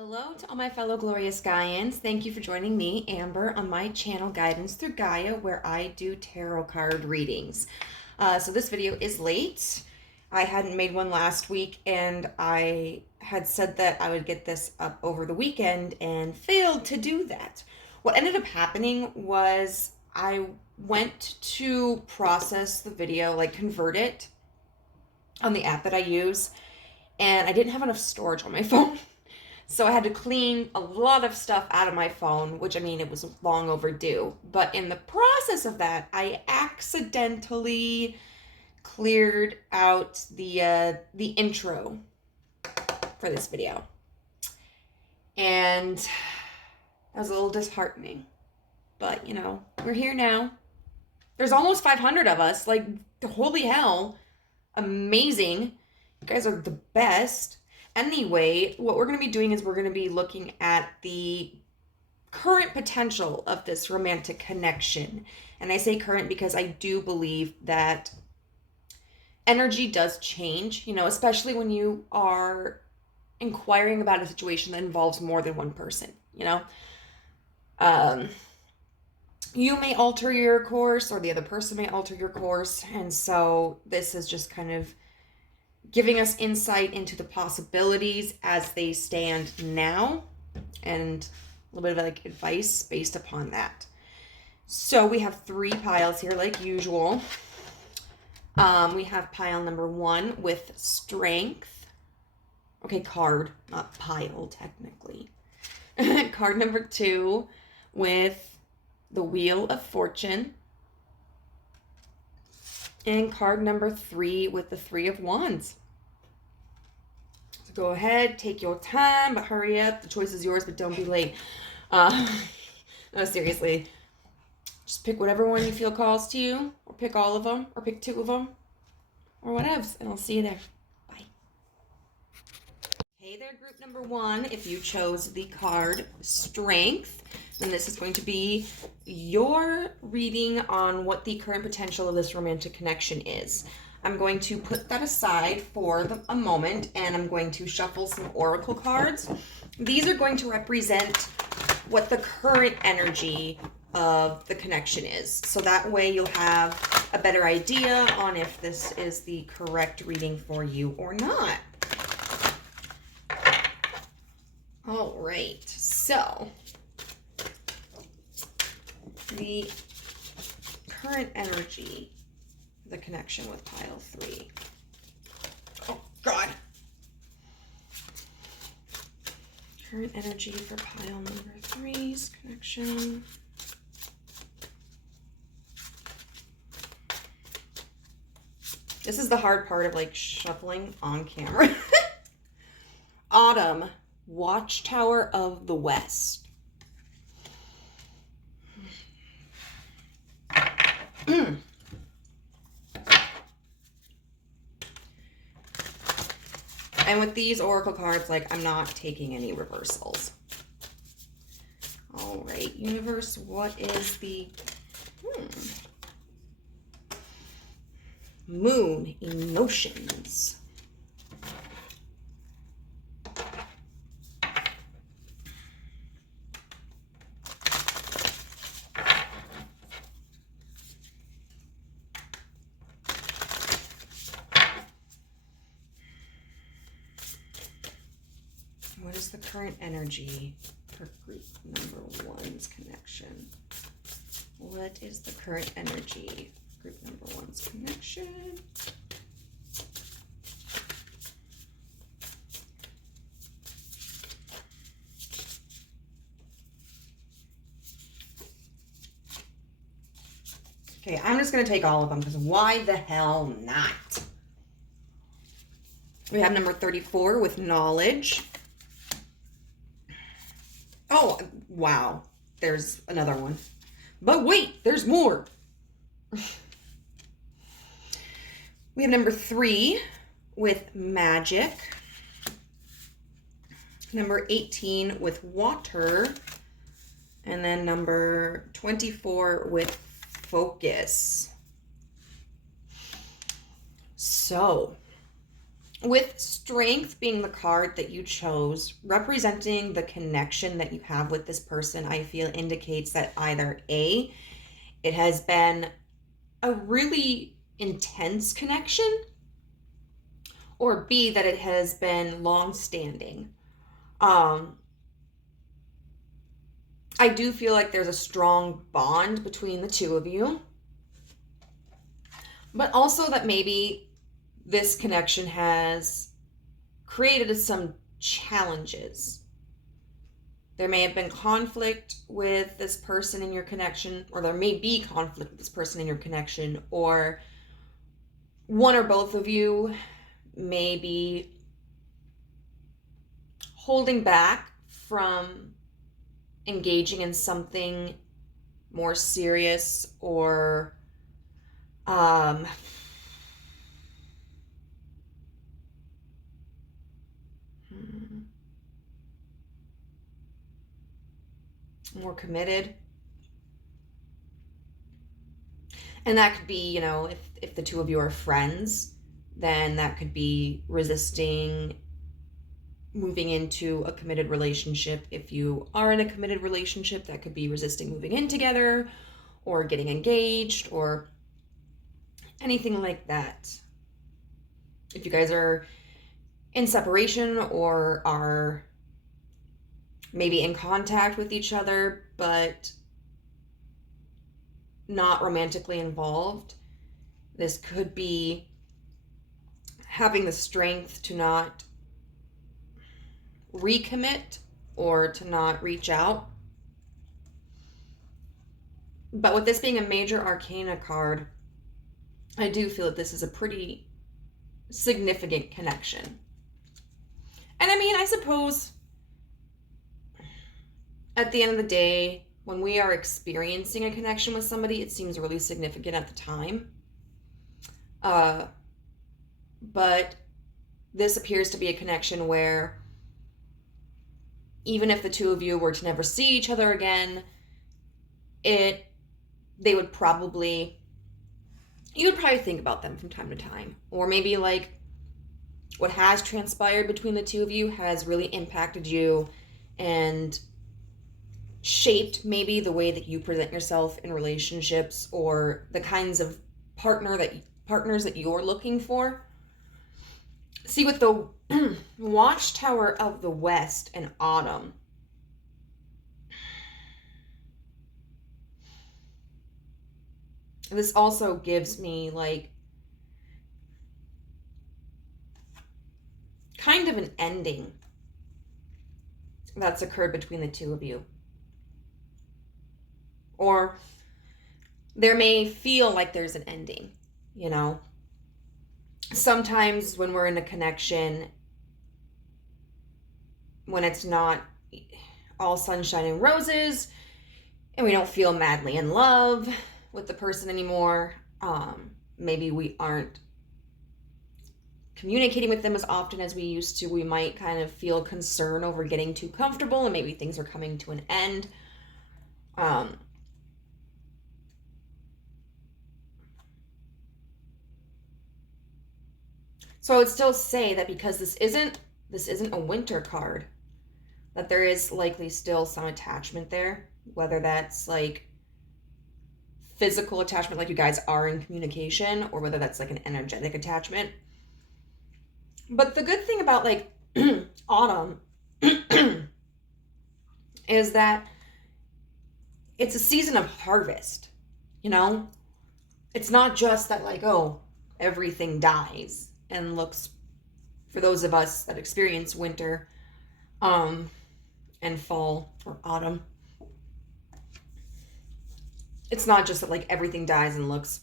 Hello to all my fellow glorious Gaians. Thank you for joining me, Amber, on my channel Guidance Through Gaia, where I do tarot card readings. So this video is late. I hadn't made one last week, and I had said that I would get this up over the weekend and failed to do that. What ended up happening was I went to process the video, like convert it on the app that I use, and I didn't have enough storage on my phone. So I had to clean a lot of stuff out of my phone, which, I mean, it was long overdue. But in the process of that, I accidentally cleared out the intro for this video. And that was a little disheartening. But, you know, we're here now. There's almost 500 of us. Like, holy hell. Amazing. You guys are the best. Anyway, what we're going to be doing is we're going to be looking at the current potential of this romantic connection. And I say current because I do believe that energy does change, you know, especially when you are inquiring about a situation that involves more than one person, you know. You may alter your course, or the other person may alter your course. And so this is just kind of giving us insight into the possibilities as they stand now, and a little bit of like advice based upon that. So we have 3 piles here like usual. We have pile number 1 with strength. Okay, card, not pile technically. Card number 2 with the Wheel of Fortune. And card number 3 with the 3 of Wands. So go ahead, take your time, but hurry up. The choice is yours, but don't be late. No, seriously. Just pick whatever one you feel calls to you, or pick all of them, or pick 2 of them, or whatever, and I'll see you there. Bye. Hey there, group number 1. If you chose the card Strength, then this is going to be your reading on what the current potential of this romantic connection is. I'm going to put that aside for a moment, and I'm going to shuffle some oracle cards. These are going to represent what the current energy of the connection is. So that way you'll have a better idea on if this is the correct reading for you or not. All right, so the current energy, the connection with pile 3. Oh, God. Current energy for pile number 3's connection. This is the hard part of like shuffling on camera. Autumn, Watchtower of the West. And with these oracle cards, like, I'm not taking any reversals. All right, universe, what is the Moon, emotions. What is the current energy for group number 1's connection? What is the current energy for group number 1's connection? Okay, I'm just going to take all of them because why the hell not? We have number 34 with knowledge. Oh, wow. There's another one. But wait, there's more. We have number 3 with magic. Number 18 with water. And then number 24 with focus. So, With Strength being the card that you chose, representing the connection that you have with this person, I feel indicates that either A, it has been a really intense connection, or B, that it has been long-standing. I do feel like there's a strong bond between the two of you, but also that maybe this connection has created some challenges. There may have been conflict with this person in your connection, or there may be conflict with this person in your connection, or one or both of you may be holding back from engaging in something more serious, or more committed. And that could be, you know, if the two of you are friends, then that could be resisting moving into a committed relationship. If you are in a committed relationship, that could be resisting moving in together or getting engaged or anything like that. If you guys are in separation or are maybe in contact with each other but not romantically involved, this could be having the strength to not recommit or to not reach out. But with this being a major arcana card, I do feel that this is a pretty significant connection. And I mean, I suppose at the end of the day, when we are experiencing a connection with somebody, it seems really significant at the time. But this appears to be a connection where even if the two of you were to never see each other again, you would probably think about them from time to time. Or maybe like what has transpired between the two of you has really impacted you and shaped maybe the way that you present yourself in relationships or the kinds of partners that you're looking for. See, with the Watchtower of the West and Autumn, this also gives me like kind of an ending that's occurred between the two of you. Or there may feel like there's an ending, you know. Sometimes when we're in a connection, when it's not all sunshine and roses, and we don't feel madly in love with the person anymore, maybe we aren't communicating with them as often as we used to, we might kind of feel concern over getting too comfortable and maybe things are coming to an end. So I would still say that because this isn't a winter card, that there is likely still some attachment there, whether that's like physical attachment, like you guys are in communication, or whether that's like an energetic attachment. But the good thing about like autumn is that it's a season of harvest, you know? It's not just that like, oh, everything dies and looks, for those of us that experience winter and fall or autumn, it's not just that like everything dies and looks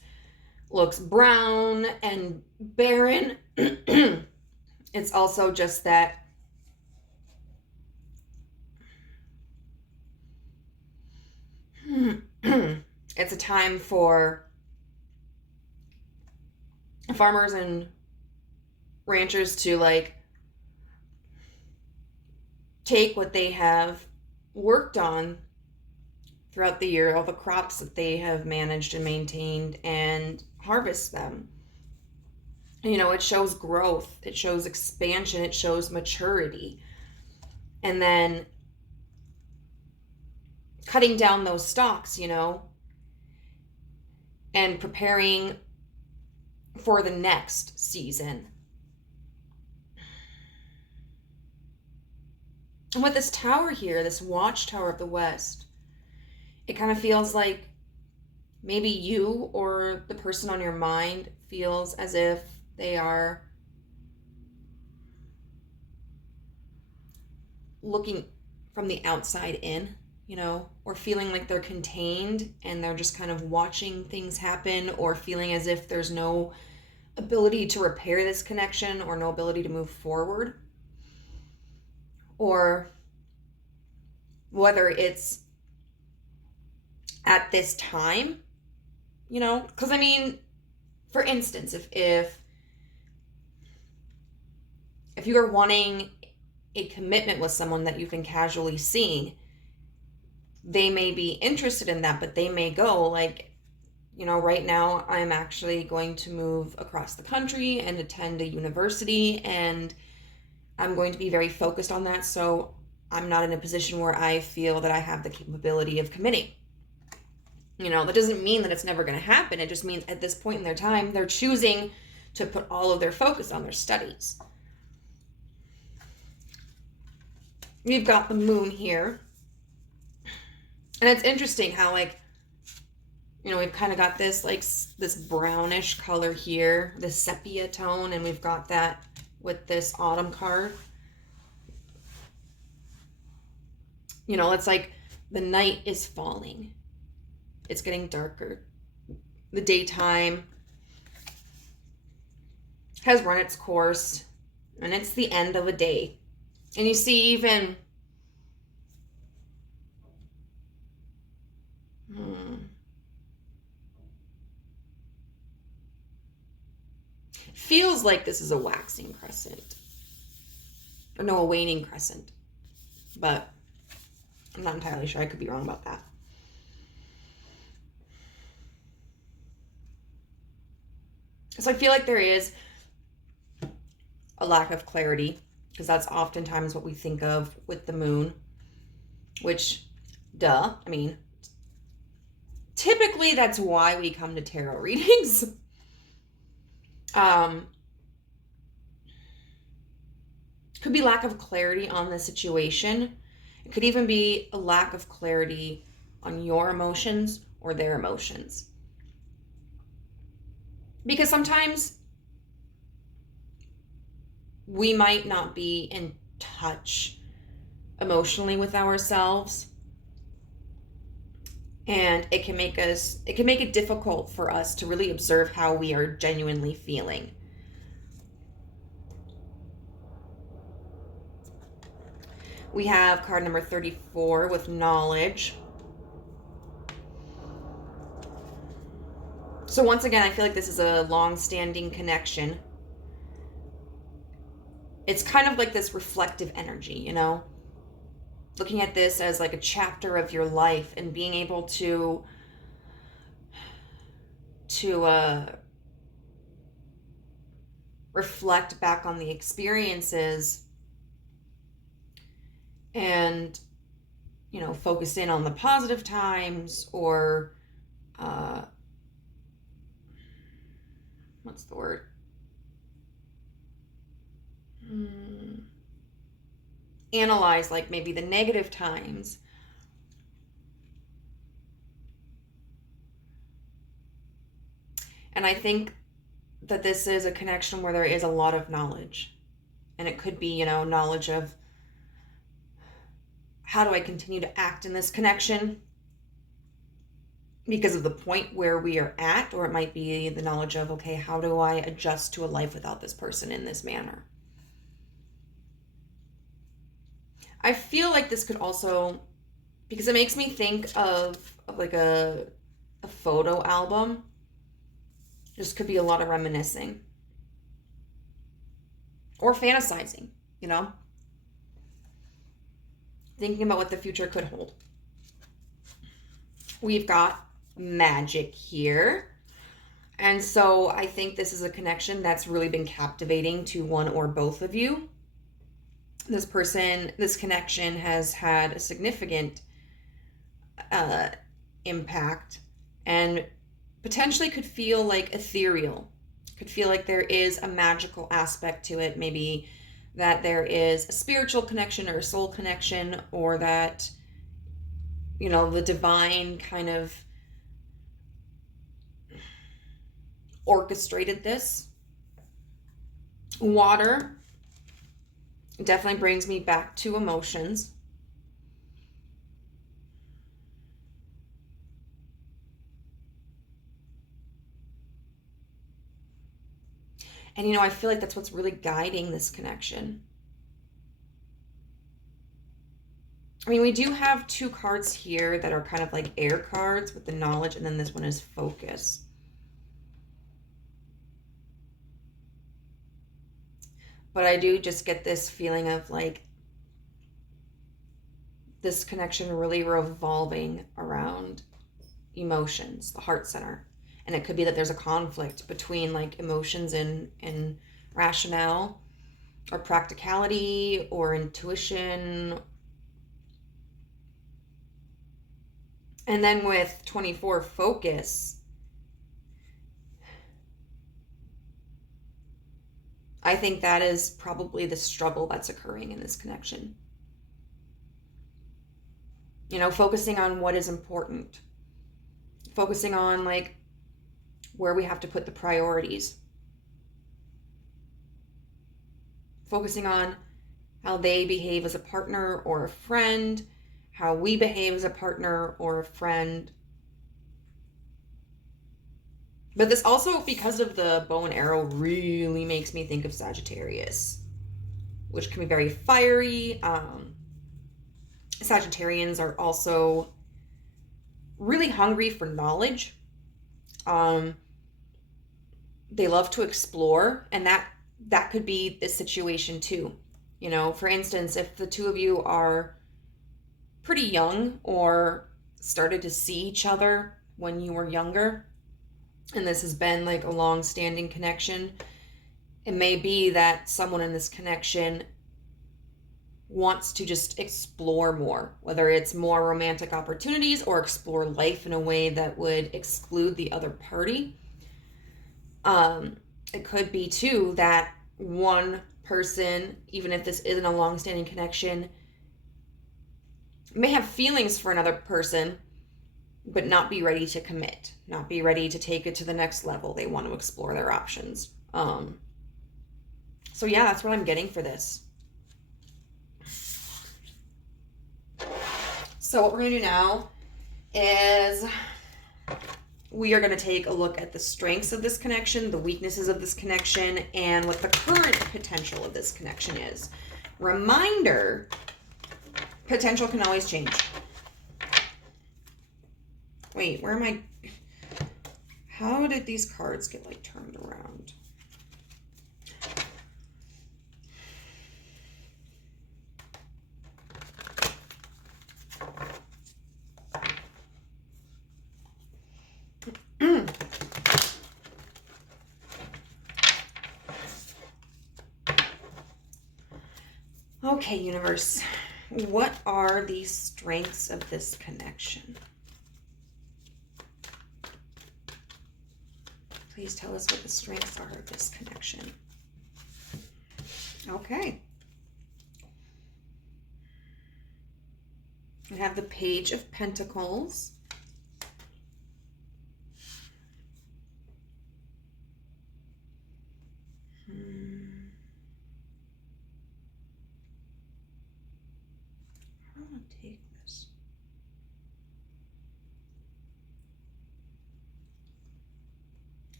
brown and barren. It's also just that it's a time for farmers and ranchers to like take what they have worked on throughout the year, all the crops that they have managed and maintained, and harvest them. You know, it shows growth, it shows expansion, it shows maturity. And then cutting down those stalks, you know, and preparing for the next season. And with this tower here, this watchtower of the West, it kind of feels like maybe you or the person on your mind feels as if they are looking from the outside in, you know, or feeling like they're contained and they're just kind of watching things happen, or feeling as if there's no ability to repair this connection or no ability to move forward. Or whether it's at this time, you know, because I mean, for instance, if you are wanting a commitment with someone that you've been casually seeing, they may be interested in that, but they may go like, you know, right now I'm actually going to move across the country and attend a university, and I'm going to be very focused on that, so I'm not in a position where I feel that I have the capability of committing. You know, that doesn't mean that it's never going to happen. It just means at this point in their time, they're choosing to put all of their focus on their studies. We've got the moon here. And it's interesting how, like, you know, we've kind of got this, like, this brownish color here, this sepia tone, and we've got that with this autumn card. You know, it's like the night is falling. It's getting darker. The daytime has run its course, and it's the end of a day. And you see even feels like this is a waxing crescent. Or no, a waning crescent. But I'm not entirely sure. I could be wrong about that. So I feel like there is a lack of clarity, because that's oftentimes what we think of with the moon, which, duh, I mean, typically that's why we come to tarot readings. Could be lack of clarity on the situation. It could even be a lack of clarity on your emotions or their emotions. Because sometimes we might not be in touch emotionally with ourselves, and it can make it difficult for us to really observe how we are genuinely feeling. We have card number 34 with knowledge. So once again, I feel like this is a long-standing connection. It's kind of like this reflective energy, you know? Looking at this as like a chapter of your life and being able to reflect back on the experiences and, you know, focus in on the positive times, or what's the word? Analyze like maybe the negative times. And I think that this is a connection where there is a lot of knowledge. And it could be, you know, knowledge of how do I continue to act in this connection because of the point where we are at, or it might be the knowledge of, okay, how do I adjust to a life without this person in this manner? I feel like this could also, because it makes me think of like a photo album. Just could be a lot of reminiscing or fantasizing, you know, thinking about what the future could hold. We've got magic here. And so I think this is a connection that's really been captivating to one or both of you. This connection has had a significant impact and potentially could feel like ethereal, could feel like there is a magical aspect to it, maybe that there is a spiritual connection or a soul connection, or that, you know, the divine kind of orchestrated this. Water definitely brings me back to emotions. And, you know, I feel like that's what's really guiding this connection. I mean, we do have two cards here that are kind of like air cards with the knowledge, and then this one is focus. But I do just get this feeling of like this connection really revolving around emotions, the heart center. And it could be that there's a conflict between like emotions and rationale, or practicality, or intuition. And then with 24, focus, I think that is probably the struggle that's occurring in this connection. You know, focusing on what is important, focusing on like where we have to put the priorities, focusing on how they behave as a partner or a friend, how we behave as a partner or a friend. But this also, because of the bow and arrow, really makes me think of Sagittarius, which can be very fiery. Sagittarians are also really hungry for knowledge. They love to explore, and that could be the situation too. You know, for instance, if the two of you are pretty young or started to see each other when you were younger, and this has been like a long-standing connection, it may be that someone in this connection wants to just explore more, whether it's more romantic opportunities or explore life in a way that would exclude the other party. It could be too that one person, even if this isn't a long-standing connection, may have feelings for another person, but not be ready to commit, not be ready to take it to the next level. They want to explore their options. So yeah, that's what I'm getting for this. So what we're going to do now is we are going to take a look at the strengths of this connection, the weaknesses of this connection, and what the current potential of this connection is. Reminder, potential can always change. Wait, where am I? How did these cards get like turned around? Okay, universe, what are the strengths of this connection? Please tell us what the strengths are of this connection. Okay. We have the Page of Pentacles. I want to take this.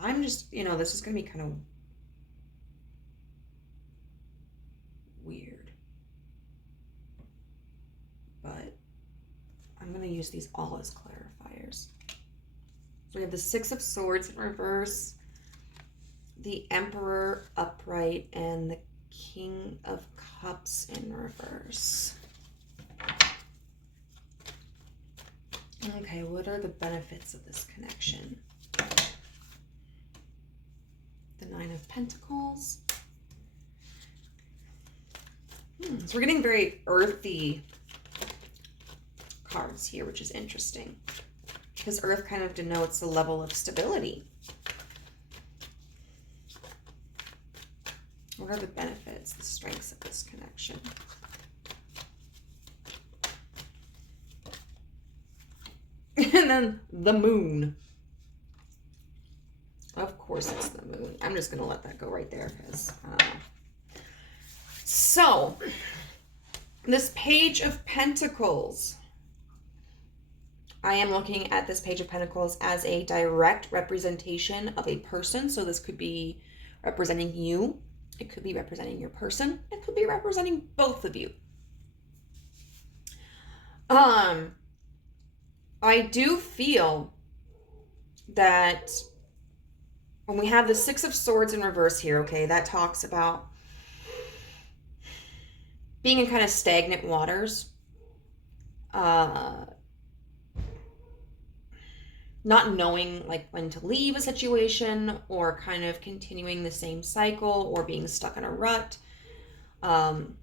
I'm just, you know, this is going to be kind of weird. But I'm going to use these all as clarifiers. So we have the Six of Swords in reverse, the Emperor upright, and the King of Cups in reverse. Okay, what are the benefits of this connection? of Pentacles. So we're getting very earthy cards here, which is interesting. Because Earth kind of denotes a level of stability. What are the benefits, the strengths of this connection? And then the moon. Of course it's the moon. I'm just going to let that go right there because I don't know. So, this Page of Pentacles. I am looking at this Page of Pentacles as a direct representation of a person. So this could be representing you. It could be representing your person. It could be representing both of you. I do feel that when we have the Six of Swords in reverse here, okay, that talks about being in kind of stagnant waters. Not knowing like when to leave a situation or kind of continuing the same cycle or being stuck in a rut. Then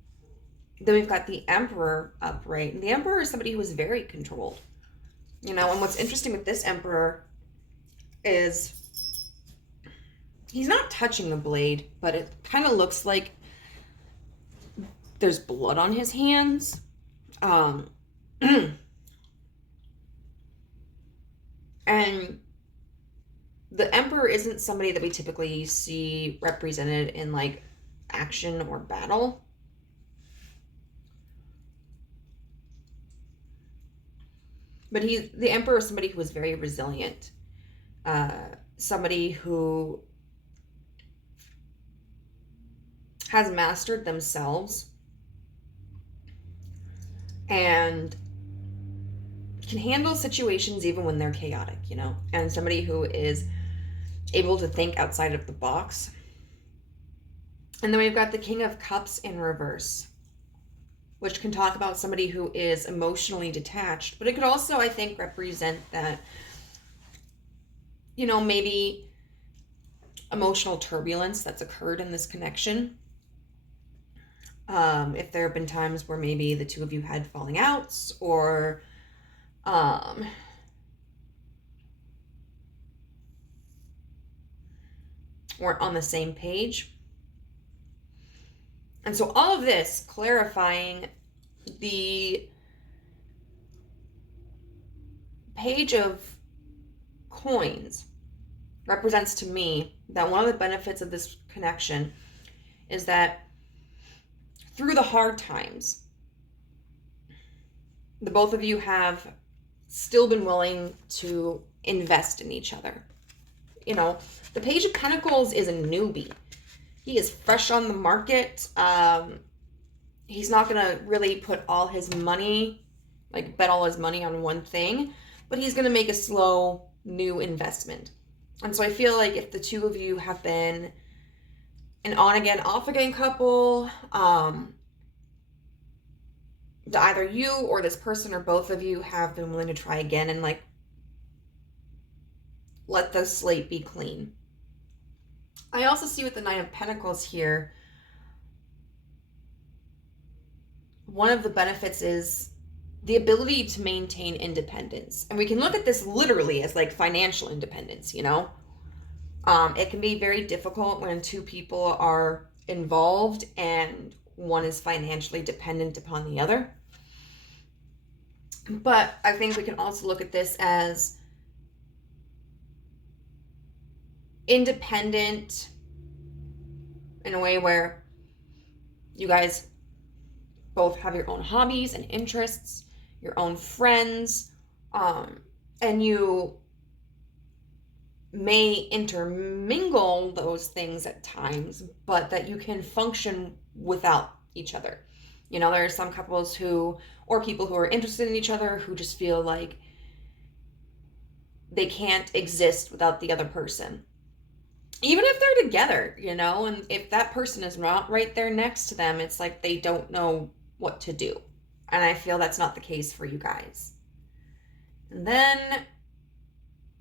we've got the Emperor upright. And the Emperor is somebody who is very controlled. You know, and what's interesting with this Emperor is he's not touching the blade, but it kind of looks like there's blood on his hands. And the Emperor isn't somebody that we typically see represented in like action or battle. But the Emperor is somebody who is very resilient. Somebody who has mastered themselves and can handle situations even when they're chaotic, you know? And somebody who is able to think outside of the box. And then we've got the King of Cups in reverse, which can talk about somebody who is emotionally detached. But it could also, I think, represent that, you know, maybe emotional turbulence that's occurred in this connection. If there have been times where maybe the two of you had falling outs or weren't on the same page. And so all of this clarifying the Page of Coins represents to me that one of the benefits of this connection is that through the hard times, the both of you have still been willing to invest in each other. You know, the Page of Pentacles is a newbie. He is fresh on the market. He's not going to really put all his money, like bet all his money on one thing, but he's going to make a slow new investment. And so I feel like if the two of you have been an on again, off again couple, either you or this person or both of you have been willing to try again and like let the slate be clean. I also see with the Nine of Pentacles here, one of the benefits is the ability to maintain independence. And we can look at this literally as like financial independence, you know? It can be very difficult when two people are involved and one is financially dependent upon the other. But I think we can also look at this as independent in a way where you guys both have your own hobbies and interests, your own friends, and you may intermingle those things at times, but that you can function without each other. You know, there are some couples who, or people who are interested in each other who just feel like they can't exist without the other person. Even if they're together, you know, and if that person is not right there next to them, it's like they don't know what to do. And I feel that's not the case for you guys. And then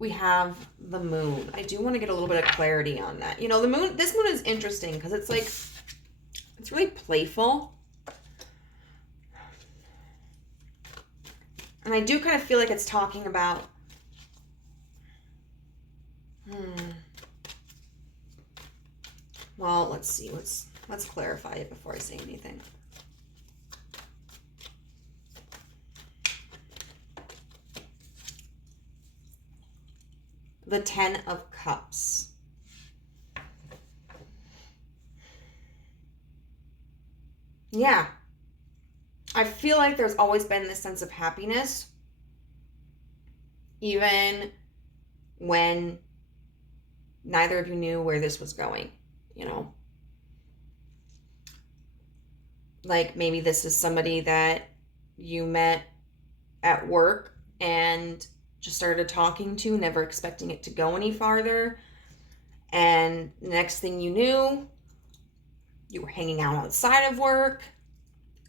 we have the moon. I do want to get a little bit of clarity on that. You know, the moon, this moon is interesting because it's like, it's really playful. And I do kind of feel like it's talking about, well, let's see. Let's clarify it before I say anything. The Ten of Cups. Yeah. I feel like there's always been this sense of happiness, even when neither of you knew where this was going, you know? Like maybe this is somebody that you met at work and just started talking to, never expecting it to go any farther. And the next thing you knew, you were hanging out outside of work.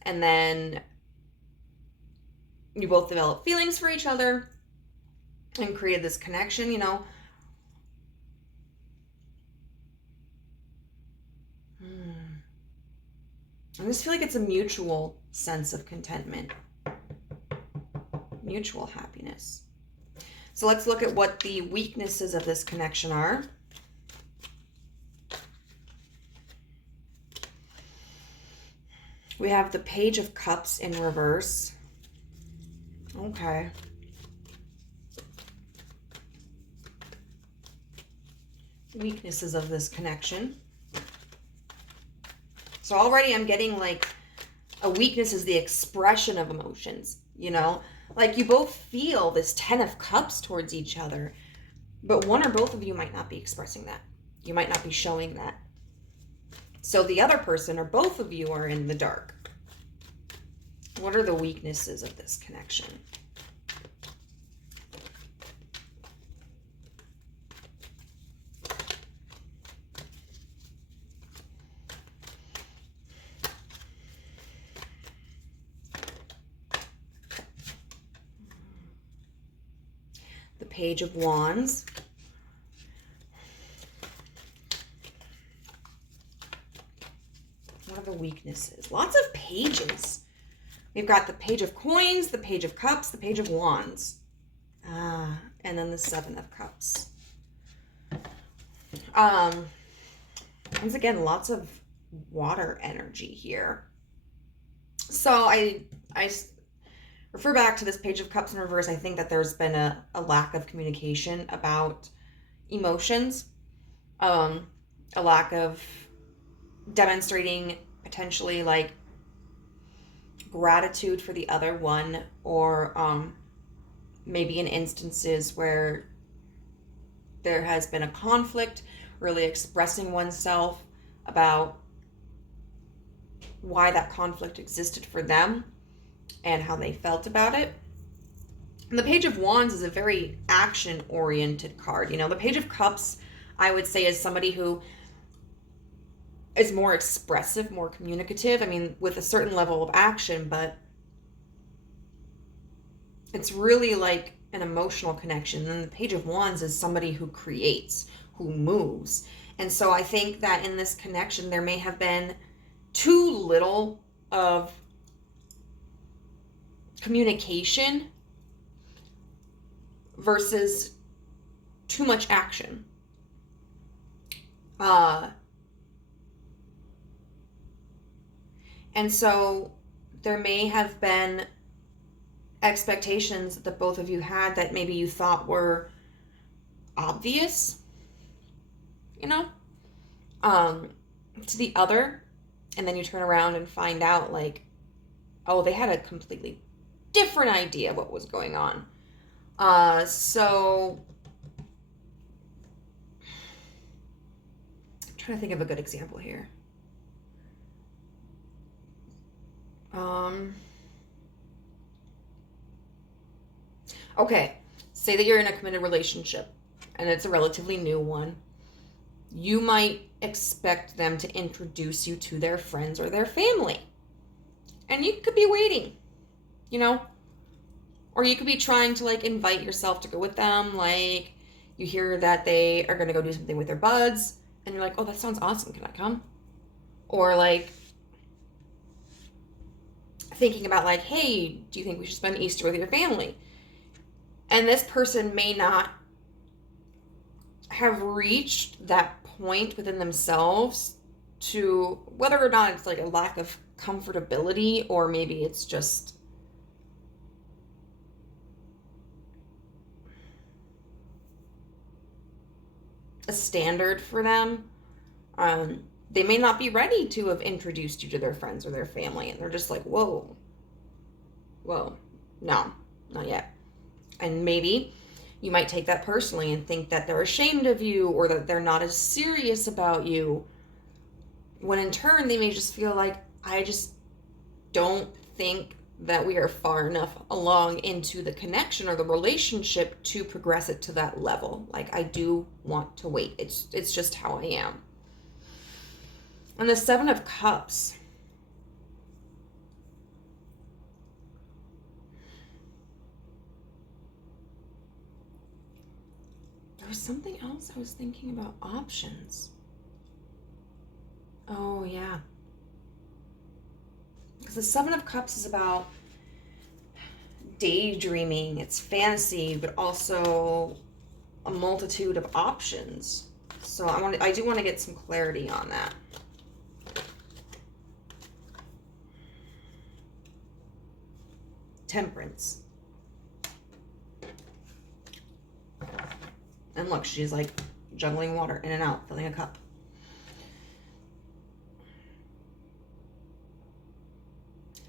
And then you both developed feelings for each other and created this connection, you know. I just feel like it's a mutual sense of contentment, mutual happiness. So let's look at what the weaknesses of this connection are. We have the Page of Cups in reverse. Okay. Weaknesses of this connection. So already I'm getting like a weakness is the expression of emotions, you know? Like you both feel this Ten of Cups towards each other, but one or both of you might not be expressing that. You might not be showing that. So the other person or both of you are in the dark. What are the weaknesses of this connection? The Page of Wands. What are the weaknesses? Lots of pages. We've got the Page of Coins, the Page of Cups, the Page of Wands. And then the Seven of Cups. Once again, lots of water energy here. So I refer back to this Page of Cups in reverse. I think that there's been a lack of communication about emotions. A lack of demonstrating potentially like gratitude for the other one, or maybe in instances where there has been a conflict, really expressing oneself about why that conflict existed for them and how they felt about it. And the Page of Wands is a very action-oriented card. You know, the Page of Cups, I would say, is somebody who is more expressive, more communicative. I mean, with a certain level of action, but it's really like an emotional connection. And the Page of Wands is somebody who creates, who moves. And so I think that in this connection, there may have been too little of communication versus too much action. And so there may have been expectations that both of you had that maybe you thought were obvious, you know, to the other. And then you turn around and find out like, oh, they had a completely different idea of what was going on. So I'm trying to think of a good example here. Okay, say that you're in a committed relationship and it's a relatively new one. You might expect them to introduce you to their friends or their family. And you could be waiting, you know? Or you could be trying to like invite yourself to go with them. Like, You hear that they are going to go do something with their buds, and you're like, oh, that sounds awesome. Can I come? Or like thinking about like, hey, do you think we should spend Easter with your family? And this person may not have reached that point within themselves to, whether or not it's like a lack of comfortability, or maybe it's just a standard for them. They may not be ready to have introduced you to their friends or their family, and they're just like, whoa, no, not yet. And maybe you might take that personally and think that they're ashamed of you, or that they're not as serious about you, when in turn they may just feel like, I just don't think that we are far enough along into the connection or the relationship to progress it to that level. Like, I do want to wait. It's just how I am. And the Seven of Cups. There was something else I was thinking about options. Oh, yeah. Because the Seven of Cups is about daydreaming, it's fantasy, but also a multitude of options. So I do want to get some clarity on that. Temperance. And look, she's like juggling water in and out, filling a cup.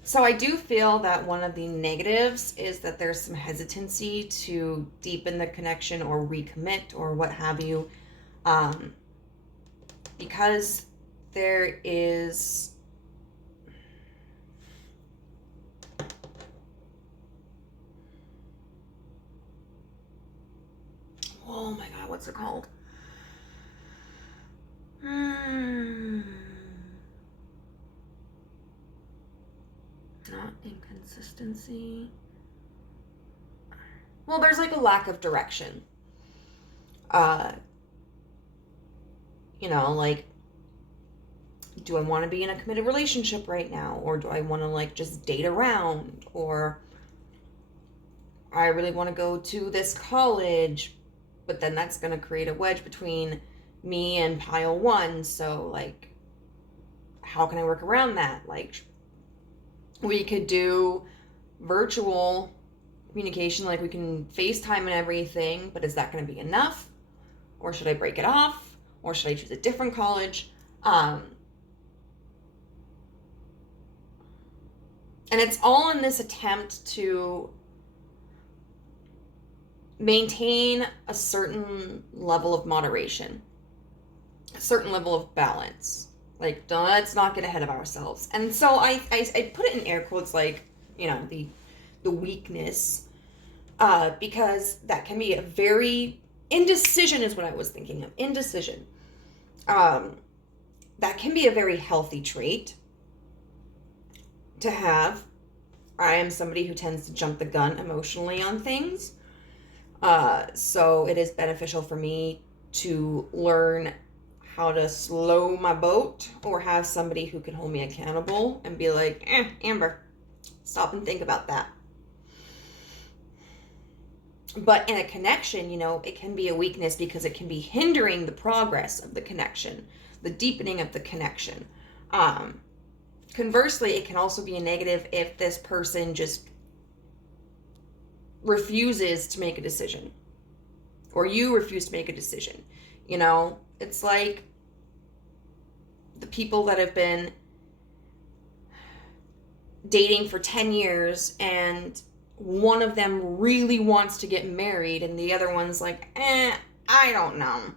So I do feel that one of the negatives is that there's some hesitancy to deepen the connection or recommit or what have you, because there is oh my god, what's it called? Not inconsistency. Well, there's like a lack of direction. Like, do I want to be in a committed relationship right now? Or do I want to like just date around? Or I really want to go to this college, but then that's going to create a wedge between me and pile one. So like, how can I work around that? Like, we could do virtual communication, like we can FaceTime and everything, but is that going to be enough? Or should I break it off? Or should I choose a different college? And it's all in this attempt to maintain a certain level of moderation, a certain level of balance. Like, let's not get ahead of ourselves. And so I put it in air quotes, like, the weakness, because that can be a very, indecision is what I was thinking of, indecision. That can be a very healthy trait to have. I am somebody who tends to jump the gun emotionally on things. So it is beneficial for me to learn how to slow my boat, or have somebody who can hold me accountable and be like, Amber, stop and think about that. But in a connection, it can be a weakness because it can be hindering the progress of the connection, the deepening of the connection. Conversely, it can also be a negative if this person just refuses to make a decision, or you refuse to make a decision. It's like the people that have been dating for 10 years and one of them really wants to get married and the other one's like, I don't know.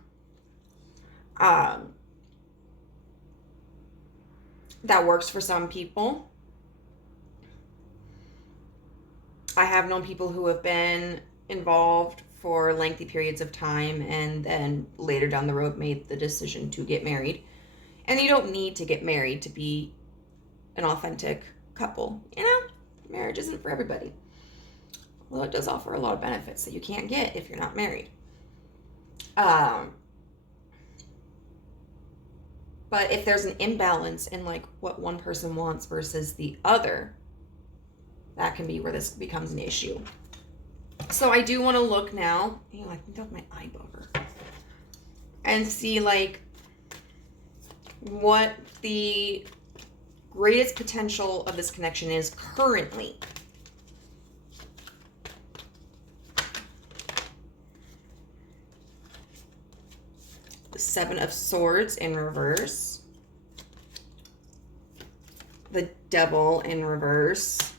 That works for some people. I have known people who have been involved for lengthy periods of time and then later down the road made the decision to get married. And you don't need to get married to be an authentic couple. Marriage isn't for everybody. Well, it does offer a lot of benefits that you can't get if you're not married. Um, but if there's an imbalance in like what one person wants versus the other, that can be where this becomes an issue. So I do want to look now. I think that's my eye bugger. And see like what the greatest potential of this connection is currently. The Seven of Swords in reverse. The Devil in reverse.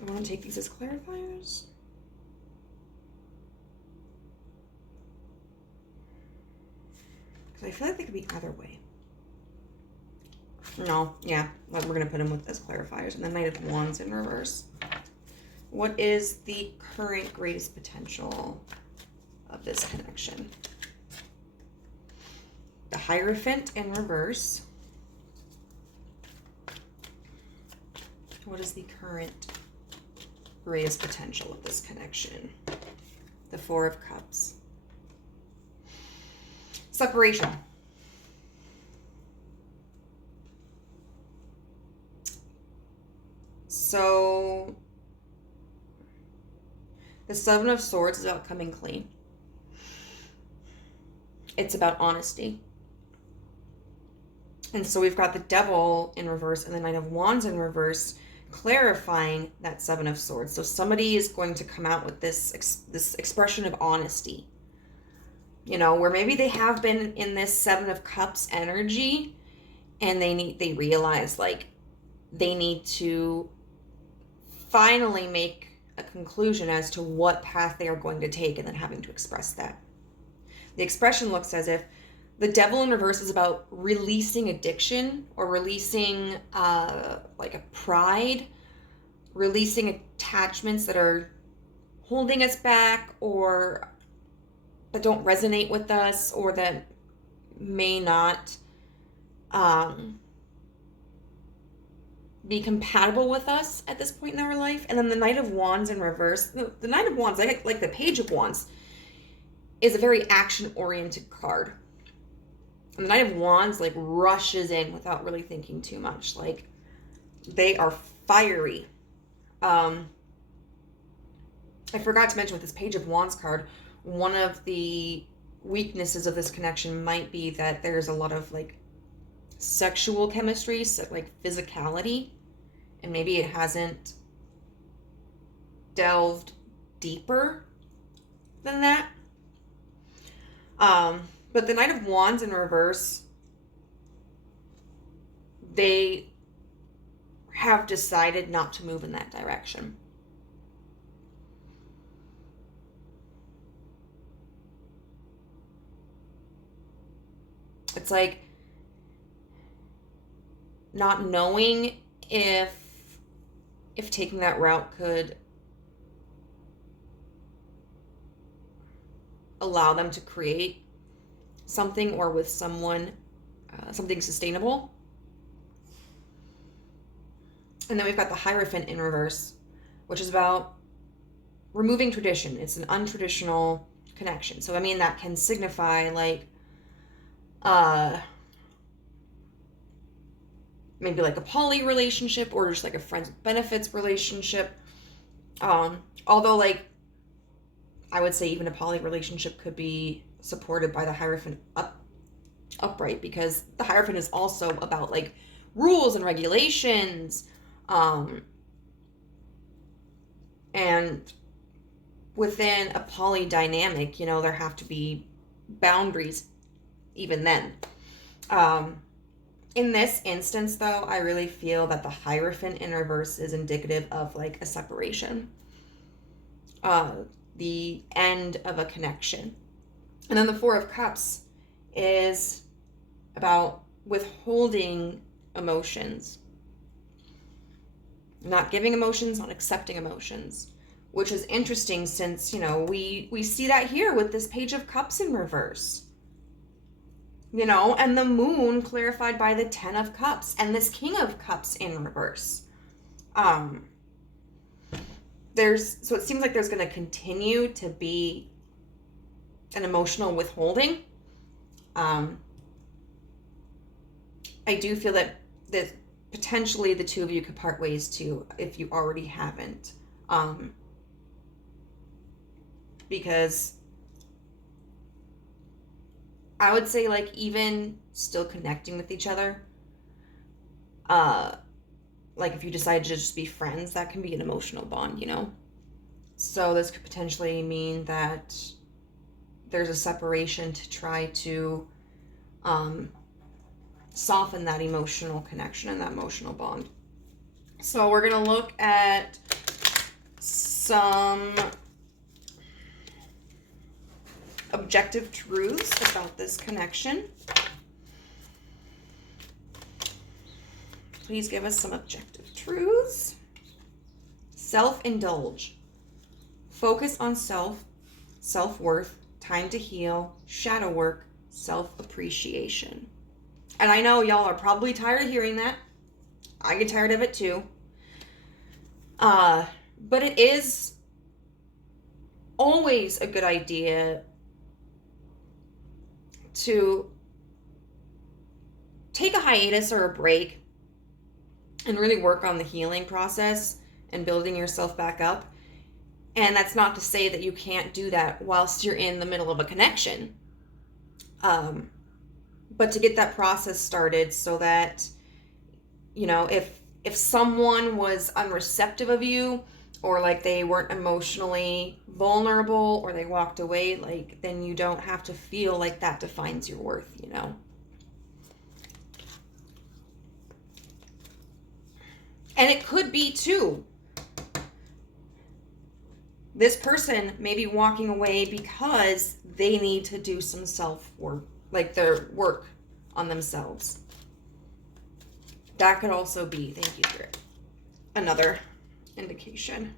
I want to take these as clarifiers. Because I feel like they could be either way. No, yeah, we're going to put them with as clarifiers. And the Knight of Wands in reverse. What is the current greatest potential of this connection? The Hierophant in reverse. What is the current greatest potential of this connection? The Four of Cups. Separation. So the Seven of Swords is about coming clean. It's about honesty. And so we've got the Devil in reverse and the Knight of Wands in reverse, clarifying that Seven of Swords. So somebody is going to come out with this expression of honesty, you know, where maybe they have been in this Seven of Cups energy, and they realize like they need to finally make a conclusion as to what path they are going to take, and then having to express that. The expression looks as if the Devil in reverse is about releasing addiction, or releasing like a pride, releasing attachments that are holding us back, or that don't resonate with us, or that may not be compatible with us at this point in our life. And then the Knight of Wands in reverse. The Knight of Wands, like the Page of Wands, is a very action-oriented card. And the Knight of Wands like rushes in without really thinking too much. Like, they are fiery. I forgot to mention with this Page of Wands card, one of the weaknesses of this connection might be that there's a lot of like sexual chemistry, so like physicality, and maybe it hasn't delved deeper than that. But the Knight of Wands in reverse, they have decided not to move in that direction. It's like not knowing if taking that route could allow them to create something, or with someone, something sustainable. And then we've got the Hierophant in reverse, which is about removing tradition. It's an untraditional connection. So, I mean, that can signify like, maybe like a poly relationship, or just like a friends with benefits relationship. Although like, I would say even a poly relationship could be supported by the Hierophant upright, because the Hierophant is also about like rules and regulations. And within a poly dynamic, you know, there have to be boundaries even then. In this instance, though, I really feel that the Hierophant in reverse is indicative of like a separation, the end of a connection. And then the Four of Cups is about withholding emotions, not giving emotions, not accepting emotions, which is interesting since, you know, we see that here with this Page of Cups in reverse. You know, and the Moon clarified by the Ten of Cups, and this King of Cups in reverse. so it seems like there's going to continue to be an emotional withholding. I do feel that potentially the two of you could part ways too, if you already haven't. Because I would say, like, even still connecting with each other, like if you decide to just be friends, that can be an emotional bond, you know? So this could potentially mean that there's a separation to try to soften that emotional connection and that emotional bond. So we're going to look at some objective truths about this connection. Please give us some objective truths. Self-indulge. Focus on self, self-worth, time to heal, shadow work, self-appreciation. And I know y'all are probably tired of hearing that. I get tired of it too. But it is always a good idea to take a hiatus or a break and really work on the healing process and building yourself back up. And that's not to say that you can't do that whilst you're in the middle of a connection. But to get that process started so that, you know, if someone was unreceptive of you, or like they weren't emotionally vulnerable, or they walked away, like, then you don't have to feel like that defines your worth, you know? And it could be too, this person may be walking away because they need to do some self-work, like their work on themselves. That could also be, thank you, Spirit, another indication.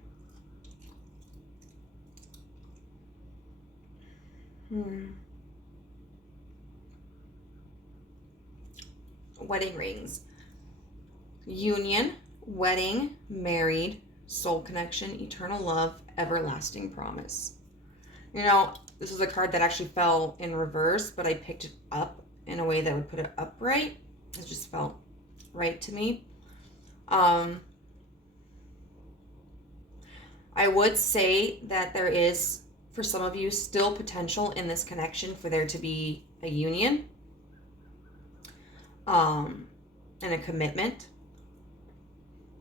Wedding rings. Union, wedding, married, soul connection, eternal love, everlasting promise. You know, this is a card that actually fell in reverse, but I picked it up in a way that would put it upright. It just felt right to me. I would say that there is, for some of you, still potential in this connection for there to be a union, and a commitment.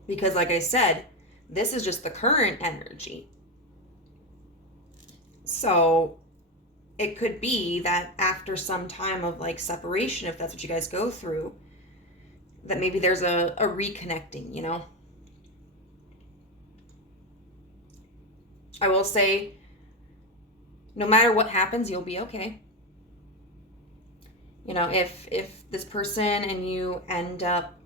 Because like I said, this is just the current energy. So it could be that after some time of like separation, if that's what you guys go through, that maybe there's a reconnecting, you know? I will say, no matter what happens, you'll be okay. You know, if this person and you end up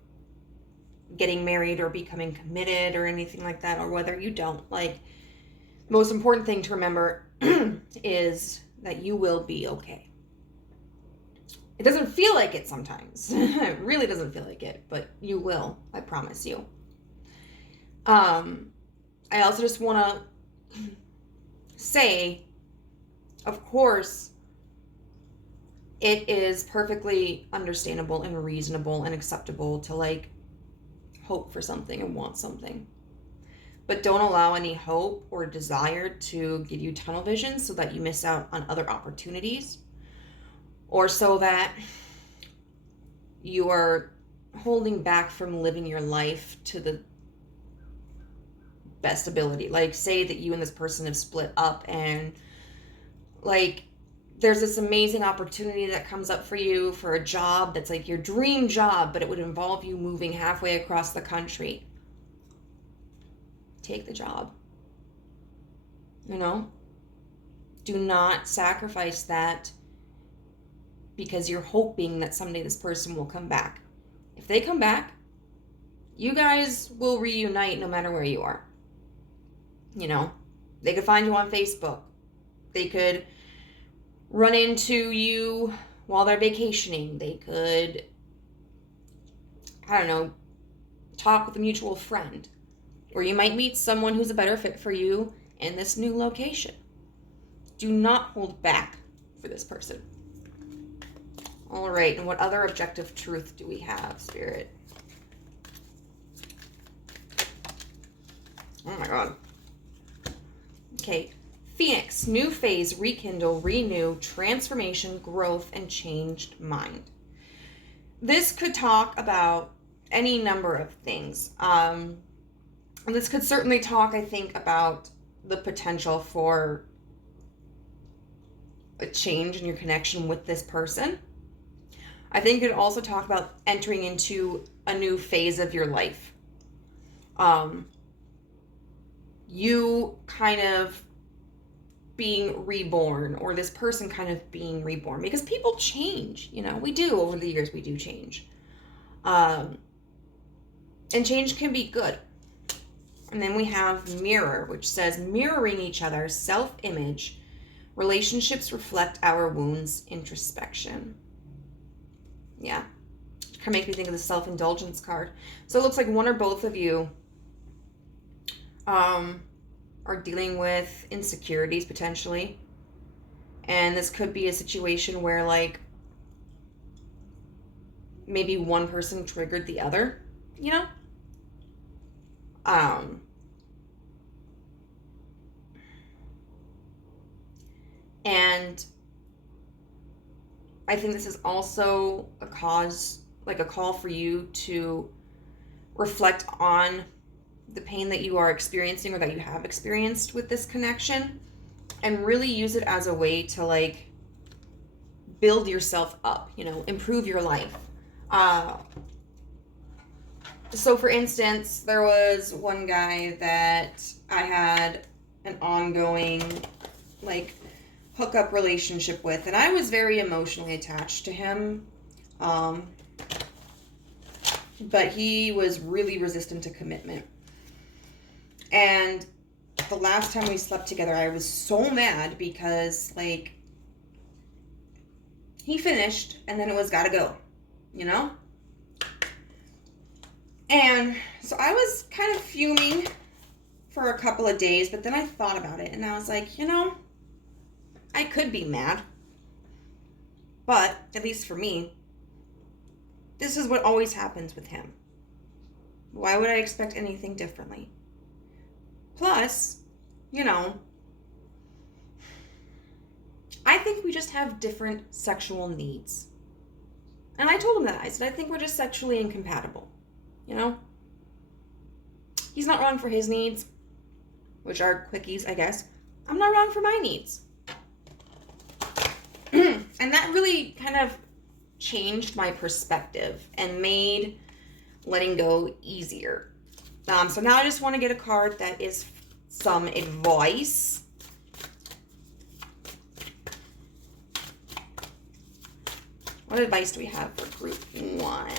getting married or becoming committed or anything like that, or whether you don't, like, the most important thing to remember is that you will be okay. It doesn't feel like it sometimes. It really doesn't feel like it, but you will, I promise you. I also just want to say, of course, it is perfectly understandable and reasonable and acceptable to like hope for something and want something. But don't allow any hope or desire to give you tunnel vision so that you miss out on other opportunities, or so that you are holding back from living your life to the best ability. Like, say that you and this person have split up and like there's this amazing opportunity that comes up for you for a job that's like your dream job, but it would involve you moving halfway across the country. Take the job. You know? Do not sacrifice that because you're hoping that someday this person will come back. If they come back, you guys will reunite no matter where you are. You know? They could find you on Facebook. They could run into you while they're vacationing. They could, I don't know, talk with a mutual friend. Or you might meet someone who's a better fit for you in this new location. Do not hold back for this person. All right, and what other objective truth do we have, Spirit? Oh my God. Okay, Phoenix, new phase, rekindle, renew, transformation, growth, and changed mind. This could talk about any number of things. And this could certainly talk, I think, about the potential for a change in your connection with this person. I think it could also talk about entering into a new phase of your life. You kind of being reborn, or this person kind of being reborn, because people change, you know, we do over the years, we do change. And change can be good. And then we have mirror, which says mirroring each other's self-image. Relationships reflect our wounds, introspection. Yeah. It kind of makes me think of the self-indulgence card. So it looks like one or both of you are dealing with insecurities potentially. And this could be a situation where, like, maybe one person triggered the other, you know? And I think this is also a cause, like a call for you to reflect on the pain that you are experiencing or that you have experienced with this connection, and really use it as a way to, like, build yourself up, you know, improve your life. So for instance, there was one guy that I had an ongoing, like, hookup relationship with, and I was very emotionally attached to him. But he was really resistant to commitment. And the last time we slept together, I was so mad because, like, he finished and then it was gotta go, you know? And so I was kind of fuming for a couple of days, but then I thought about it and I was like, you know, I could be mad, but at least for me, this is what always happens with him. Why would I expect anything differently? Plus, you know, I think we just have different sexual needs. And I told him that. I said, I think we're just sexually incompatible, you know? He's not wrong for his needs, which are quickies, I guess. I'm not wrong for my needs. And that really kind of changed my perspective and made letting go easier. So now I just want to get a card that is some advice. What advice do we have for group 1?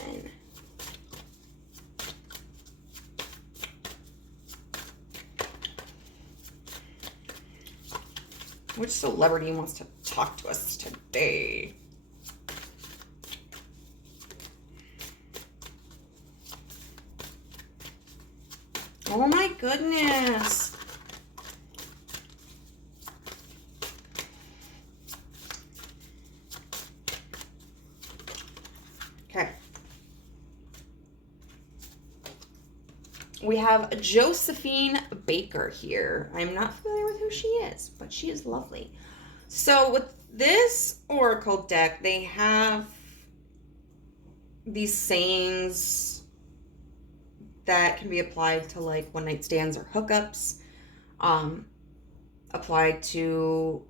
Which celebrity wants to talk to us today? Oh my goodness. Okay. We have Josephine Baker here. I'm not familiar with who she is, but she is lovely. So with this oracle deck, they have these sayings that can be applied to, like, one night stands or hookups, applied to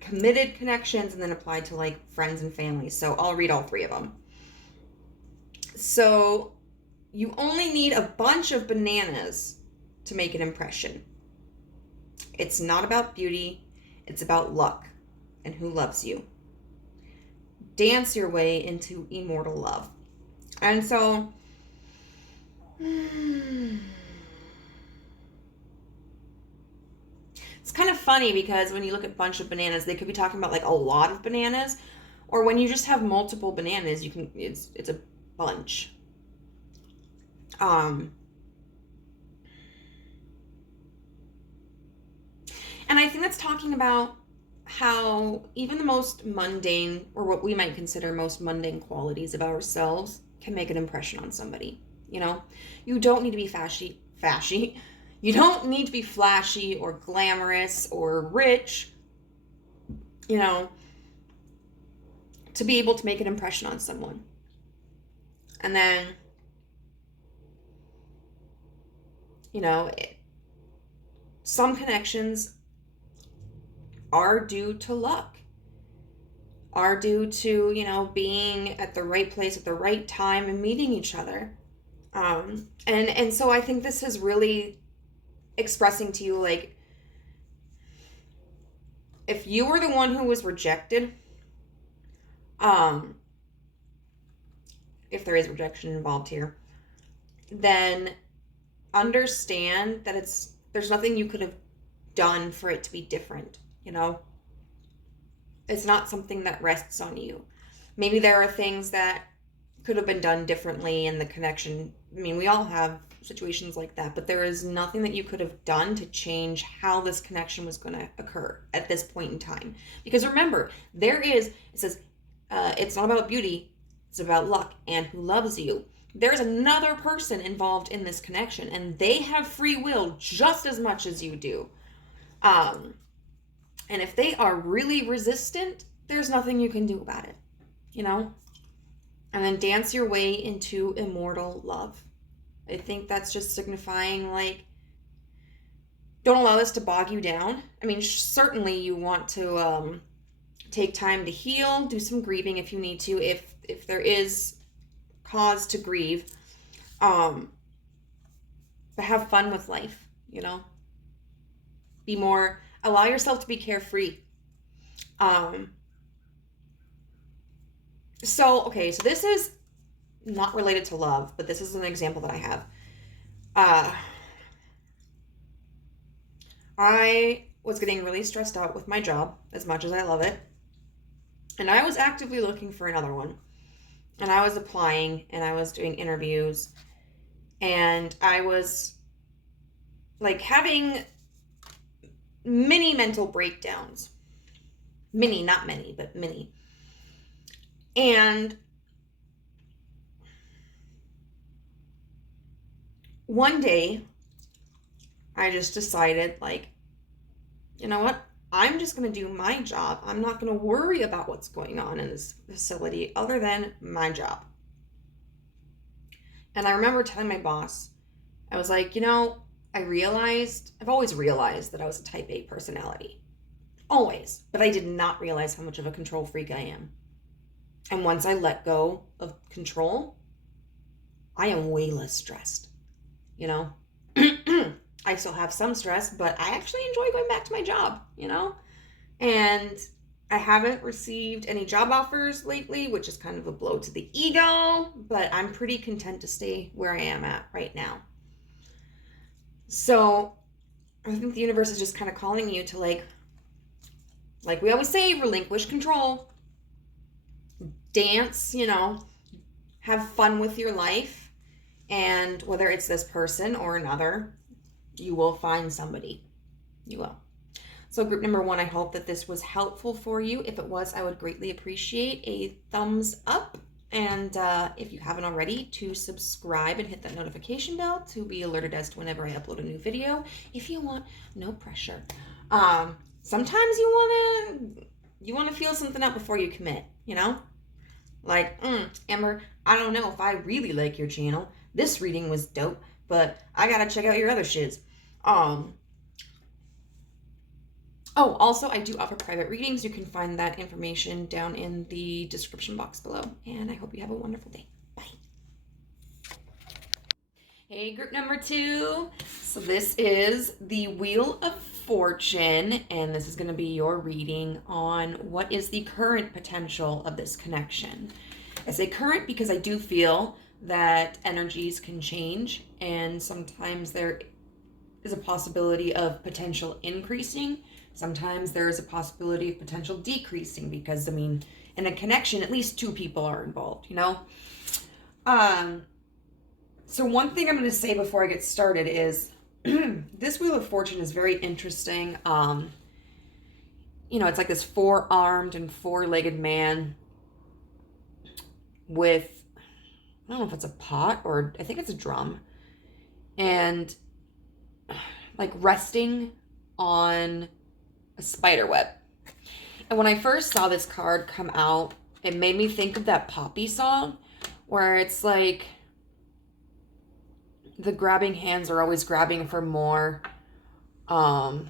committed connections, and then applied to, like, friends and family. So I'll read all 3 of them. So you only need a bunch of bananas to make an impression. It's not about beauty, it's about luck and who loves you. Dance your way into immortal love. And so it's kind of funny because when you look at a bunch of bananas, they could be talking about, like, a lot of bananas, or when you just have multiple bananas, you can it's a bunch. talking about how even the most mundane, or what we might consider most mundane qualities of ourselves can make an impression on somebody. You know, you don't need to be fashy. You don't need to be flashy or glamorous or rich, you know, to be able to make an impression on someone. And then, you know, some connections are due to luck, are due to, you know, being at the right place at the right time and meeting each other. And so I think this is really expressing to you, like, if you were the one who was rejected, if there is rejection involved here, then understand that there's nothing you could have done for it to be different, you know? It's not something that rests on you. Maybe there are things that could have been done differently in the connection. I mean, we all have situations like that, but there is nothing that you could have done to change how this connection was going to occur at this point in time. Because remember, it says, it's not about beauty, it's about luck and who loves you. There's another person involved in this connection, and they have free will just as much as you do. And if they are really resistant, there's nothing you can do about it, you know? And then dance your way into immortal love. I think that's just signifying, like, don't allow this to bog you down. I mean, certainly you want to take time to heal, do some grieving if you need to, if there is cause to grieve. But have fun with life, you know? Allow yourself to be carefree. So this is not related to love, but this is an example that I have. I was getting really stressed out with my job, as much as I love it. And I was actively looking for another one. And I was applying, and I was doing interviews. And I was, like, having mini mental breakdowns. Mini, not many, but mini. And one day, I just decided, like, you know what? I'm just going to do my job. I'm not going to worry about what's going on in this facility other than my job. And I remember telling my boss, I was like, you know, I've always realized that I was a type A personality. Always. But I did not realize how much of a control freak I am. And once I let go of control, I am way less stressed, you know? I still have some stress, but I actually enjoy going back to my job, you know? And I haven't received any job offers lately, which is kind of a blow to the ego, but I'm pretty content to stay where I am at right now. So I think the universe is just kind of calling you to, like we always say, relinquish control. Dance, you know, have fun with your life. And whether it's this person or another, you will find somebody. You will. So group number 1, I hope that this was helpful for you. If it was, I would greatly appreciate a thumbs up. And if you haven't already, to subscribe and hit that notification bell to be alerted as to whenever I upload a new video. If you want, no pressure. Sometimes you want to feel something out before you commit, you know? Like, Amber, I don't know if I really like your channel. This reading was dope, but I gotta check out your other shiz. Also, I do offer private readings. You can find that information down in the description box below. And I hope you have a wonderful day. Bye. Hey, group number 2. So this is the Wheel of Fortune, and this is going to be your reading on what is the current potential of this connection. I say current because I do feel that energies can change, and sometimes there is a possibility of potential increasing. Sometimes there is a possibility of potential decreasing because, I mean, in a connection, at least 2 people are involved, you know? So one thing I'm going to say before I get started is this Wheel of Fortune is very interesting. you know, it's like this four-armed and four-legged man with, I don't know if it's a pot or I think it's a drum, and like resting on a spider web. And when I first saw this card come out, it made me think of that Poppy song where it's like the grabbing hands are always grabbing for more. And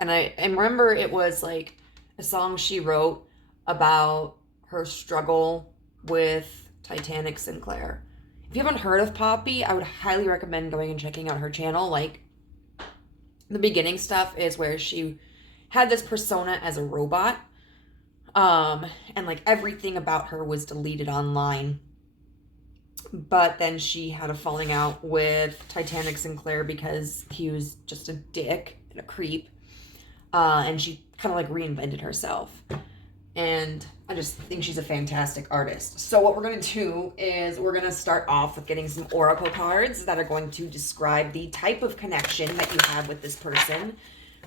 I remember it was like a song she wrote about her struggle with Titanic Sinclair. If you haven't heard of Poppy, I would highly recommend going and checking out her channel. Like, the beginning stuff is where she had this persona as a robot. And like everything about her was deleted online. But then she had a falling out with Titanic Sinclair because he was just a dick and a creep. And she kind of like reinvented herself. And I just think she's a fantastic artist. So what we're going to do is we're going to start off with getting some oracle cards that are going to describe the type of connection that you have with this person,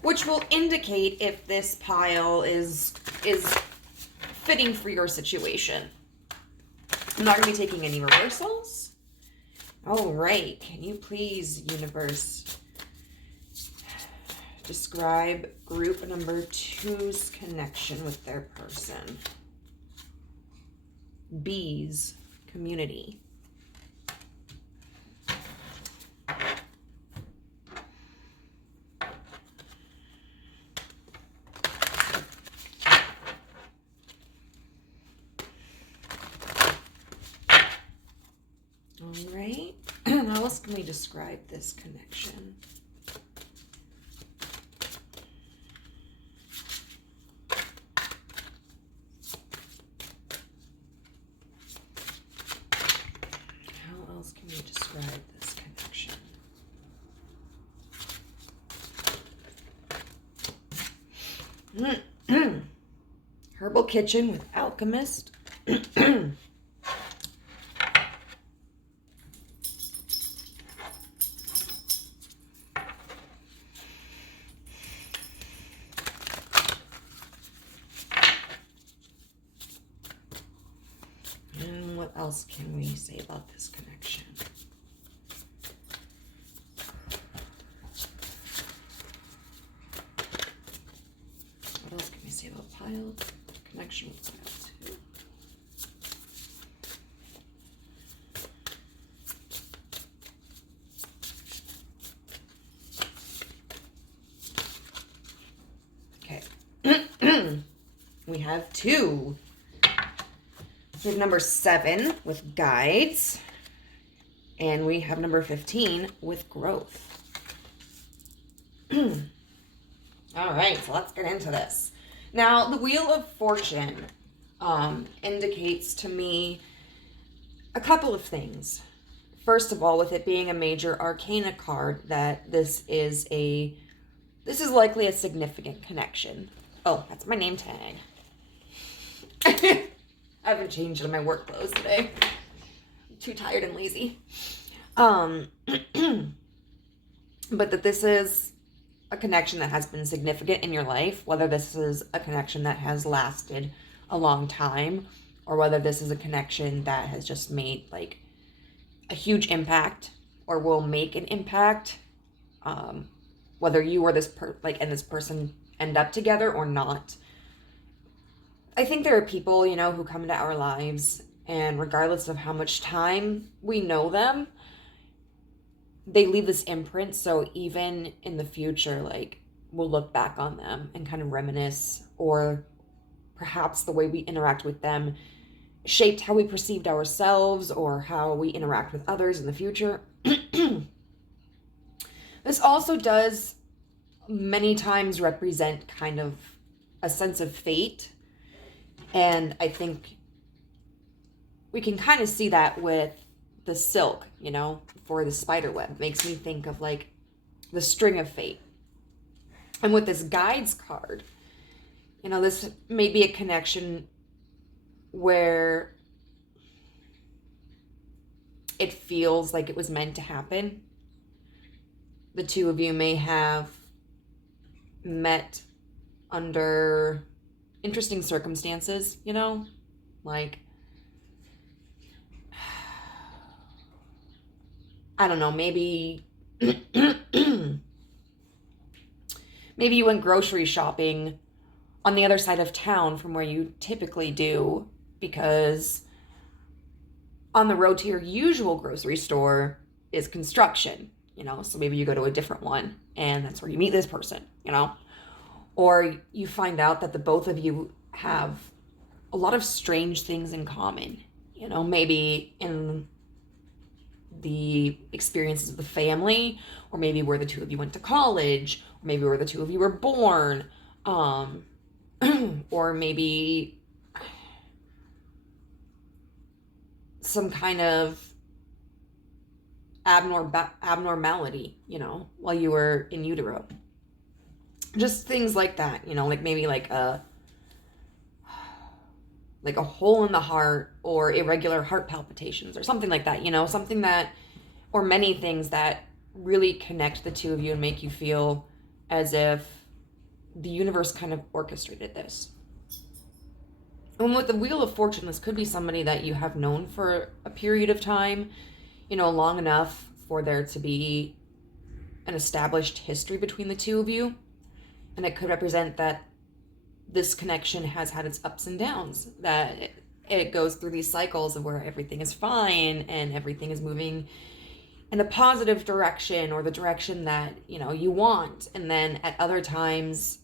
which will indicate if this pile is fitting for your situation. I'm not going to be taking any reversals. All right. Can you please, universe, describe group number 2's connection with their person? B's community. All right. How else can we describe this connection? How else can we describe this connection? Herbal kitchen with alchemist. What else can we say about this connection? What else can we say about pile? Connection with pile 2? Okay. We have 2. We have number 7 with guides, and we have number 15 with growth. All right, so let's get into this. Now, the Wheel of Fortune indicates to me a couple of things. First of all, with it being a major arcana card, that this is likely a significant connection. Oh, that's my name tag. I haven't changed it in my work clothes today. I'm too tired and lazy. But that this is a connection that has been significant in your life, whether this is a connection that has lasted a long time, or whether this is a connection that has just made like a huge impact or will make an impact, whether you or this and this person end up together or not. I think there are people, you know, who come into our lives, and regardless of how much time we know them, they leave this imprint. So even in the future, like, we'll look back on them and kind of reminisce, or perhaps the way we interact with them shaped how we perceived ourselves or how we interact with others in the future. This also does many times represent kind of a sense of fate. And I think we can kind of see that with the silk, you know, for the spider web. It makes me think of like the string of fate. And with this guides card, you know, this may be a connection where it feels like it was meant to happen. The two of you may have met under interesting circumstances, you know? Like, I don't know, maybe maybe you went grocery shopping on the other side of town from where you typically do, because on the road to your usual grocery store is construction, you know? So maybe you go to a different one and that's where you meet this person, you know? Or you find out that the both of you have a lot of strange things in common, you know, maybe in the experiences of the family, or maybe where the two of you went to college, or maybe where the two of you were born, or maybe some kind of abnormality, you know, while you were in utero. Just things like that, you know, like maybe like a hole in the heart, or irregular heart palpitations, or something like that, you know, something that, or many things that really connect the two of you and make you feel as if the universe kind of orchestrated this. And with the Wheel of Fortune, this could be somebody that you have known for a period of time, you know, long enough for there to be an established history between the two of you. And it could represent that this connection has had its ups and downs, that it goes through these cycles of where everything is fine and everything is moving in a positive direction, or the direction that, you know, you want. And then at other times,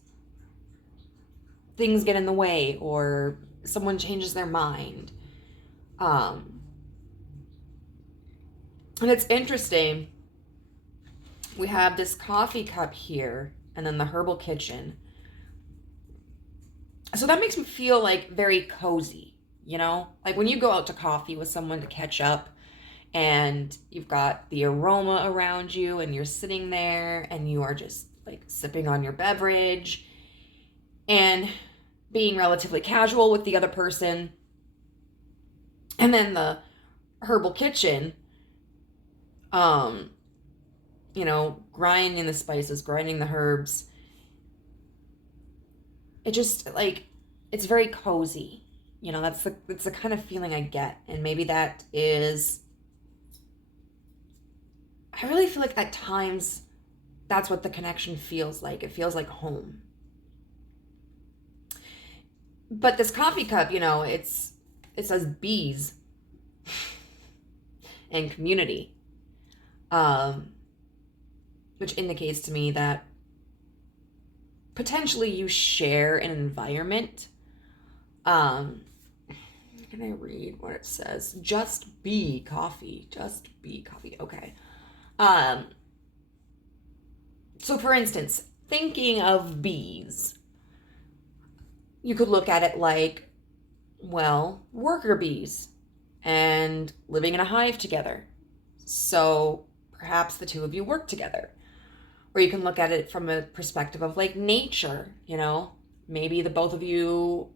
things get in the way, or someone changes their mind. And it's interesting. We have this coffee cup here, and then the herbal kitchen. So that makes me feel like very cozy, you know? Like when you go out to coffee with someone to catch up, and you've got the aroma around you, and you're sitting there and you are just like sipping on your beverage and being relatively casual with the other person. And then the herbal kitchen, you know, grinding the spices, grinding the herbs. It just, like, it's very cozy. You know, that's the kind of feeling I get. And maybe that is, I really feel like at times that's what the connection feels like. It feels like home. But this coffee cup, you know, it says bees and community, which indicates to me that potentially you share an environment. Can I read what it says? Just be coffee. Just be coffee. Okay. So for instance, thinking of bees, you could look at it like, well, worker bees and living in a hive together. So perhaps the two of you work together. Or you can look at it from a perspective of like nature, you know, maybe the both of you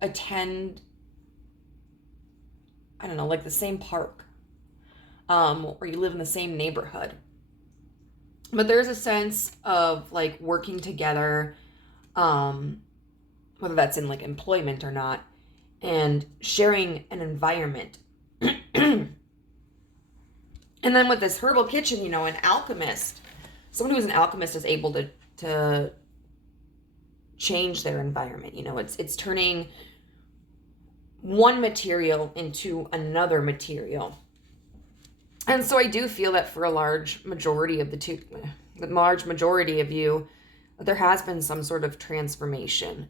attend, I don't know, like the same park, or you live in the same neighborhood. But there's a sense of like working together, whether that's in like employment or not, and sharing an environment. And then with this herbal kitchen, you know, an alchemist, someone who's an alchemist is able to change their environment. You know, it's turning one material into another material. And so I do feel that for a large majority of you, there has been some sort of transformation.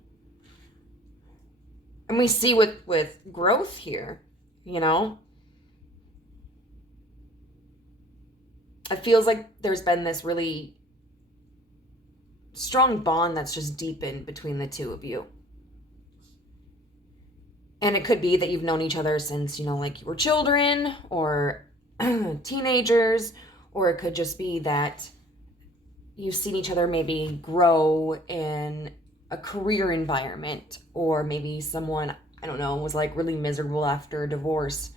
And we see with growth here, you know, it feels like there's been this really strong bond that's just deepened between the two of you. And it could be that you've known each other since, you know, like you were children or teenagers, or it could just be that you've seen each other maybe grow in a career environment, or maybe someone, I don't know, was like really miserable after a divorce,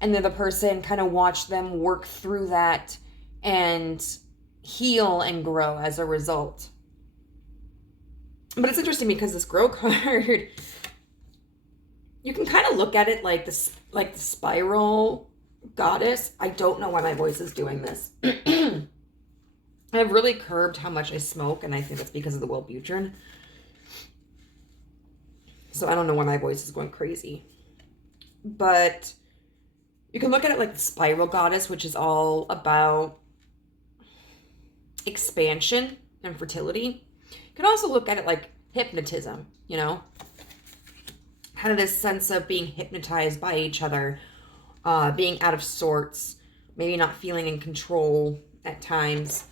and the other person kind of watched them work through that and heal and grow as a result. But it's interesting because this Grow card, you can kind of look at it like this, like the spiral goddess. I don't know why my voice is doing this. I've really curbed how much I smoke, and I think that's because of the Wellbutrin. So I don't know why my voice is going crazy. But you can look at it like the spiral goddess, which is all about expansion and fertility. You can also look at it like hypnotism, you know? Kind of this sense of being hypnotized by each other, being out of sorts, maybe not feeling in control at times.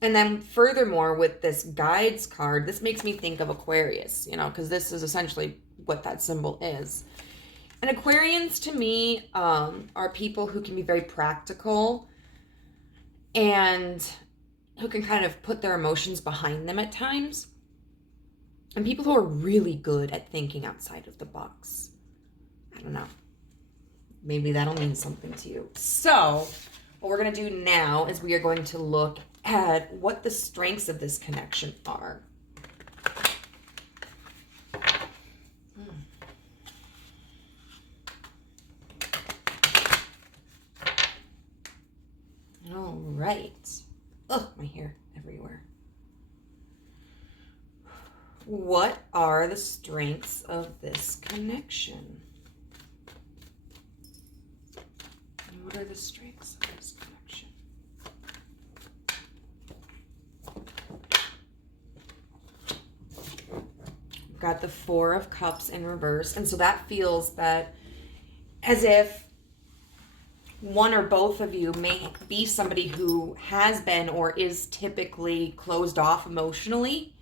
And then furthermore, with this guides card, this makes me think of Aquarius, you know, because this is essentially what that symbol is. And Aquarians to me are people who can be very practical and who can kind of put their emotions behind them at times. And people who are really good at thinking outside of the box. I don't know. Maybe that'll mean something to you. So what we're going to do now is we are going to look at what the strengths of this connection are. All right. Oh, my hair everywhere. What are the strengths of this connection? What are the strengths of this connection? We've got the Four of Cups in reverse. And so that feels that as if one or both of you may be somebody who has been or is typically closed off emotionally.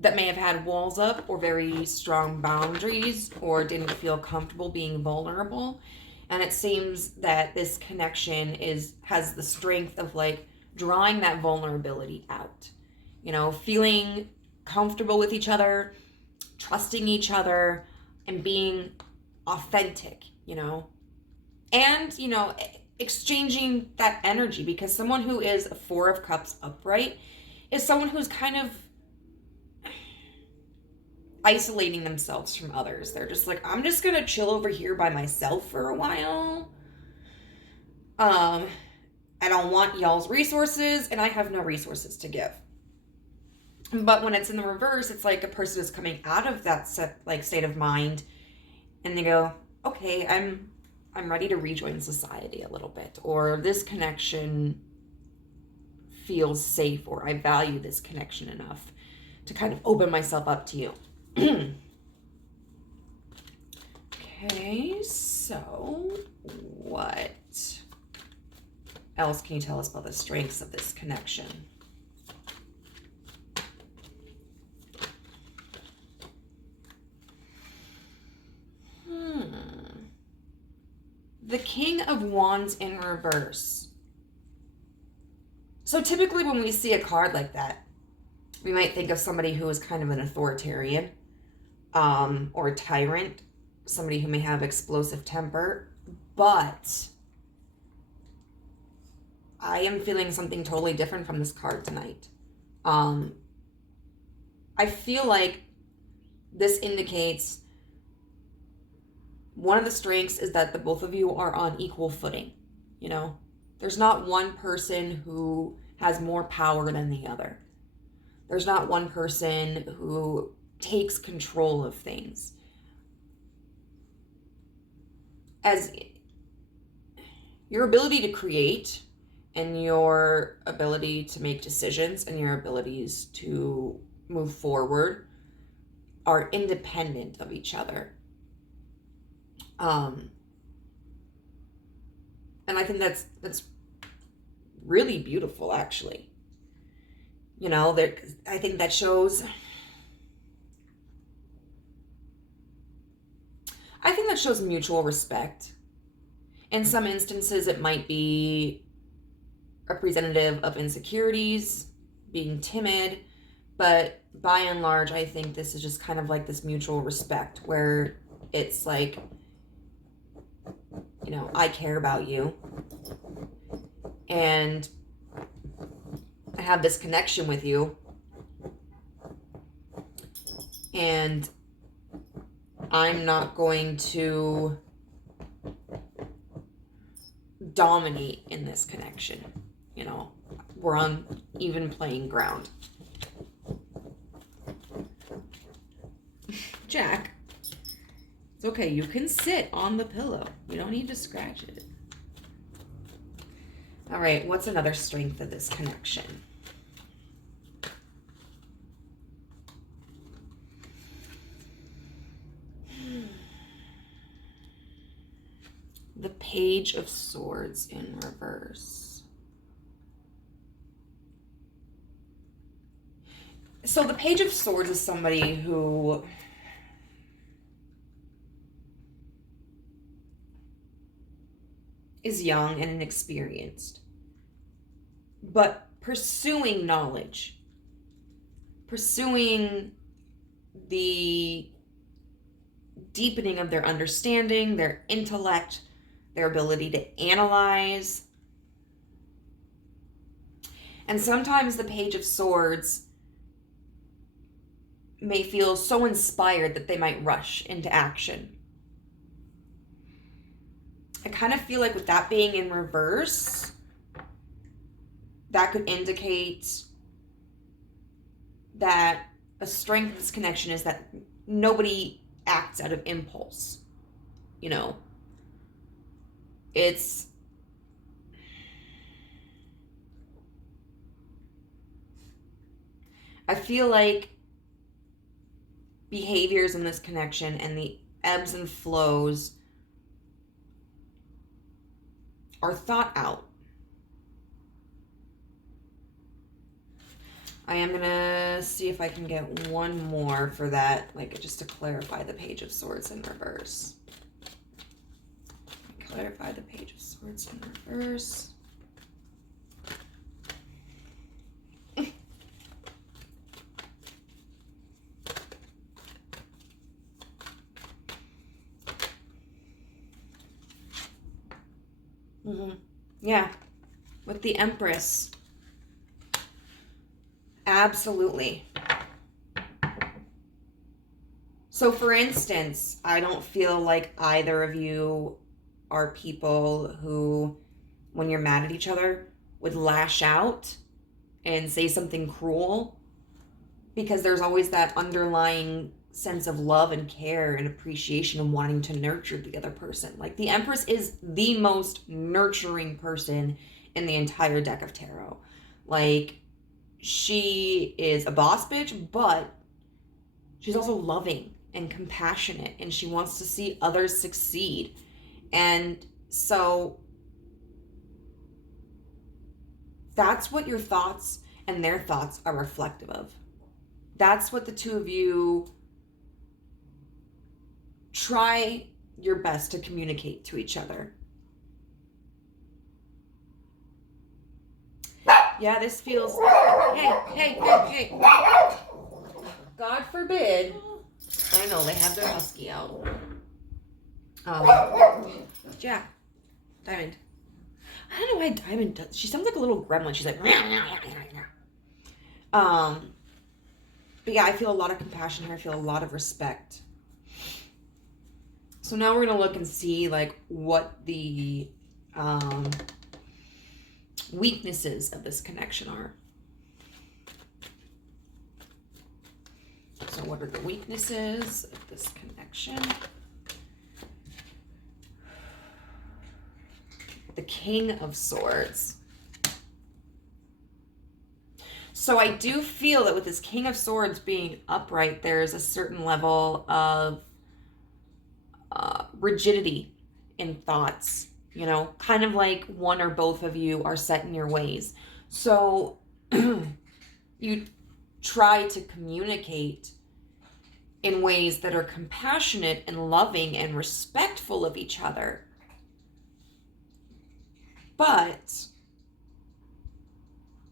That may have had walls up or very strong boundaries or didn't feel comfortable being vulnerable. And it seems that this connection has the strength of like drawing that vulnerability out, you know, feeling comfortable with each other, trusting each other, and being authentic, you know, and, you know, exchanging that energy, because someone who is a Four of Cups upright is someone who's kind of isolating themselves from others. They're just like, I'm just gonna chill over here by myself for a while. I don't want y'all's resources, and I have no resources to give. But when it's in the reverse, it's like a person is coming out of that state of mind, and they go, okay, I'm ready to rejoin society a little bit, or this connection feels safe, or I value this connection enough to kind of open myself up to you. Okay, so what else can you tell us about the strengths of this connection? The King of Wands in reverse. So typically when we see a card like that, we might think of somebody who is kind of an authoritarian, or a tyrant, somebody who may have explosive temper, but I am feeling something totally different from this card tonight. I feel like this indicates one of the strengths is that the both of you are on equal footing. You know, there's not one person who has more power than the other. There's not one person who takes control of things. As your ability to create and your ability to make decisions and your abilities to move forward are independent of each other. And I think that's really beautiful, actually. You know, I think that shows mutual respect. In some instances, it might be representative of insecurities, being timid, but by and large, I think this is just kind of like this mutual respect where it's like, you know, I care about you, and I have this connection with you, and I'm not going to dominate in this connection. You know, we're on even playing ground. Jack, it's okay. You can sit on the pillow. You don't need to scratch it. All right, what's another strength of this connection? The Page of Swords in reverse. So the Page of Swords is somebody who is young and inexperienced, but pursuing knowledge, pursuing the deepening of their understanding, their intellect, their ability to analyze. And sometimes the Page of Swords may feel so inspired that they might rush into action. I kind of feel like with that being in reverse, that could indicate that a strength of this connection is that nobody acts out of impulse. You know, I feel like behaviors in this connection and the ebbs and flows are thought out. I am going to see if I can get one more for that, like just to clarify the Page of Swords in reverse. Clarify the Page of Swords in reverse. Yeah, with the Empress. Absolutely. So for instance, I don't feel like either of you are people who, when you're mad at each other, would lash out and say something cruel, because there's always that underlying sense of love and care and appreciation and wanting to nurture the other person. Like the Empress is the most nurturing person in the entire deck of tarot. Like, she is a boss bitch, but she's also loving and compassionate, and she wants to see others succeed. And so that's what your thoughts and their thoughts are reflective of. That's what the two of you try your best to communicate to each other. Yeah, this feels... Hey. God forbid. I know, they have their husky out. Jack. Diamond. I don't know why Diamond does... She sounds like a little gremlin. She's like... But yeah, I feel a lot of compassion here. I feel a lot of respect. So now we're going to look and see, like, what the weaknesses of this connection are. So what are the weaknesses of this connection? The King of Swords. So I do feel that with this King of Swords being upright, there's a certain level of rigidity in thoughts, you know, kind of like one or both of you are set in your ways. So you try to communicate in ways that are compassionate and loving and respectful of each other. But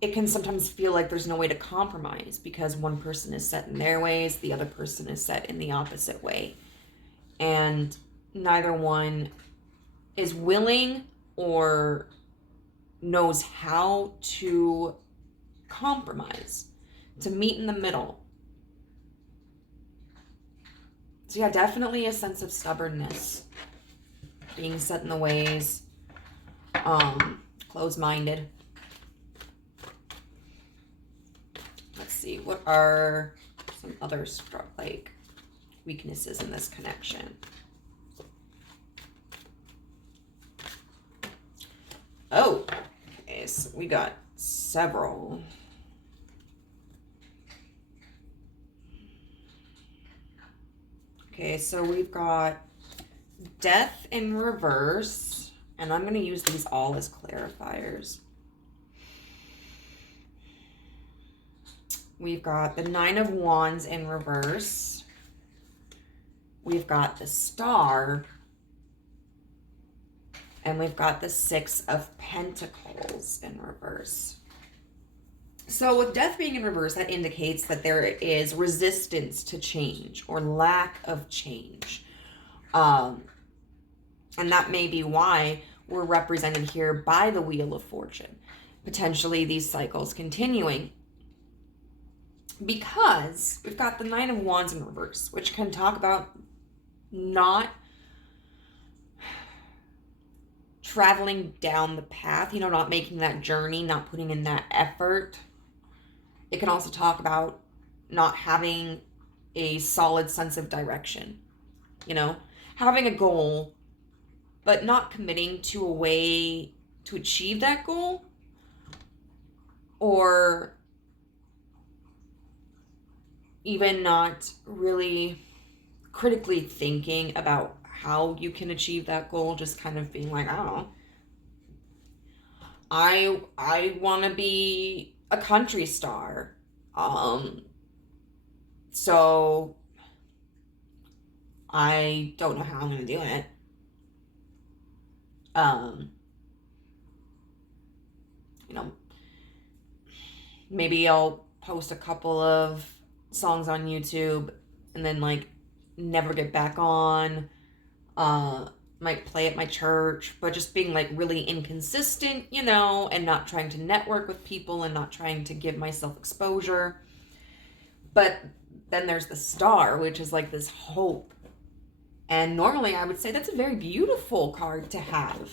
it can sometimes feel like there's no way to compromise because one person is set in their ways, the other person is set in the opposite way. And neither one is willing or knows how to compromise, to meet in the middle. So yeah, definitely a sense of stubbornness, being set in the ways, closed-minded. Let's see, what are some other like weaknesses in this connection? Oh, okay, so we got several. Okay, so we've got death in reverse, and I'm going to use these all as clarifiers. We've got the Nine of Wands in reverse. We've got the Star. And we've got the Six of Pentacles in reverse. So with death being in reverse, that indicates that there is resistance to change or lack of change. And that may be why we're represented here by the Wheel of Fortune. Potentially these cycles continuing. Because we've got the Nine of Wands in reverse, which can talk about not traveling down the path, you know, not making that journey, not putting in that effort. It can also talk about not having a solid sense of direction, you know, having a goal, but not committing to a way to achieve that goal, or even not really critically thinking about how you can achieve that goal, just kind of being like, I don't know, I want to be a country star. So I don't know how I'm going to do it. You know, maybe I'll post a couple of songs on YouTube and then like never get back on. Might play at my church, but just being like really inconsistent, you know, and not trying to network with people and not trying to give myself exposure. But then there's the Star, which is like this hope. And normally I would say that's a very beautiful card to have.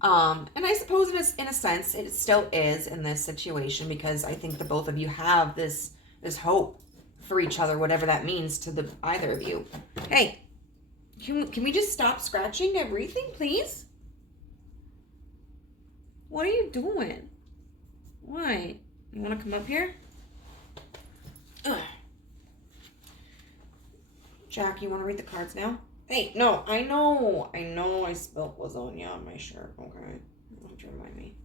And I suppose in a sense it still is in this situation, because I think the both of you have this hope for each other, whatever that means to the either of you. Hey, can we just stop scratching everything, please? What are you doing? Why? You want to come up here? Ugh. Jack, you want to read the cards now? Hey, no, I know I spilled lasagna on my shirt. Okay, you have to remind me.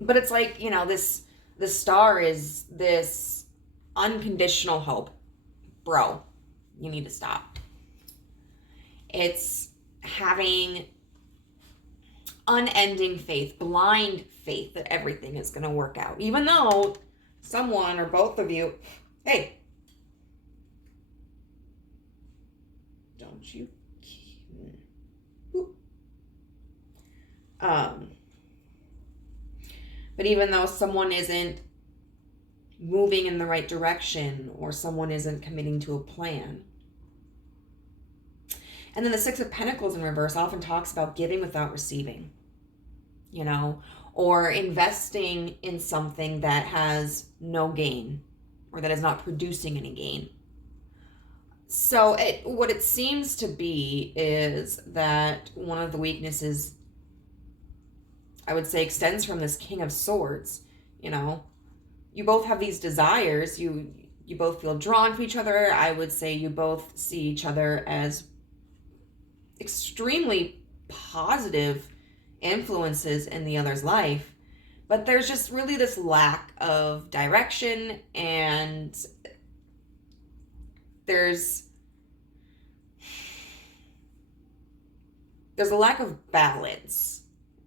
But it's like, you know, the Star is this unconditional hope. Bro, you need to stop. It's having unending faith, blind faith that everything is going to work out. Even though someone or both of you, hey, don't you, but even though someone isn't moving in the right direction, or someone isn't committing to a plan. And then the Six of Pentacles in reverse often talks about giving without receiving, you know, or investing in something that has no gain, or that is not producing any gain. So what it seems to be is that one of the weaknesses, I would say, extends from this King of Swords. You know, you both have these desires. You both feel drawn to each other. I would say you both see each other as extremely positive influences in the other's life. But there's just really this lack of direction, and there's a lack of balance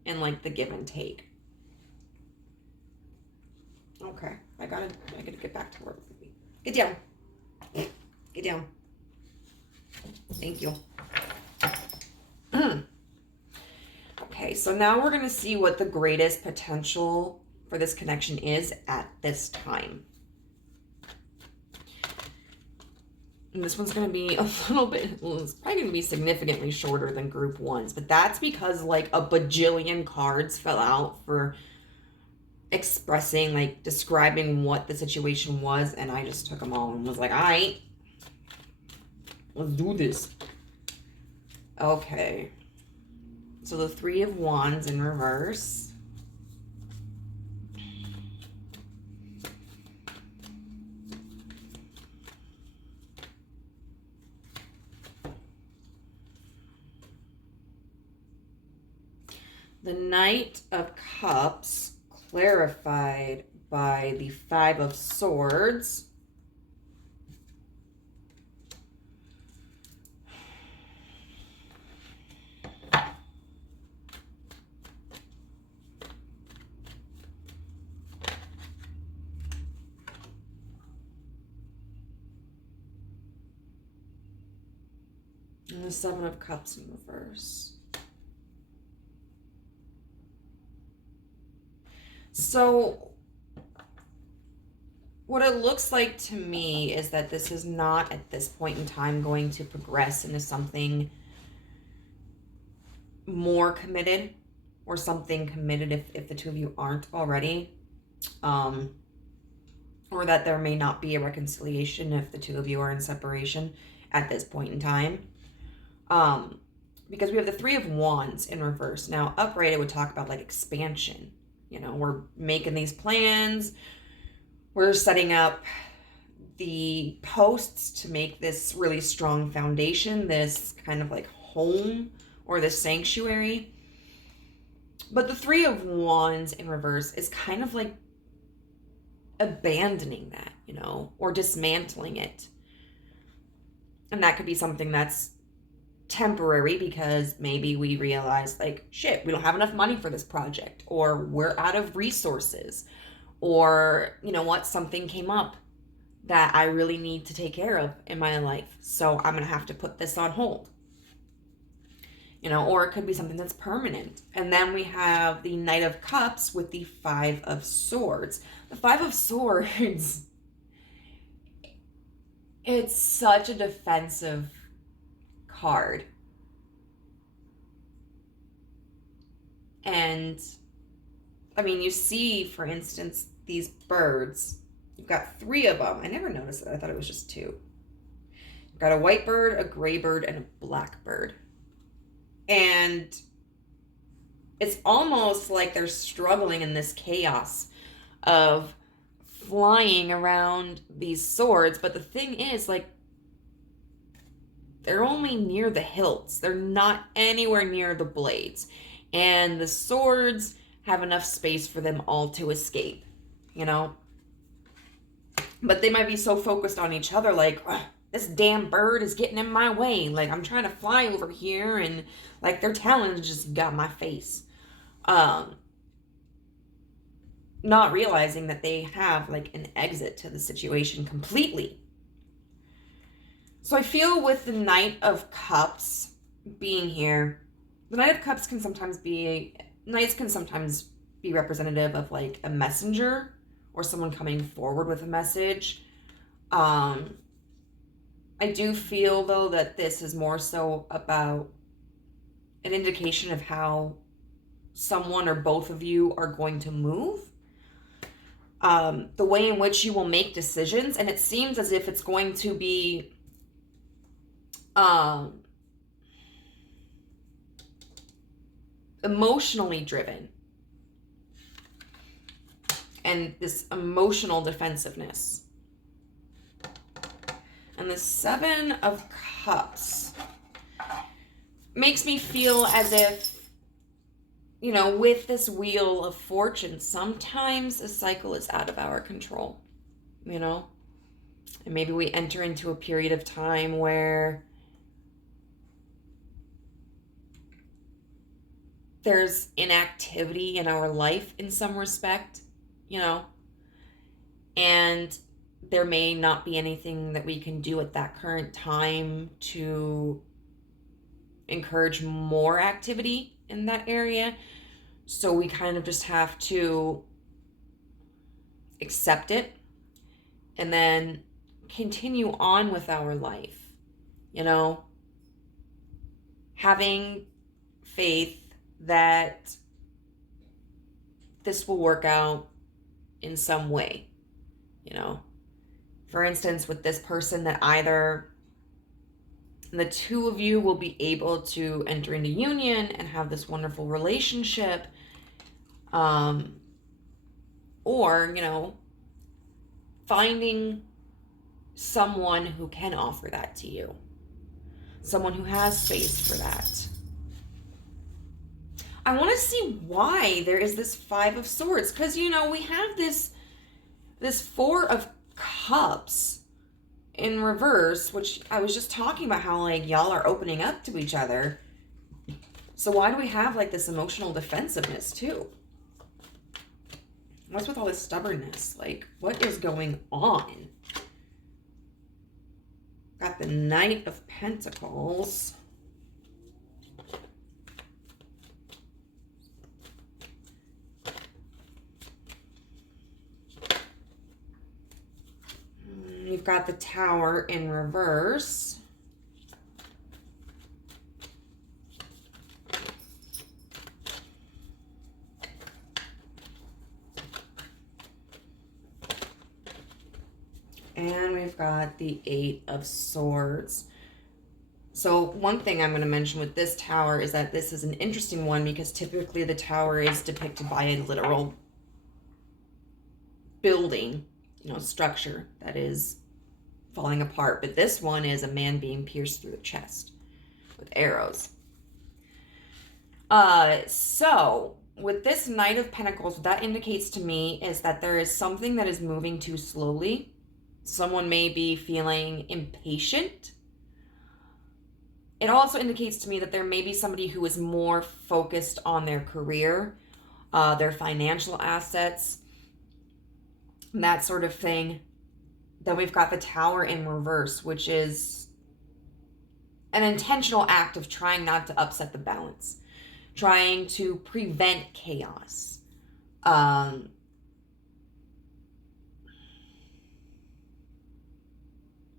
in like the give and take. Okay, I gotta get back to work. Get down. Get down. Thank you. Okay, Okay, so now we're going to see what the greatest potential for this connection is at this time. And this one's going to be a little bit, well, it's probably going to be significantly shorter than group ones, but that's because like a bajillion cards fell out for expressing, like describing what the situation was, and I just took them all and was like, all right, let's do this. Okay. So the Three of Wands in reverse. The Knight of Cups clarified by the Five of Swords. And the Seven of Cups in reverse. So what it looks like to me is that this is not at this point in time going to progress into something more committed, or something committed if the two of you aren't already. Or that there may not be a reconciliation if the two of you are in separation at this point in time. Because we have the Three of Wands in reverse. Now, upright, it would talk about like expansion. You know, we're making these plans. We're setting up the posts to make this really strong foundation, this kind of like home or this sanctuary. But the Three of Wands in reverse is kind of like abandoning that, you know, or dismantling it. And that could be something that's temporary because maybe we realize like, shit, we don't have enough money for this project, or we're out of resources, or you know what, something came up that I really need to take care of in my life, so I'm gonna have to put this on hold, you know. Or it could be something that's permanent. And then we have the Knight of Cups with the Five of Swords. The Five of Swords, it's such a defensive card. And I mean, you see, for instance, these birds. You've got three of them. I never noticed it. I thought it was just two. You've got a white bird, a gray bird, and a black bird. And it's almost like they're struggling in this chaos of flying around these swords. But the thing is, like, they're only near the hilts. They're not anywhere near the blades. And the swords have enough space for them all to escape, you know? But they might be so focused on each other, like, this damn bird is getting in my way. Like, I'm trying to fly over here, and, like, their talons just got my face. Not realizing that they have, like, an exit to the situation completely. So I feel with the Knight of Cups being here, the Knight of Cups can sometimes be, Knights can sometimes be representative of like a messenger or someone coming forward with a message. I do feel though that this is more so about an indication of how someone or both of you are going to move. The way in which you will make decisions, and it seems as if it's going to be emotionally driven, and this emotional defensiveness. And the Seven of Cups makes me feel as if, you know, with this Wheel of Fortune, sometimes a cycle is out of our control, you know? And maybe we enter into a period of time where there's inactivity in our life in some respect, you know, and there may not be anything that we can do at that current time to encourage more activity in that area. So we kind of just have to accept it and then continue on with our life. You know, having faith that this will work out in some way. You know, for instance, with this person, that either the two of you will be able to enter into union and have this wonderful relationship, or, you know, finding someone who can offer that to you, someone who has space for that. I want to see why there is this Five of Swords, because, you know, we have this Four of Cups in reverse, which I was just talking about how, like, y'all are opening up to each other. So why do we have, like, this emotional defensiveness too? What's with all this stubbornness? Like, what is going on? Got the Knight of Pentacles. We've got the Tower in reverse. And we've got the Eight of Swords. So one thing I'm going to mention with this Tower is that this is an interesting one, because typically the Tower is depicted by a literal building, you know, structure that is falling apart. But this one is a man being pierced through the chest with arrows. So with this Knight of Pentacles, what that indicates to me is that there is something that is moving too slowly. Someone may be feeling impatient. It also indicates to me that there may be somebody who is more focused on their career, their financial assets, that sort of thing. Then we've got the Tower in reverse, which is an intentional act of trying not to upset the balance, trying to prevent chaos.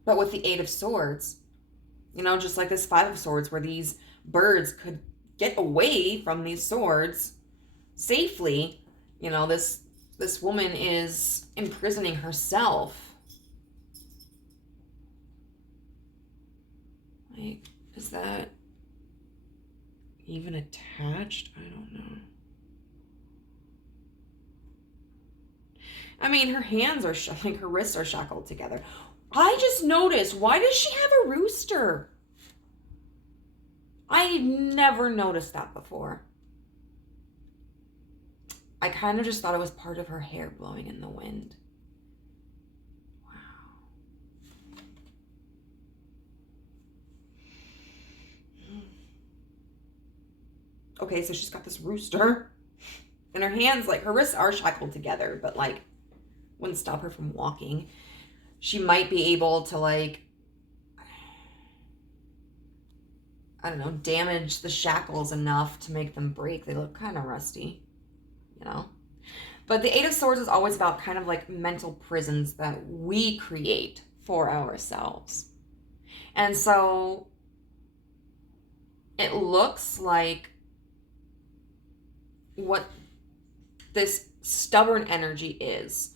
But with the Eight of Swords, you know, just like this Five of Swords, where these birds could get away from these swords safely, you know, this woman is imprisoning herself. Like, is that even attached? I don't know. I mean, her hands are, like, her wrists are shackled together. I just noticed, why does she have a rooster? I never noticed that before. I kind of just thought it was part of her hair blowing in the wind. Wow. Okay, so she's got this rooster. And her hands, like, her wrists are shackled together, but, like, wouldn't stop her from walking. She might be able to, like, I don't know, damage the shackles enough to make them break. They look kind of rusty, you know? But the Eight of Swords is always about kind of like mental prisons that we create for ourselves. And so it looks like what this stubborn energy is,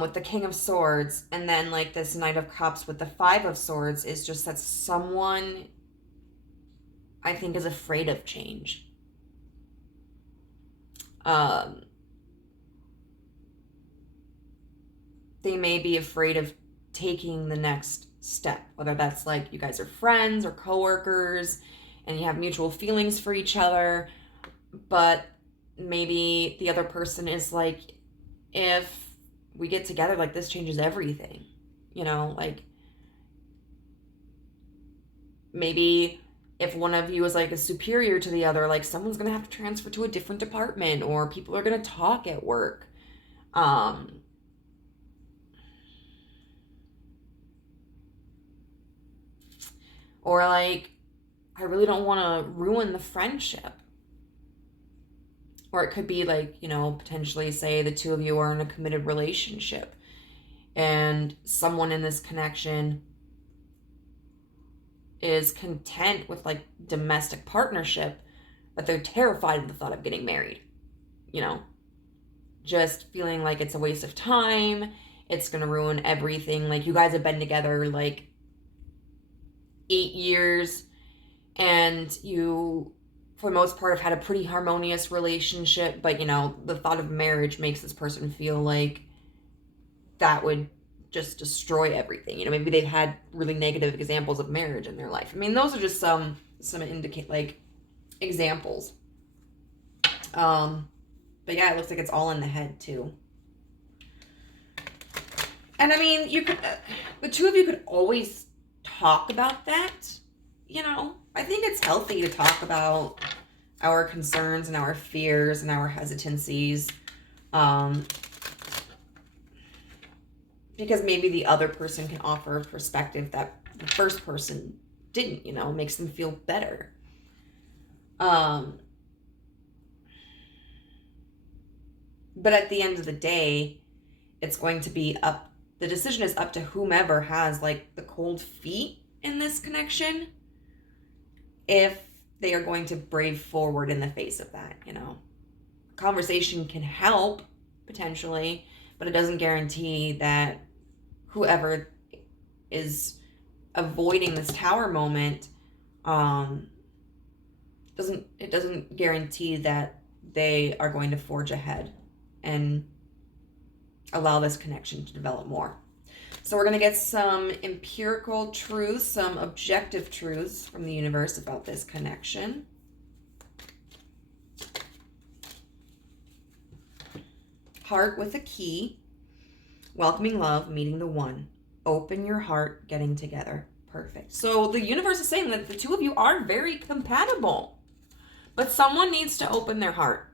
with the King of Swords, and then like this Knight of Cups with the Five of Swords, is just that someone, I think, is afraid of change. They may be afraid of taking the next step, whether that's like you guys are friends or coworkers and you have mutual feelings for each other, but maybe the other person is like, if we get together, like, this changes everything, you know? Like, maybe if one of you is like a superior to the other, like, someone's gonna have to transfer to a different department, or people are gonna talk at work. Or like, I really don't want to ruin the friendship. Or it could be like, you know, potentially say the two of you are in a committed relationship and someone in this connection is content with like domestic partnership, but they're terrified of the thought of getting married, you know, just feeling like it's a waste of time. It's going to ruin everything. Like, you guys have been together like 8 years and you, for the most part, have had a pretty harmonious relationship, but, you know, the thought of marriage makes this person feel like that would just destroy everything. You know, maybe they've had really negative examples of marriage in their life. I mean, those are just some indicate like examples. But yeah, it looks like it's all in the head too. And I mean, you could, the two of you could always talk about that. You know, I think it's healthy to talk about our concerns and our fears and our hesitancies. Because maybe the other person can offer a perspective that the first person didn't, you know, makes them feel better. But at the end of the day, it's going to be up, the decision is up to whomever has like the cold feet in this connection, if they are going to brave forward in the face of that, you know. Conversation can help, potentially, but it doesn't guarantee that whoever is avoiding this tower moment, doesn't guarantee that they are going to forge ahead and allow this connection to develop more. So we're going to get some empirical truths, some objective truths from the universe about this connection. Heart with a key. Welcoming love, meeting the one. Open your heart, getting together. Perfect. So the universe is saying that the two of you are very compatible, but someone needs to open their heart.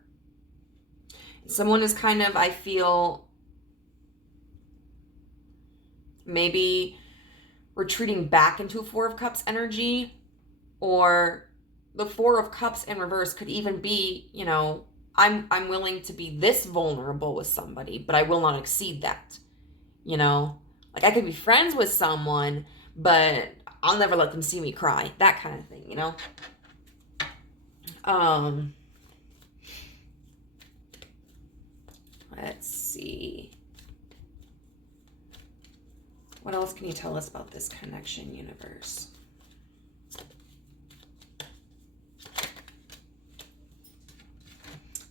Someone is kind of, I feel, maybe retreating back into a Four of Cups energy, or the Four of Cups in reverse could even be, you know, I'm willing to be this vulnerable with somebody, but I will not exceed that. You know, like I could be friends with someone, but I'll never let them see me cry. That kind of thing, you know? Let's see. What else can you tell us about this connection, universe?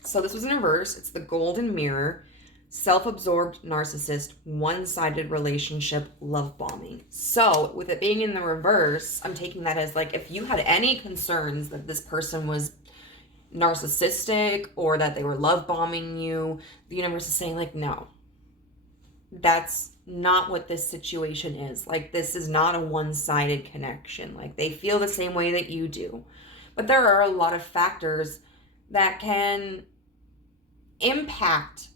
So this was in reverse. It's the golden mirror. Self-absorbed narcissist, one-sided relationship, love bombing. So with it being in the reverse, I'm taking that as like, if you had any concerns that this person was narcissistic or that they were love bombing you, the universe is saying like, no, that's not what this situation is. Like, this is not a one-sided connection. Like, they feel the same way that you do. But there are a lot of factors that can impact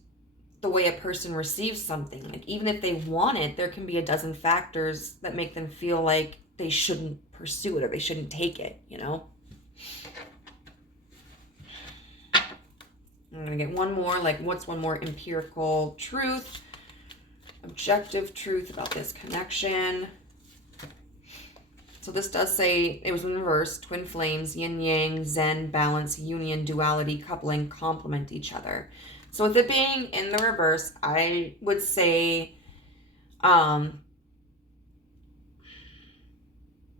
the way a person receives something. Like, even if they want it, there can be a dozen factors that make them feel like they shouldn't pursue it or they shouldn't take it, you know? I'm going to get one more, like, what's one more empirical truth, objective truth about this connection? So this does say, it was in reverse, twin flames, yin yang, zen, balance, union, duality, coupling, complement each other. So with it being in the reverse, I would say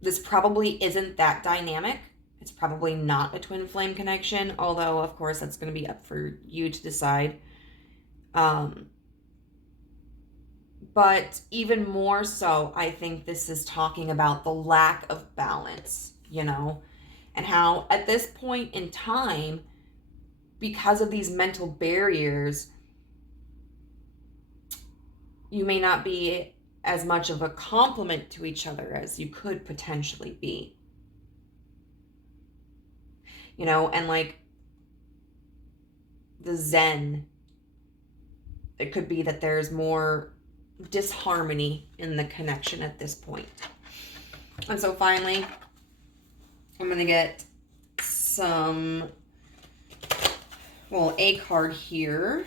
this probably isn't that dynamic. It's probably not a twin flame connection, although, of course, that's going to be up for you to decide. But even more so, I think this is talking about the lack of balance, you know, and how at this point in time, because of these mental barriers, you may not be as much of a complement to each other as you could potentially be. You know, and like the Zen, it could be that there's more disharmony in the connection at this point. And so finally, I'm going to get a card here.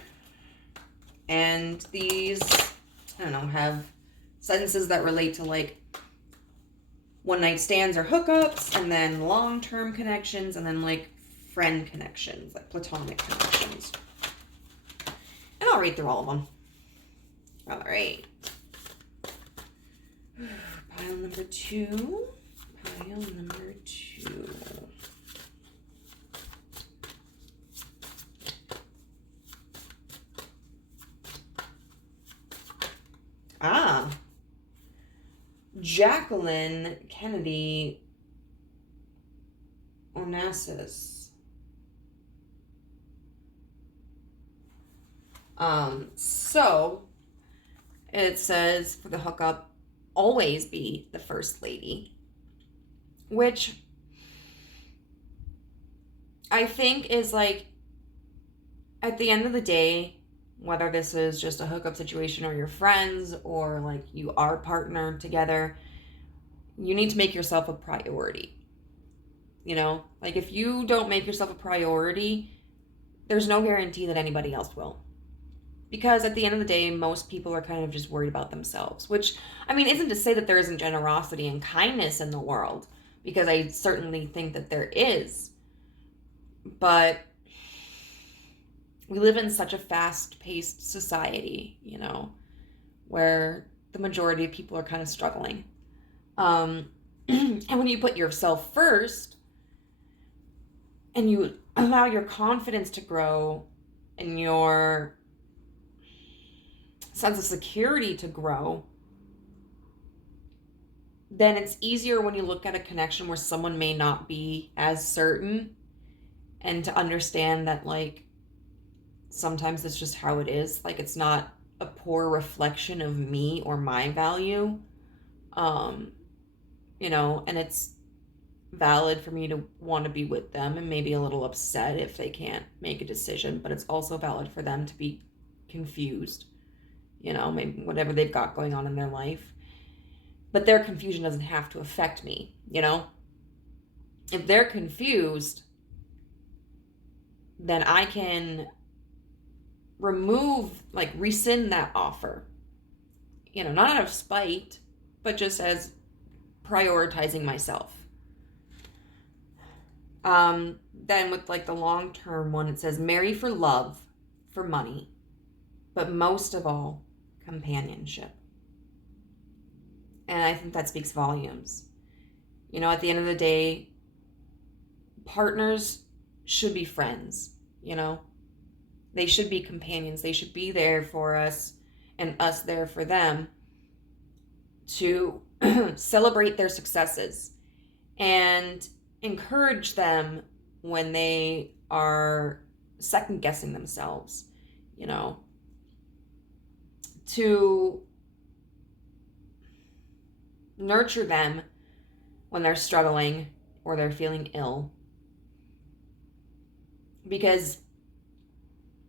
And these, I don't know, have sentences that relate to like one-night stands or hookups, and then long-term connections, and then like friend connections, like platonic connections. And I'll read through all of them. All right. Pile number 2. Pile number 2. Jacqueline Kennedy Onassis. So it says for the hookup, always be the first lady, which I think is like, at the end of the day, whether this is just a hookup situation or you're friends or like you are partnered together, you need to make yourself a priority. You know, like if you don't make yourself a priority, there's no guarantee that anybody else will. Because at the end of the day, most people are kind of just worried about themselves, which, I mean, isn't to say that there isn't generosity and kindness in the world, because I certainly think that there is. But we live in such a fast-paced society, you know, where the majority of people are kind of struggling. And when you put yourself first and you allow your confidence to grow and your sense of security to grow, then it's easier when you look at a connection where someone may not be as certain, and to understand that, like, sometimes it's just how it is. Like, it's not a poor reflection of me or my value. You know, and it's valid for me to want to be with them and maybe a little upset if they can't make a decision, but it's also valid for them to be confused, you know, maybe whatever they've got going on in their life. But their confusion doesn't have to affect me, you know? If they're confused, then I can rescind that offer. You know, not out of spite, but just as prioritizing myself. Then with like the long-term one, it says marry for love, for money, but most of all, companionship. And I think that speaks volumes. You know, at the end of the day, partners should be friends, you know? They should be companions. They should be there for us and us there for them, to celebrate their successes and encourage them when they are second guessing themselves, you know, to nurture them when they're struggling or they're feeling ill. Because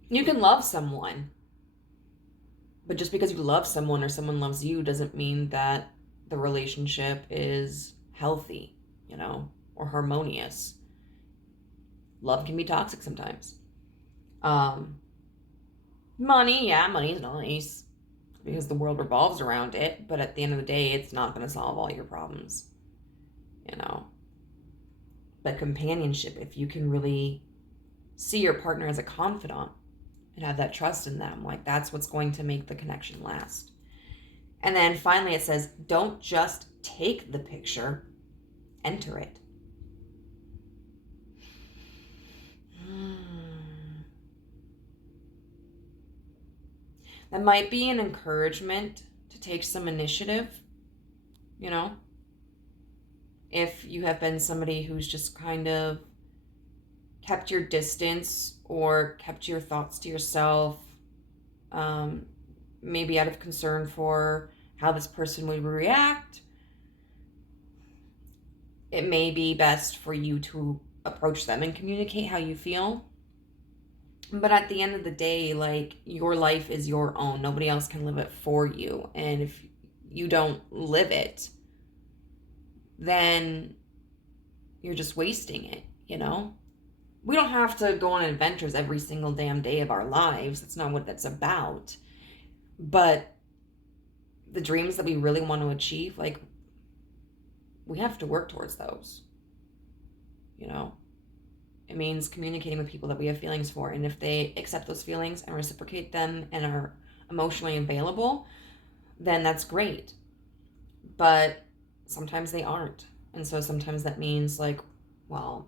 you can love someone, but just because you love someone or someone loves you doesn't mean that the relationship is healthy, you know, or harmonious. Love can be toxic sometimes. Money's nice because the world revolves around it, but at the end of the day, it's not going to solve all your problems, you know. But companionship, if you can really see your partner as a confidant and have that trust in them, like, that's what's going to make the connection last. And then finally it says, don't just take the picture, enter it. That might be an encouragement to take some initiative, you know? If you have been somebody who's just kind of kept your distance or kept your thoughts to yourself, maybe out of concern for how this person would react, it may be best for you to approach them and communicate how you feel. But at the end of the day, like, your life is your own. Nobody else can live it for you. And if you don't live it, then you're just wasting it, you know? We don't have to go on adventures every single damn day of our lives. That's not what that's about. But the dreams that we really want to achieve, like, we have to work towards those, you know? It means communicating with people that we have feelings for. And if they accept those feelings and reciprocate them and are emotionally available, then that's great. But sometimes they aren't. And so sometimes that means, like, well,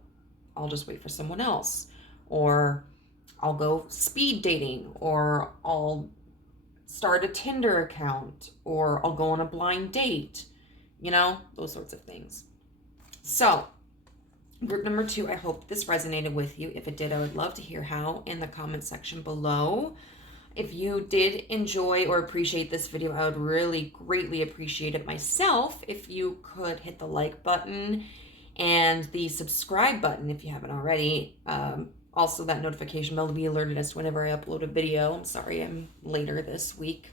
I'll just wait for someone else. Or I'll go speed dating. Or I'll start a Tinder account. Or I'll go on a blind date. You know, those sorts of things. So, group number 2, I hope this resonated with you. If it did, I would love to hear how in the comment section below. If you did enjoy or appreciate this video, I would really greatly appreciate it myself if you could hit the like button and the subscribe button if you haven't already. Also, that notification bell to be alerted as to whenever I upload a video. I'm sorry I'm later this week.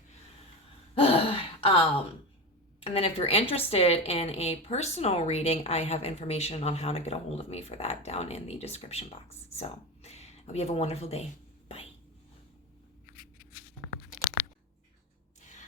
And then if you're interested in a personal reading, I have information on how to get a hold of me for that down in the description box. So I hope you have a wonderful day. Bye.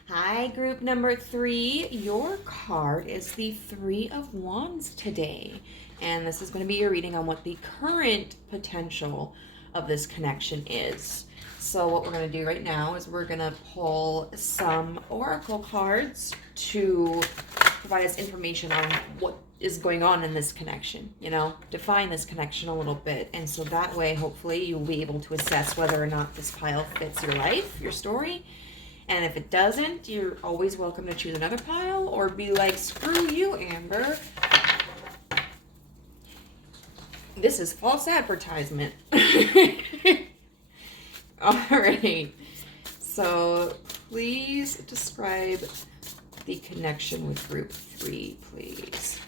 Hi, group number 3. Your card is the 3 of Wands today. And this is going to be your reading on what the current potential of this connection is. So what we're going to do right now is we're going to pull some oracle cards to provide us information on what is going on in this connection, you know, define this connection a little bit. And so that way, hopefully, you'll be able to assess whether or not this pile fits your life, your story. And if it doesn't, you're always welcome to choose another pile or be like, screw you, Amber. This is false advertisement. All right. So please describe the connection with group 3, please.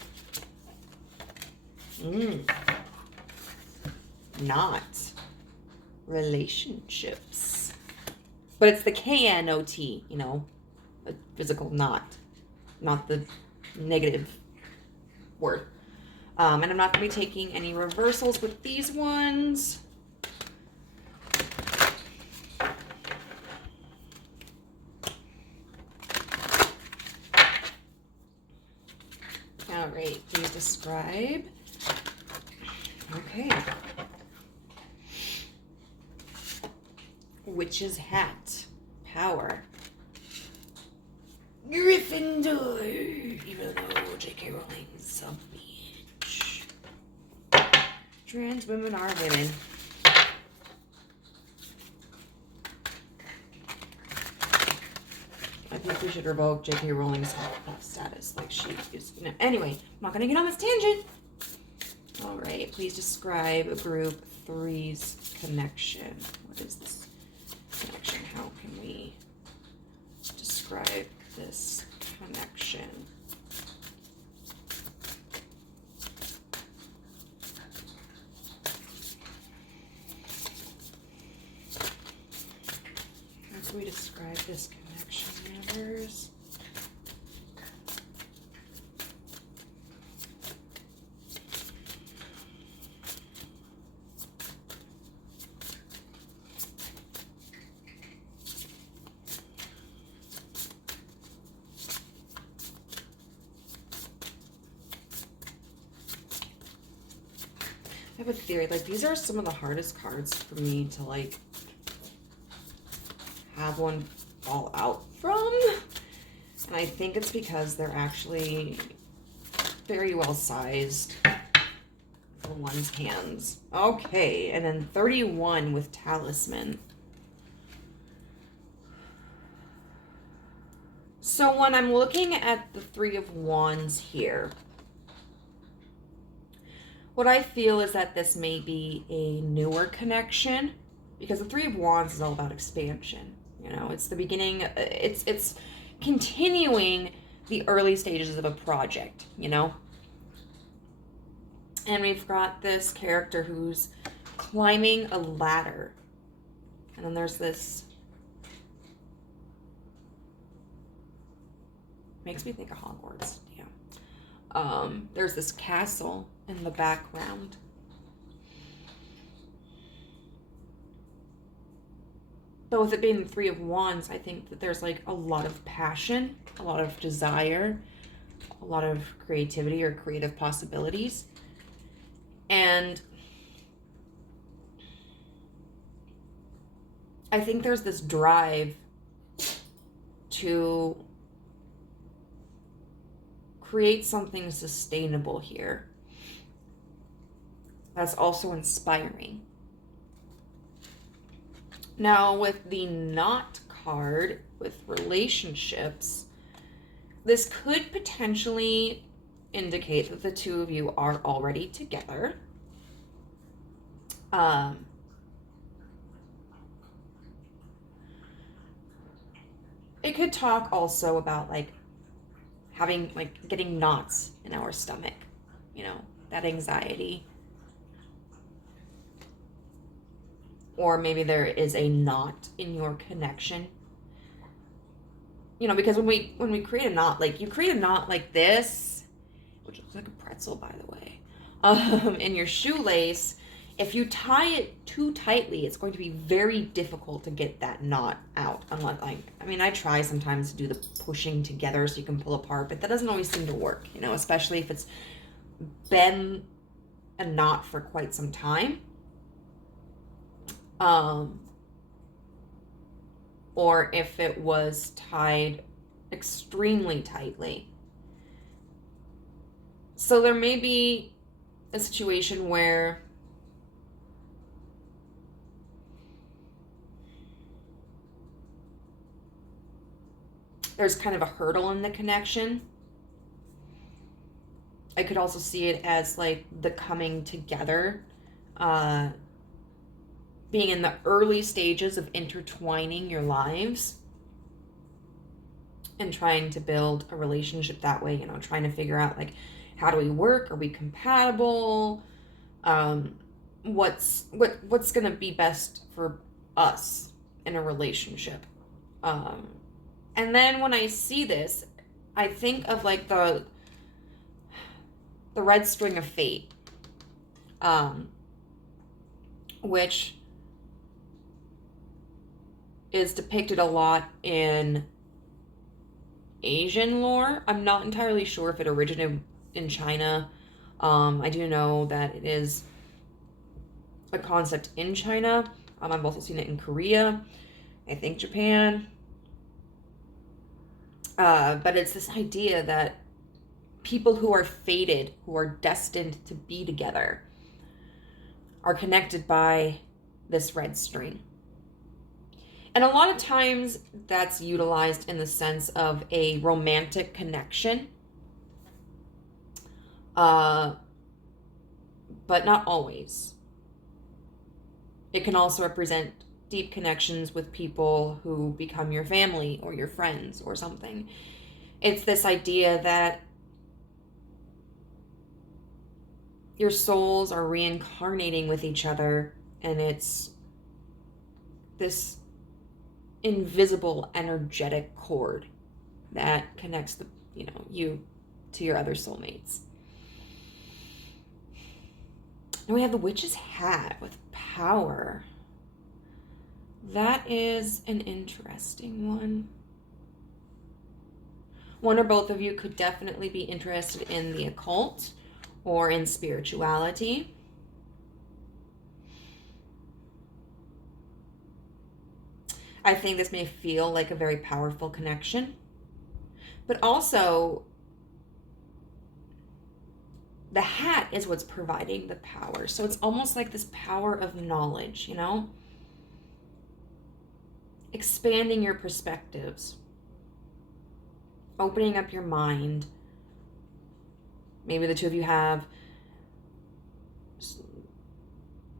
Not relationships. But it's the K-N-O-T, you know, a physical knot, not the negative word. And I'm not going to be taking any reversals with these ones. All right, please describe. Okay. Witch's hat. Power. Gryffindor. Even though J.K. Rowling's a bitch. Trans women are women. I think we should revoke J.K. Rowling's status. Like, she is, you know. Anyway, I'm not going to get on this tangent. All right, please describe group 3's connection. What is this connection? How can we describe this connection? How can we describe this connection, members? I have a theory, like, these are some of the hardest cards for me to, like, have one fall out from. And I think it's because they're actually very well sized for one's hands. Okay, and then 31 with Talisman. So when I'm looking at the 3 of Wands here, what I feel is that this may be a newer connection, because the 3 of Wands is all about expansion. You know, it's the beginning, it's continuing the early stages of a project, you know? And we've got this character who's climbing a ladder. And then there's this, makes me think of Hogwarts, yeah. There's this castle in the background. But with it being the Three of Wands, I think that there's like a lot of passion, a lot of desire, a lot of creativity or creative possibilities. And I think there's this drive to create something sustainable here that's also inspiring. Now, with the Knot card, with relationships, this could potentially indicate that the two of you are already together. It could talk also about like having, like, getting knots in our stomach, you know, that anxiety. Or maybe there is a knot in your connection. You know, because when we create a knot, like, you create a knot like this, which looks like a pretzel, by the way, in your shoelace. If you tie it too tightly, it's going to be very difficult to get that knot out. Unless, like, I mean, I try sometimes to do the pushing together so you can pull apart, but that doesn't always seem to work, you know, especially if it's been a knot for quite some time. Or if it was tied extremely tightly. So there may be a situation where there's kind of a hurdle in the connection. I could also see it as like the coming together, being in the early stages of intertwining your lives and trying to build a relationship that way, you know, trying to figure out, like, how do we work? Are we compatible? What's going to be best for us in a relationship? And then when I see this, I think of like the red string of fate, which is depicted a lot in Asian lore. I'm not entirely sure if it originated in China. I do know that it is a concept in China. I've also seen it in Korea, I think Japan. But it's this idea that people who are fated, who are destined to be together, are connected by this red string. And a lot of times that's utilized in the sense of a romantic connection. But not always. It can also represent deep connections with people who become your family or your friends or something. It's this idea that your souls are reincarnating with each other, and it's this invisible energetic cord that connects you to your other soulmates. And we have the Witch's Hat with power. That is an interesting one. One or both of you could definitely be interested in the occult or in spirituality. I think this may feel like a very powerful connection, but also the hat is what's providing the power. So it's almost like this power of knowledge, you know? Expanding your perspectives, opening up your mind. Maybe the two of you have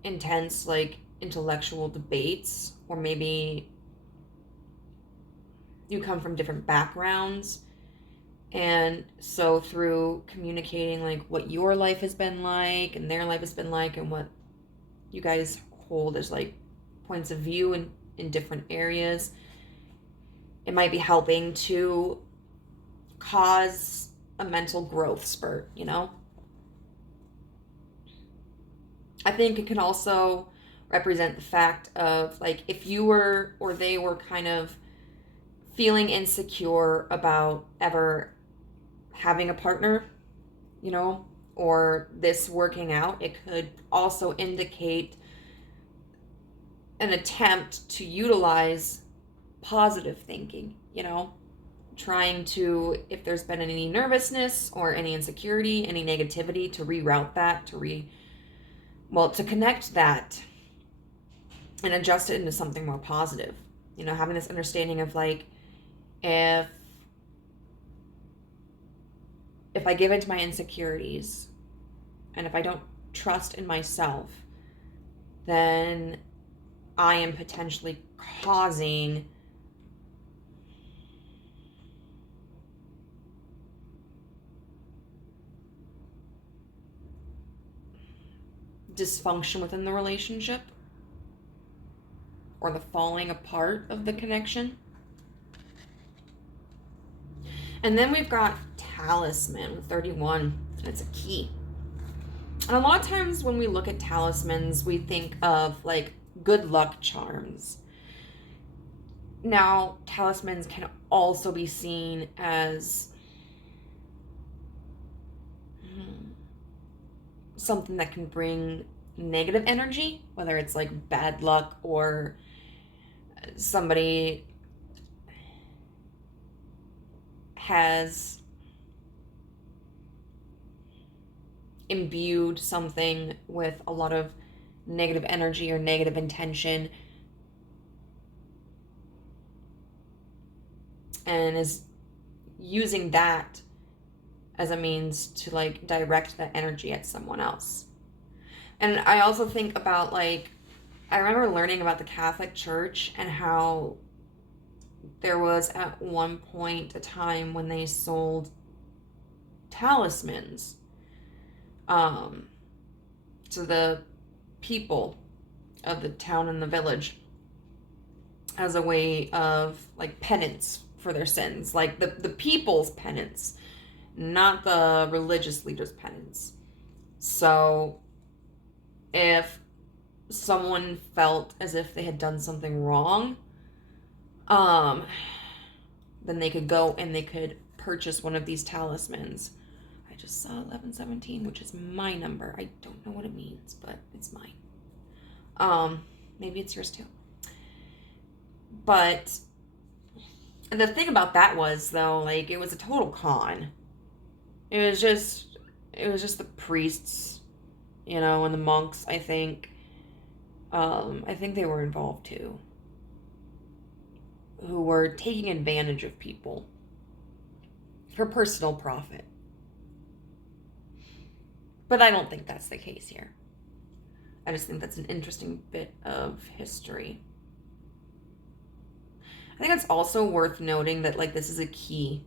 intense, like, intellectual debates, or maybe you come from different backgrounds, and so through communicating, like, what your life has been like and their life has been like, and what you guys hold as, like, points of view in different areas, it might be helping to cause a mental growth spurt, you know? I think it can also represent the fact of, like, if you were or they were kind of feeling insecure about ever having a partner, you know, or this working out, it could also indicate an attempt to utilize positive thinking, you know, trying to, if there's been any nervousness or any insecurity, any negativity, to reroute that, to connect that and adjust it into something more positive. You know, having this understanding of, like, if I give into my insecurities and if I don't trust in myself, then I am potentially causing dysfunction within the relationship or the falling apart of the connection. And then we've got talisman with 31. It's a key. And a lot of times when we look at talismans, we think of, like, good luck charms. Now, talismans can also be seen as something that can bring negative energy, whether it's like bad luck or somebody has imbued something with a lot of negative energy or negative intention and is using that as a means to, like, direct that energy at someone else. And I also think about, like, I remember learning about the Catholic Church and how there was at one point a time when they sold talismans to the people of the town and the village as a way of, like, penance for their sins, like the people's penance, not the religious leaders' penance. So if someone felt as if they had done something wrong, then they could go and they could purchase one of these talismans. I just saw 1117, which is my number. I don't know what it means, but it's mine. Maybe it's yours too. But the thing about that was, though, like, it was a total con. It was just the priests, you know, and the monks, I think. I think they were involved too, who were taking advantage of people for personal profit. But I don't think that's the case here. I just think that's an interesting bit of history. I think it's also worth noting that, like, this is a key.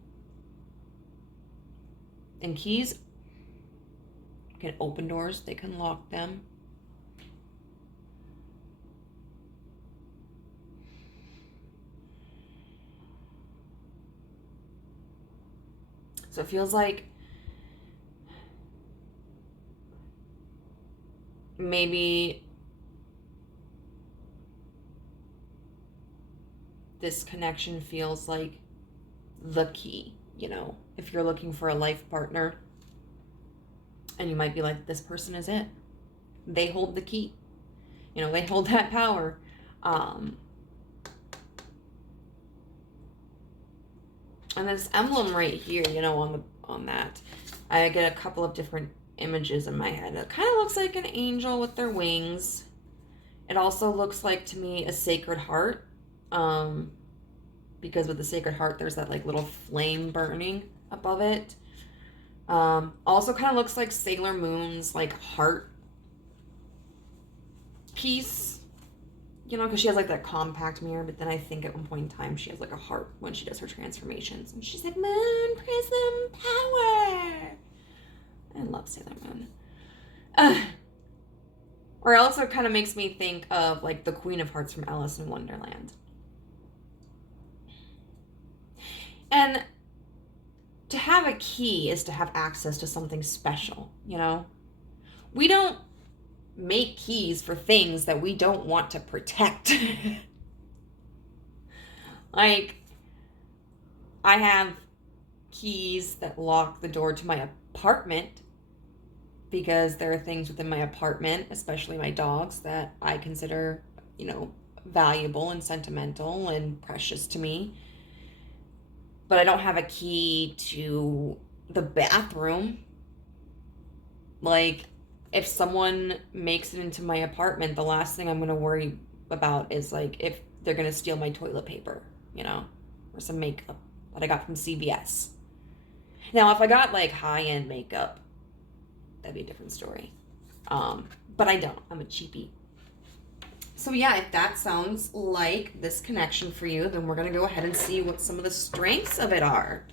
And keys can open doors, they can lock them. So it feels like maybe this connection feels like the key, you know, if you're looking for a life partner and you might be like, this person is it. They hold the key. You know, they hold that power. And this emblem right here, you know, on that, I get a couple of different images in my head. It kind of looks like an angel with their wings. It also looks like, to me, a sacred heart. Because with the sacred heart, there's that, like, little flame burning above it. Also kind of looks like Sailor Moon's, like, heart piece. You know, because she has, like, that compact mirror, but then I think at one point in time she has, like, a heart when she does her transformations. And she's like, Moon, Prism, Power. I love Sailor Moon. Or else it kind of makes me think of, like, the Queen of Hearts from Alice in Wonderland. And to have a key is to have access to something special, you know? We don't make keys for things that we don't want to protect. Like, I have keys that lock the door to my apartment because there are things within my apartment, especially my dogs, that I consider, valuable and sentimental and precious to me. But I don't have a key to the bathroom. Like, if someone makes it into my apartment, the last thing I'm going to worry about is, like, if they're going to steal my toilet paper, or some makeup that I got from CVS. Now, if I got, like, high-end makeup, that'd be a different story. But I don't. I'm a cheapie. So yeah, if that sounds like this connection for you, then we're going to go ahead and see what some of the strengths of it are.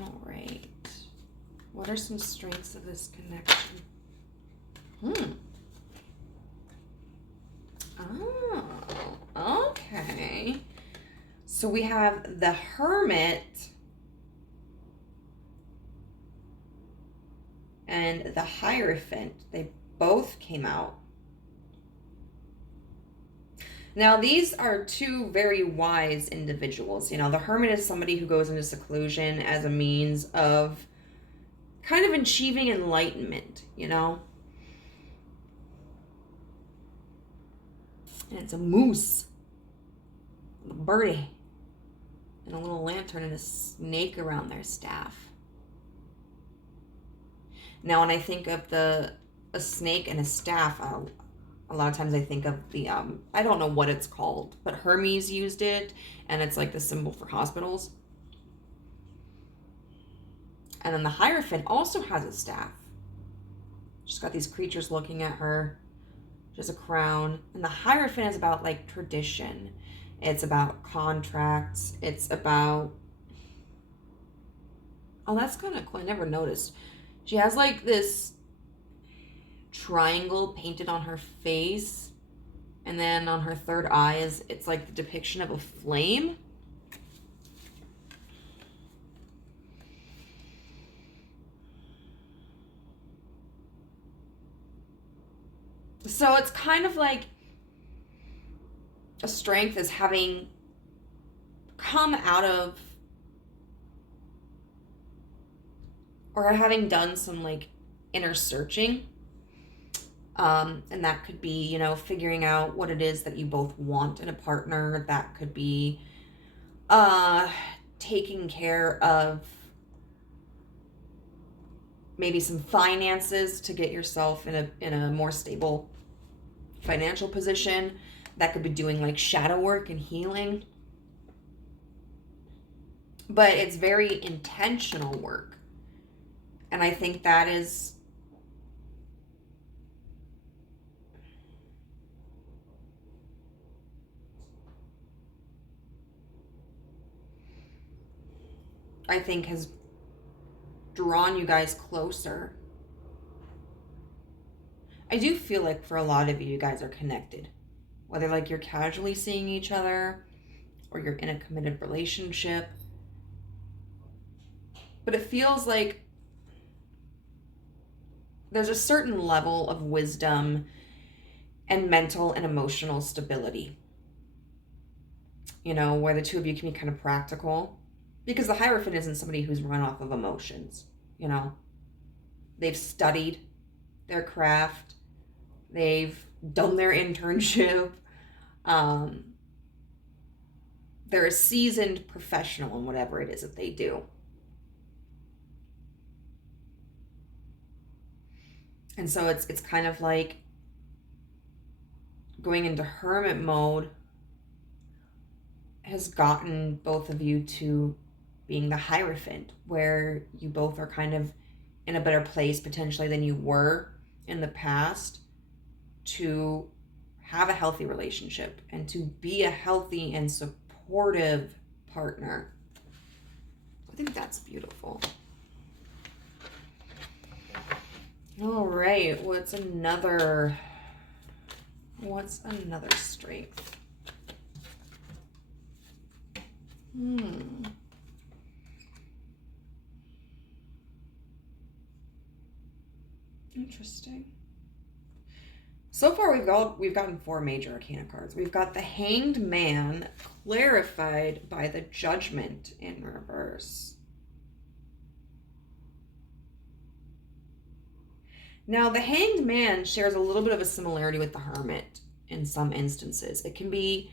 All right. What are some strengths of this connection? Oh, okay. So we have the Hermit and the Hierophant. They both came out. Now, these are two very wise individuals. The Hermit is somebody who goes into seclusion as a means of kind of achieving enlightenment, And it's a moose, a birdie, and a little lantern and a snake around their staff. Now, when I think of a snake and a staff, a lot of times I think of the, I don't know what it's called, but Hermes used it, and it's like the symbol for hospitals. And then the Hierophant also has a staff. She's got these creatures looking at her. She has a crown. And the Hierophant is about, like, tradition. It's about contracts. It's about... Oh, that's kind of cool. I never noticed. She has, like, this triangle painted on her face, and then on her third eye it's like the depiction of a flame. So it's kind of like a strength is having come out of, or having done some, like, inner searching. And that could be, figuring out what it is that you both want in a partner. That could be taking care of maybe some finances to get yourself in a more stable financial position. That could be doing, like, shadow work and healing. But it's very intentional work. And I think that is... I think has drawn you guys closer. I do feel like for a lot of you, you guys are connected. Whether, like, you're casually seeing each other or you're in a committed relationship. But it feels like there's a certain level of wisdom and mental and emotional stability. Where the two of you can be kind of practical. Because the Hierophant isn't somebody who's run off of emotions, They've studied their craft. They've done their internship. They're a seasoned professional in whatever it is that they do. And so it's kind of like going into hermit mode has gotten both of you to being the Hierophant, where you both are kind of in a better place potentially than you were in the past to have a healthy relationship and to be a healthy and supportive partner. I think that's beautiful. All right, what's another strength? Interesting. So far, we've gotten 4 major arcana cards. We've got the Hanged Man, clarified by the Judgment in reverse. Now, the Hanged Man shares a little bit of a similarity with the Hermit in some instances. It can be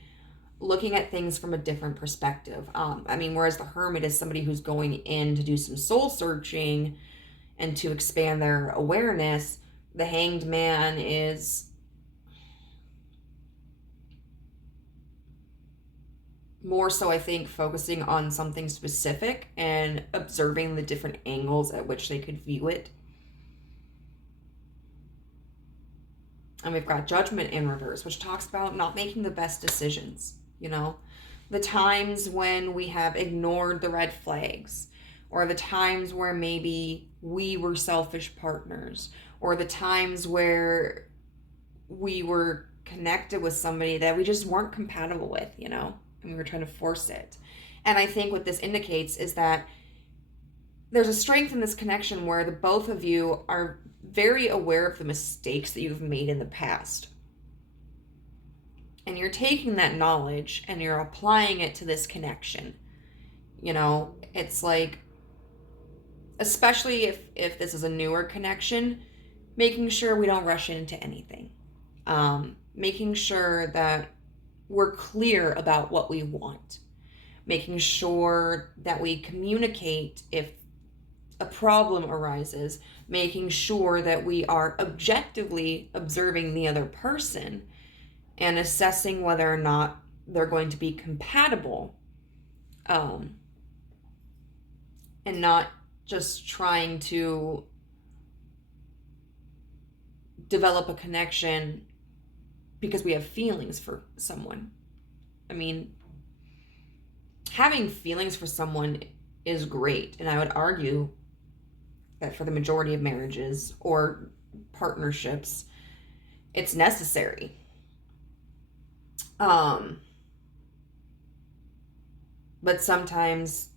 looking at things from a different perspective. Whereas the Hermit is somebody who's going in to do some soul searching and to expand their awareness, the Hanged Man is more so, I think, focusing on something specific and observing the different angles at which they could view it. And we've got Judgment in reverse, which talks about not making the best decisions, the times when we have ignored the red flags, or the times where maybe we were selfish partners, or the times where we were connected with somebody that we just weren't compatible with, and we were trying to force it. And I think what this indicates is that there's a strength in this connection where the both of you are very aware of the mistakes that you've made in the past. And you're taking that knowledge and you're applying it to this connection. It's like, especially if this is a newer connection, making sure we don't rush into anything. Making sure that we're clear about what we want. Making sure that we communicate if a problem arises, making sure that we are objectively observing the other person and assessing whether or not they're going to be compatible, and not just trying to develop a connection because we have feelings for someone. Having feelings for someone is great, and I would argue that for the majority of marriages or partnerships, it's necessary. But sometimes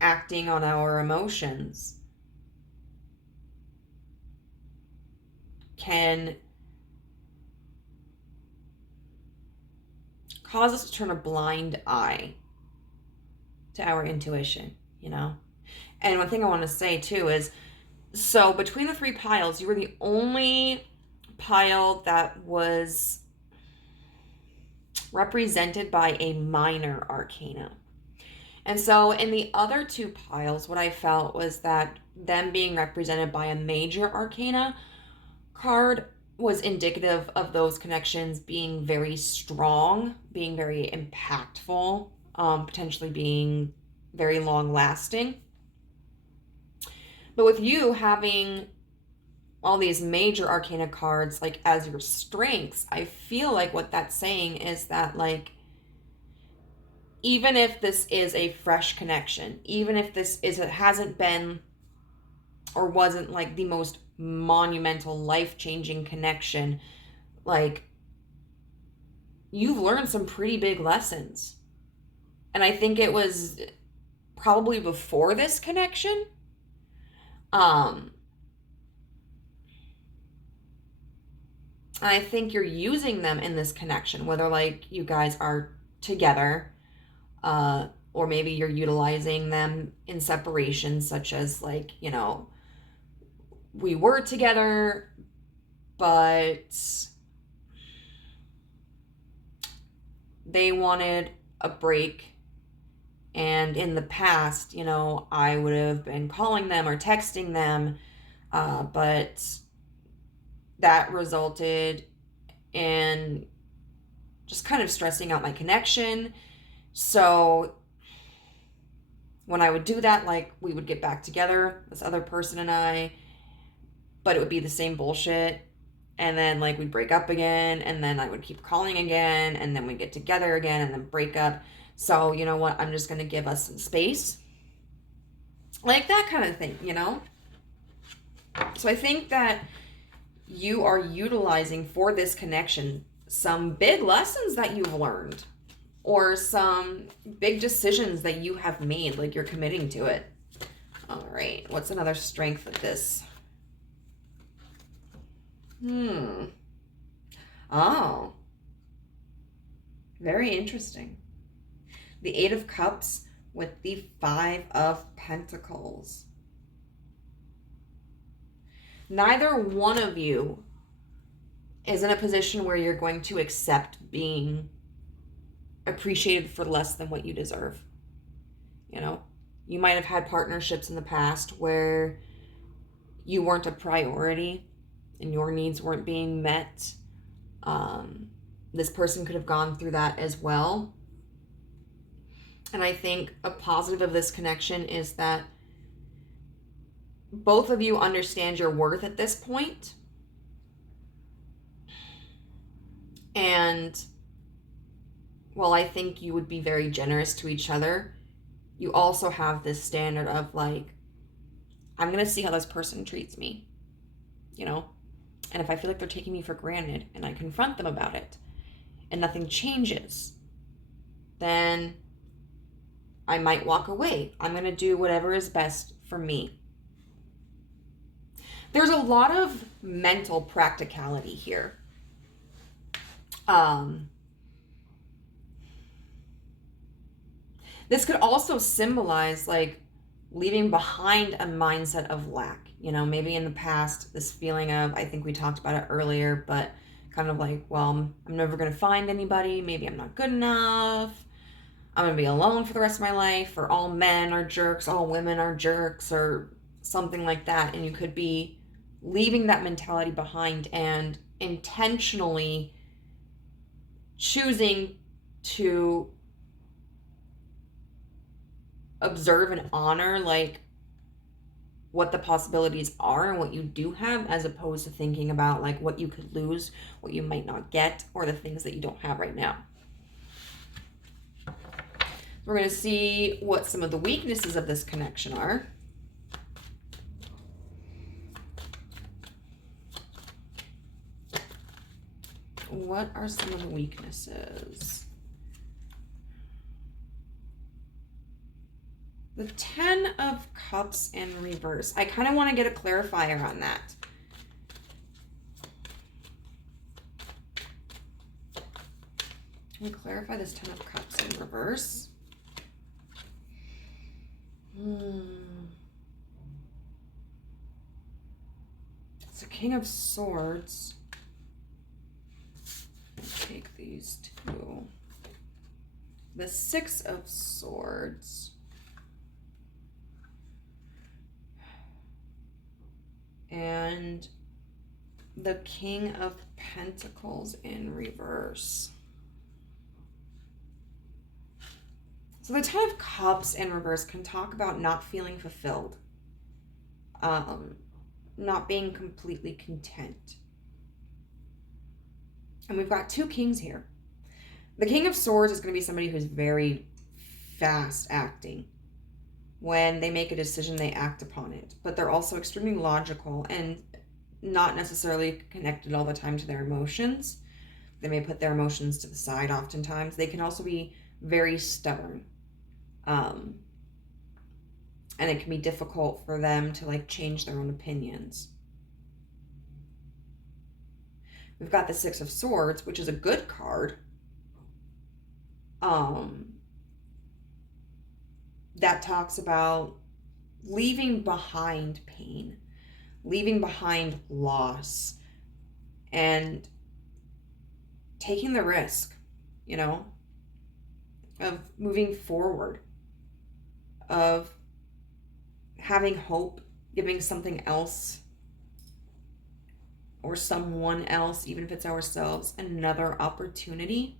acting on our emotions can cause us to turn a blind eye to our intuition, And one thing I want to say too is, so between the 3 piles, you were the only pile that was represented by a minor arcana. And so in the other 2 piles, what I felt was that them being represented by a major arcana card was indicative of those connections being very strong, being very impactful, potentially being very long lasting. But with you having all these major arcana cards like as your strengths, I feel like what that's saying is that, like, even if this is a fresh connection, even if it hasn't been or wasn't like the most monumental, life-changing connection, like, you've learned some pretty big lessons. And I think it was probably before this connection. And I think you're using them in this connection, whether like you guys are together, or maybe you're utilizing them in separation, such as like, we were together, but they wanted a break. And in the past, I would have been calling them or texting them, but that resulted in just kind of stressing out my connection. So when I would do that, like, we would get back together, this other person and I, but it would be the same bullshit. And then like we'd break up again, and then I would keep calling again, and then we'd get together again and then break up. So you know what, I'm just going to give us some space. Like that kind of thing, So I think that you are utilizing for this connection some big lessons that you've learned, or some big decisions that you have made, like you're committing to it. All right, what's another strength of this? Oh, very interesting. The Eight of Cups with the Five of Pentacles. Neither one of you is in a position where you're going to accept being appreciated for less than what you deserve. You know, you might have had partnerships in the past where you weren't a priority and your needs weren't being met. This person could have gone through that as well. And I think a positive of this connection is that both of you understand your worth at this point. And while I think you would be very generous to each other, you also have this standard of like, I'm going to see how this person treats me, you know? And if I feel like they're taking me for granted and I confront them about it and nothing changes, then I might walk away. I'm going to do whatever is best for me. There's a lot of mental practicality here. This could also symbolize like leaving behind a mindset of lack. You know, maybe in the past, this feeling of, I think we talked about it earlier, but kind of like, well, I'm never going to find anybody. Maybe I'm not good enough. I'm going to be alone for the rest of my life, or all men are jerks, all women are jerks, or something like that. And you could be leaving that mentality behind and intentionally choosing to observe and honor like what the possibilities are and what you do have, as opposed to thinking about like what you could lose, what you might not get, or the things that you don't have right now. We're going to see what some of the weaknesses of this connection are. What are some of the weaknesses? The Ten of Cups in reverse. I kind of want to get a clarifier on that. Can we clarify this Ten of Cups in reverse? It's a King of Swords. Take these two. The Six of Swords. And the King of Pentacles in reverse. So the Ten of Cups in reverse can talk about not feeling fulfilled. Not being completely content. And we've got two kings here. The King of Swords is going to be somebody who's very fast acting. When they make a decision, they act upon it. But they're also extremely logical and not necessarily connected all the time to their emotions. They may put their emotions to the side oftentimes. They can also be very stubborn. And it can be difficult for them to like change their own opinions. We've got the Six of Swords, which is a good card. That talks about leaving behind pain, leaving behind loss, and taking the risk, you know, of moving forward, of having hope, giving something else or someone else, even if it's ourselves, another opportunity.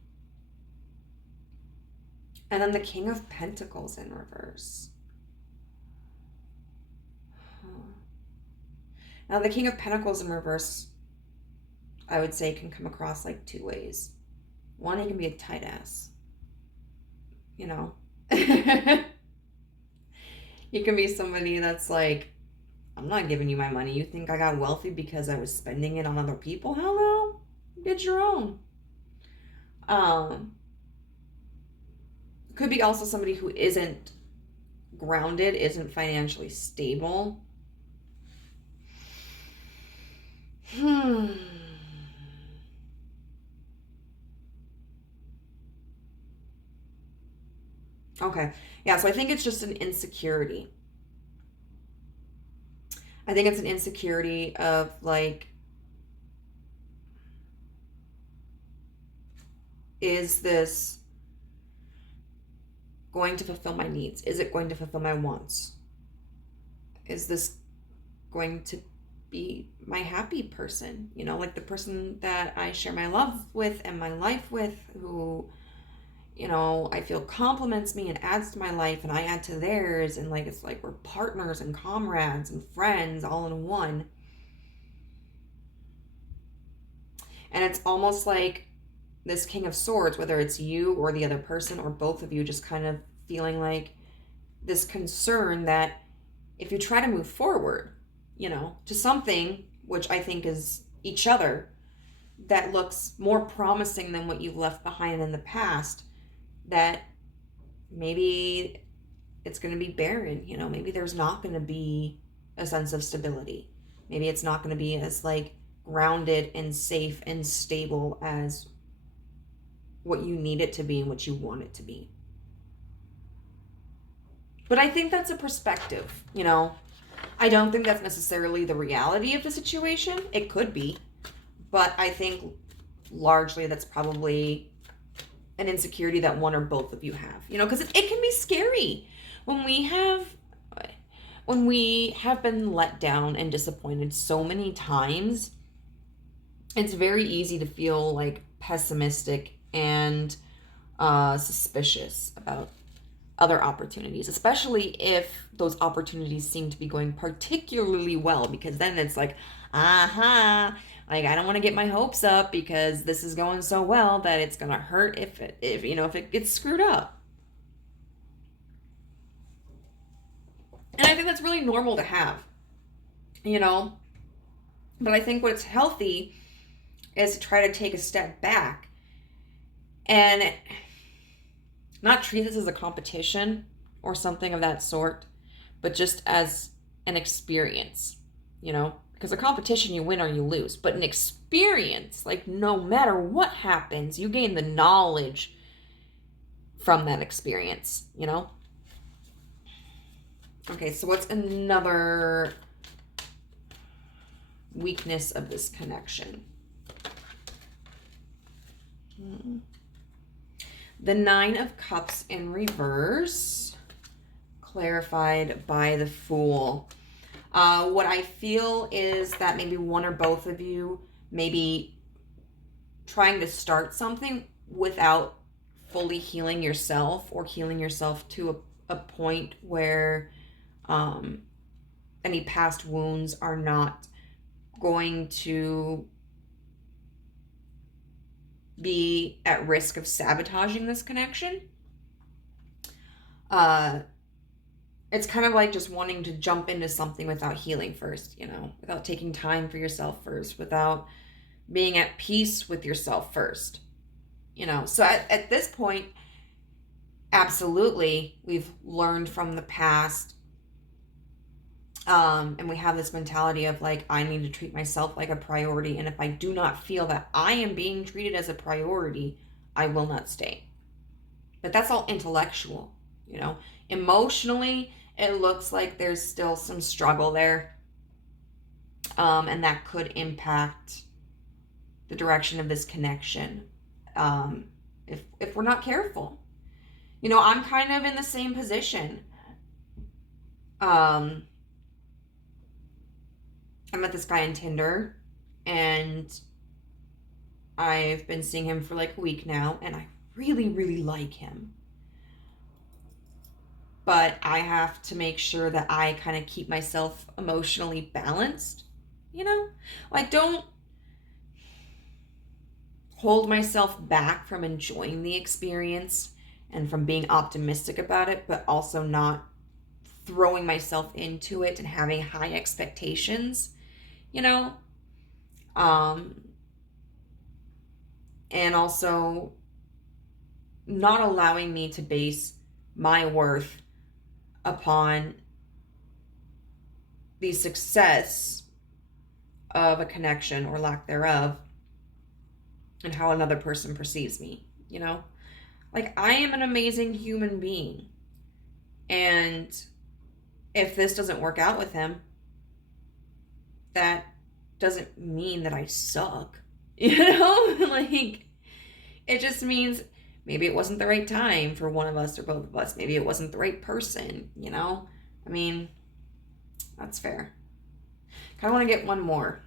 And then the King of Pentacles in reverse. Now the King of Pentacles in reverse, I would say, can come across like two ways. One, he can be a tight ass. You know? He can be somebody that's like I'm not giving you my money. You think I got wealthy because I was spending it on other people? Hell no. Get your own. Could be also somebody who isn't grounded, isn't financially stable. Okay. Yeah, so I think it's just an insecurity. I think it's an insecurity of like, is this going to fulfill my needs? Is it going to fulfill my wants? Is this going to be my happy person? You know, like the person that I share my love with and my life with, who, you know, I feel compliments me and adds to my life and I add to theirs. And like, it's like we're partners and comrades and friends all in one. And it's almost like this King of Swords, whether it's you or the other person or both of you, just kind of feeling like this concern that if you try to move forward, you know, to something which I think is each other, that looks more promising than what you've left behind in the past, that maybe it's going to be barren, you know, maybe there's not going to be a sense of stability. Maybe it's not going to be as like grounded and safe and stable as what you need it to be and what you want it to be. But I think that's a perspective, you know. I don't think that's necessarily the reality of the situation. It could be. But I think largely that's probably an insecurity that one or both of you have. You know, because it can be scary when we have been let down and disappointed so many times. It's very easy to feel like pessimistic and suspicious about other opportunities, especially if those opportunities seem to be going particularly well, because then it's like, like I don't want to get my hopes up because this is going so well that it's gonna hurt if it gets screwed up. And I think that's really normal to have, you know. But I think what's healthy is to try to take a step back and not treat this as a competition or something of that sort, but just as an experience, you know, because a competition, you win or you lose, but an experience, like no matter what happens, you gain the knowledge from that experience, you know? Okay, so what's another weakness of this connection? The Nine of Cups in reverse, clarified by the Fool. What I feel is that maybe one or both of you may be trying to start something without fully healing yourself, or healing yourself to a point where any past wounds are not going to be at risk of sabotaging this connection. It's kind of like just wanting to jump into something without healing first, you know, without taking time for yourself first, without being at peace with yourself first, you know. So at this point, absolutely, we've learned from the past. And we have this mentality of like, I need to treat myself like a priority. And if I do not feel that I am being treated as a priority, I will not stay. But that's all intellectual, you know. Emotionally, it looks like there's still some struggle there. And that could impact the direction of this connection. If we're not careful. You know, I'm kind of in the same position. I met this guy on Tinder, and I've been seeing him for like a week now, and I really, really like him. But I have to make sure that I kind of keep myself emotionally balanced, you know? Like, don't hold myself back from enjoying the experience and from being optimistic about it, but also not throwing myself into it and having high expectations, you know? And also not allowing me to base my worth upon the success of a connection or lack thereof and how another person perceives me, you know? Like, I am an amazing human being. And if this doesn't work out with him, that doesn't mean that I suck, you know? Like, it just means maybe it wasn't the right time for one of us or both of us. Maybe it wasn't the right person, you know? I mean, that's fair. Kind of want to get one more.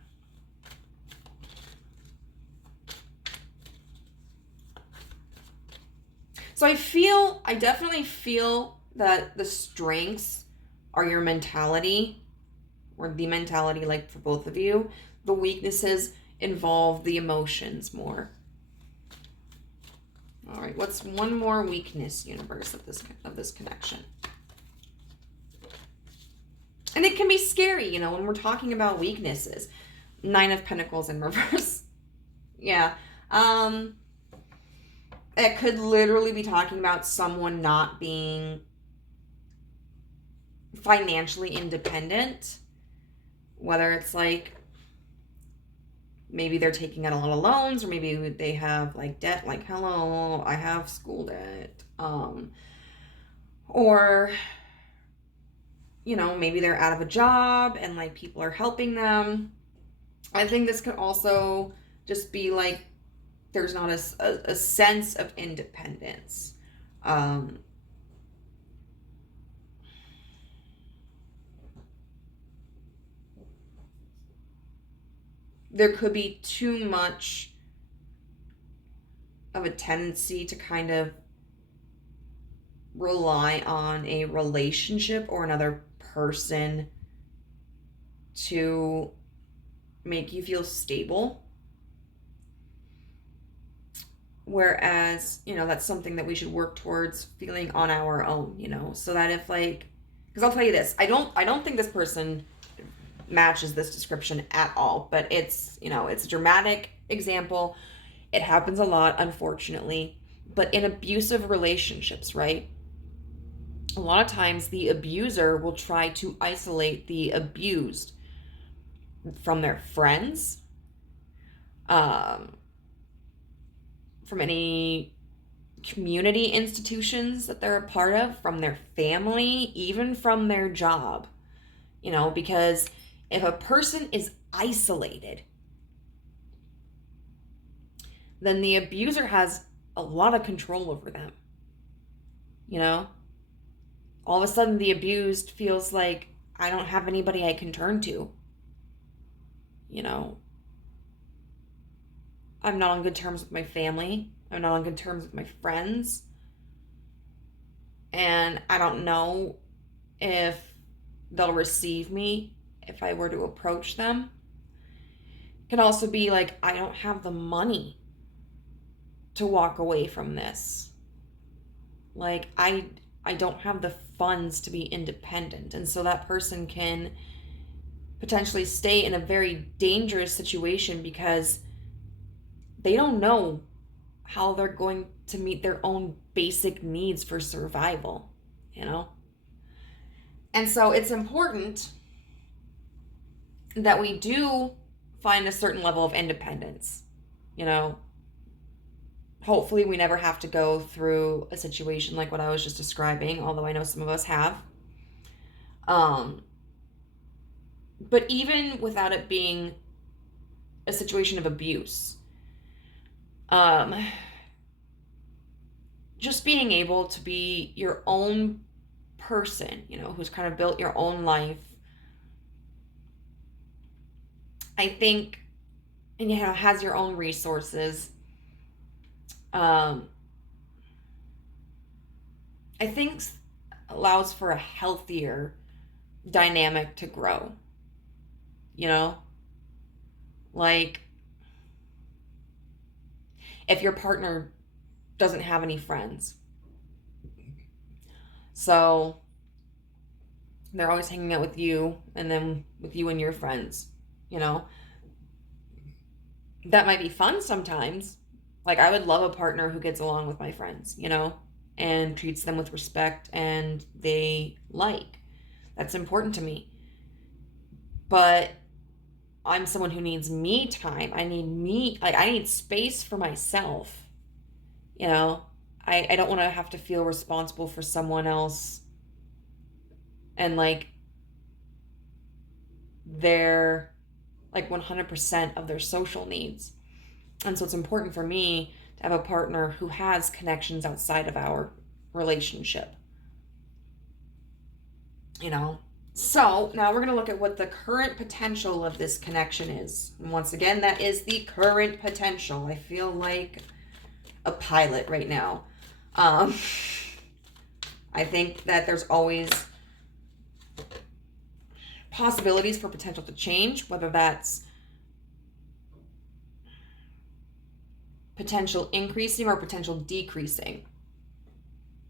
So I definitely feel that the strengths are your mentality, or the mentality, like for both of you. The weaknesses involve the emotions more. All right, what's one more weakness, universe, of this connection? And it can be scary, you know, when we're talking about weaknesses. 9 of Pentacles in reverse. Yeah. It could literally be talking about someone not being financially independent. Whether it's like, maybe they're taking out a lot of loans, or maybe they have like debt, like, hello, I have school debt. Or, you know, maybe they're out of a job and like people are helping them. I think this could also just be like, there's not a sense of independence. There could be too much of a tendency to kind of rely on a relationship or another person to make you feel stable. Whereas, you know, that's something that we should work towards feeling on our own, you know, so that if like, because I'll tell you this, I don't think this person matches this description at all, but it's, you know, it's a dramatic example. It happens a lot, unfortunately, but in abusive relationships, right? A lot of times the abuser will try to isolate the abused from their friends, from any community institutions that they're a part of, from their family, even from their job. You know, because if a person is isolated, then the abuser has a lot of control over them. You know, all of a sudden the abused feels like, I don't have anybody I can turn to. You know, I'm not on good terms with my family. I'm not on good terms with my friends. And I don't know if they'll receive me if I were to approach them. It can also be like, I don't have the money to walk away from this. Like, I don't have the funds to be independent. And so that person can potentially stay in a very dangerous situation because they don't know how they're going to meet their own basic needs for survival, you know? And so it's important that we do find a certain level of independence, you know? Hopefully we never have to go through a situation like what I was just describing, although I know some of us have. But even without it being a situation of abuse, just being able to be your own person, you know, who's kind of built your own life, I think, and, you know, has your own resources, I think allows for a healthier dynamic to grow, you know? Like, if your partner doesn't have any friends, so They're always hanging out with you and then with you and your friends, you know. That might be fun sometimes. Like, I would love a partner who gets along with my friends, you know, and treats them with respect and they like. That's important to me. But I'm someone who needs me time. I need space for myself. You know, I don't want to have to feel responsible for someone else and like their like 100% of their social needs. And so it's important for me to have a partner who has connections outside of our relationship. You know? So now we're going to look at what the current potential of this connection is. And once again, that is the current potential. I feel like a pilot right now. I think that there's always possibilities for potential to change, whether that's potential increasing or potential decreasing.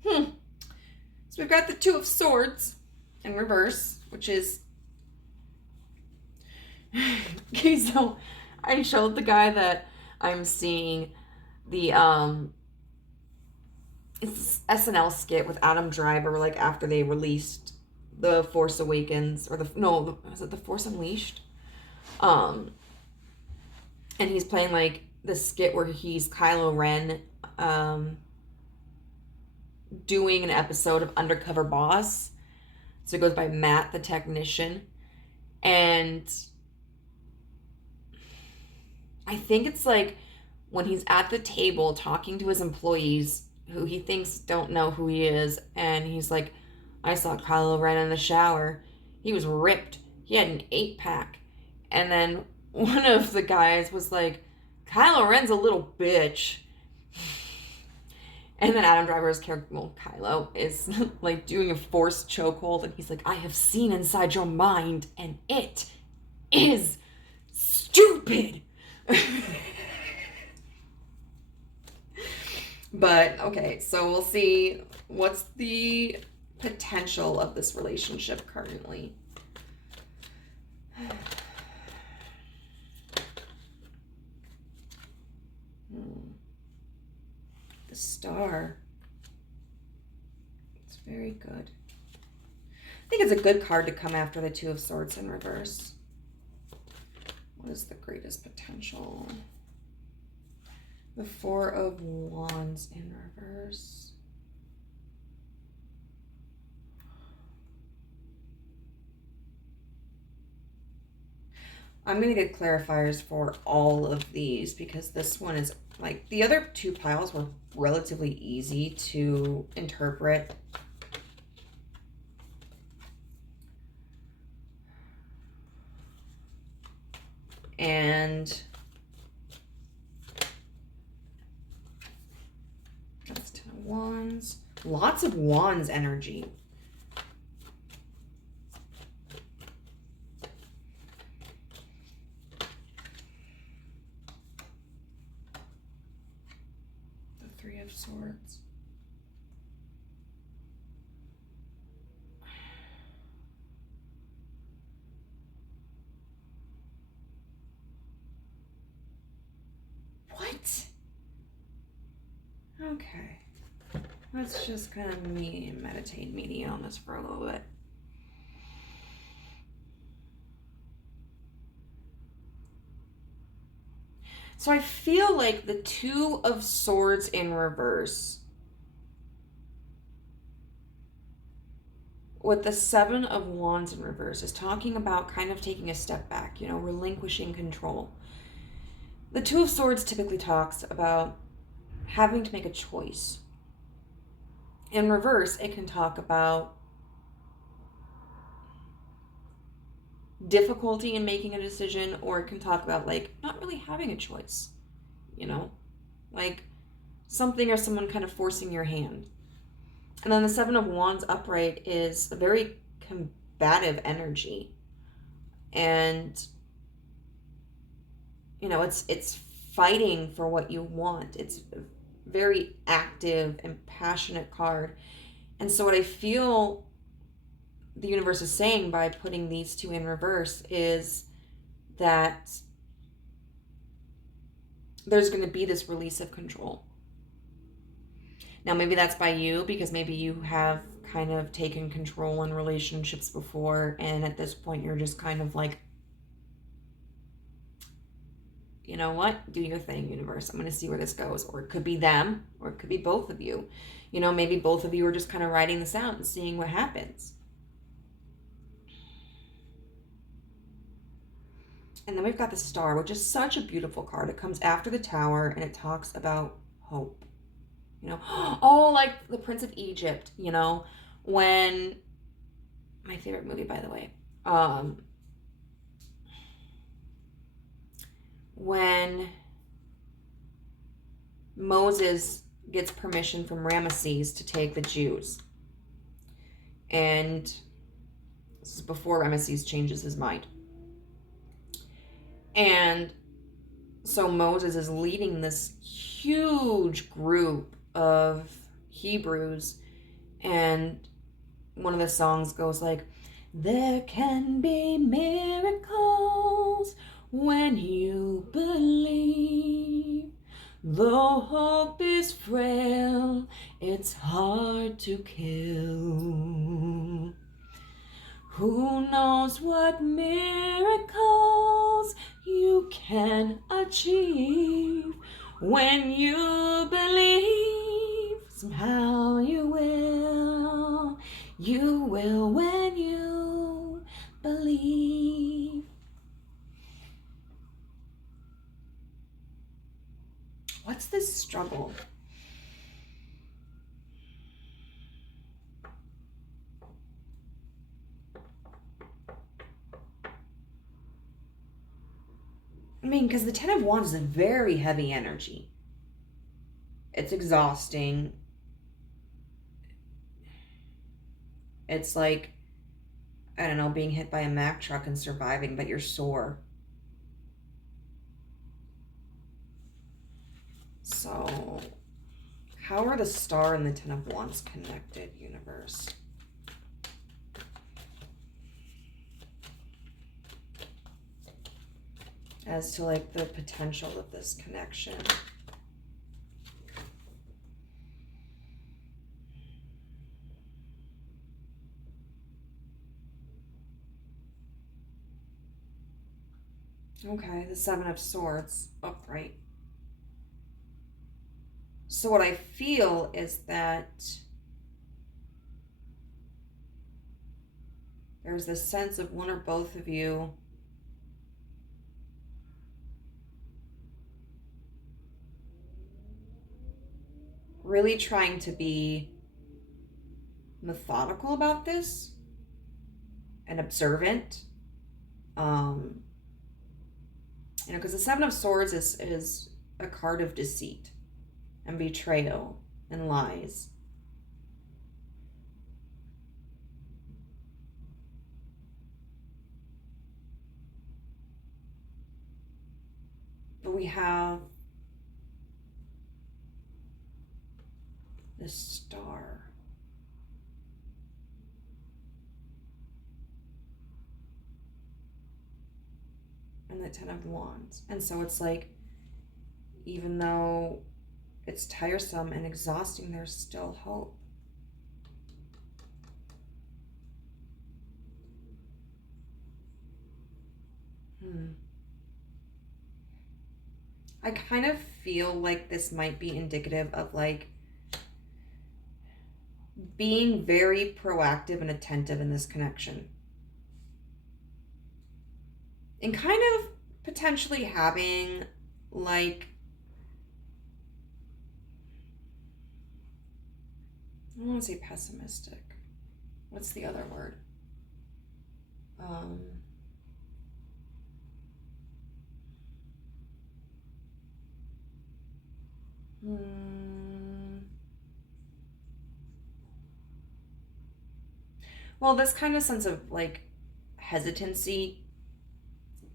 So we've got the Two of Swords in reverse, which is... Okay, so I showed the guy that I'm seeing the it's SNL skit with Adam Driver, like after they released The Force Awakens, or was it The Force Unleashed? And he's playing like the skit where he's Kylo Ren, doing an episode of Undercover Boss. So it goes by Matt the technician, and I think it's like when he's at the table talking to his employees who he thinks don't know who he is, and he's like, I saw Kylo Ren in the shower. He was ripped. He had an 8-pack. And then one of the guys was like, Kylo Ren's a little bitch. And then Adam Driver's character, well, Kylo, is like doing a forced chokehold, and he's like, I have seen inside your mind, and it is stupid. But, okay, so we'll see what's the potential of this relationship currently. The Star. It's very good. I think it's a good card to come after the Two of Swords in reverse. What is the greatest potential? The Four of Wands in reverse. I'm going to get clarifiers for all of these because this one is like, the other two piles were relatively easy to interpret. And that's 10 of Wands. Lots of Wands energy. The Three of Swords. What? Okay. Let's just kind of meditate on this for a little bit. So I feel like the Two of Swords in reverse with the Seven of Wands in reverse is talking about kind of taking a step back, you know, relinquishing control. The Two of Swords typically talks about having to make a choice. In reverse, it can talk about difficulty in making a decision, or it can talk about like not really having a choice, you know, like something or someone kind of forcing your hand. And then the Seven of Wands upright is a very combative energy, and you know, it's fighting for what you want. It's a very active and passionate card. And so what I feel the universe is saying by putting these two in reverse is that there's going to be this release of control. Now, maybe that's by you, because maybe you have kind of taken control in relationships before, and at this point you're just kind of like, you know what, do your thing, universe. I'm going to see where this goes. Or it could be them, or it could be both of you. You know, maybe both of you are just kind of writing this out and seeing what happens. And then we've got the Star, which is such a beautiful card. It comes after the Tower, and it talks about hope. You know, oh, like the Prince of Egypt, you know, when, my favorite movie, by the way, when Moses gets permission from Ramesses to take the Jews. And this is before Ramesses changes his mind. And so Moses is leading this huge group of Hebrews, and one of the songs goes like, there can be miracles when you believe, though hope is frail, it's hard to kill. Who knows what miracles you can achieve when you believe, somehow you will when you believe. What's this struggle? I mean, because the Ten of Wands is a very heavy energy. It's exhausting. It's like, I don't know, being hit by a Mack truck and surviving, but you're sore. So, how are the Star and the Ten of Wands connected, universe? As to like the potential of this connection. Okay, the Seven of Swords, upright. So what I feel is that there's this sense of one or both of you really trying to be methodical about this and observant. You know, because the Seven of Swords is a card of deceit and betrayal and lies. But we have the Star. And the Ten of Wands. And so it's like, even though it's tiresome and exhausting, there's still hope. I kind of feel like this might be indicative of like being very proactive and attentive in this connection. And kind of potentially having like, I don't want to say pessimistic. What's the other word? Well, this kind of sense of like hesitancy,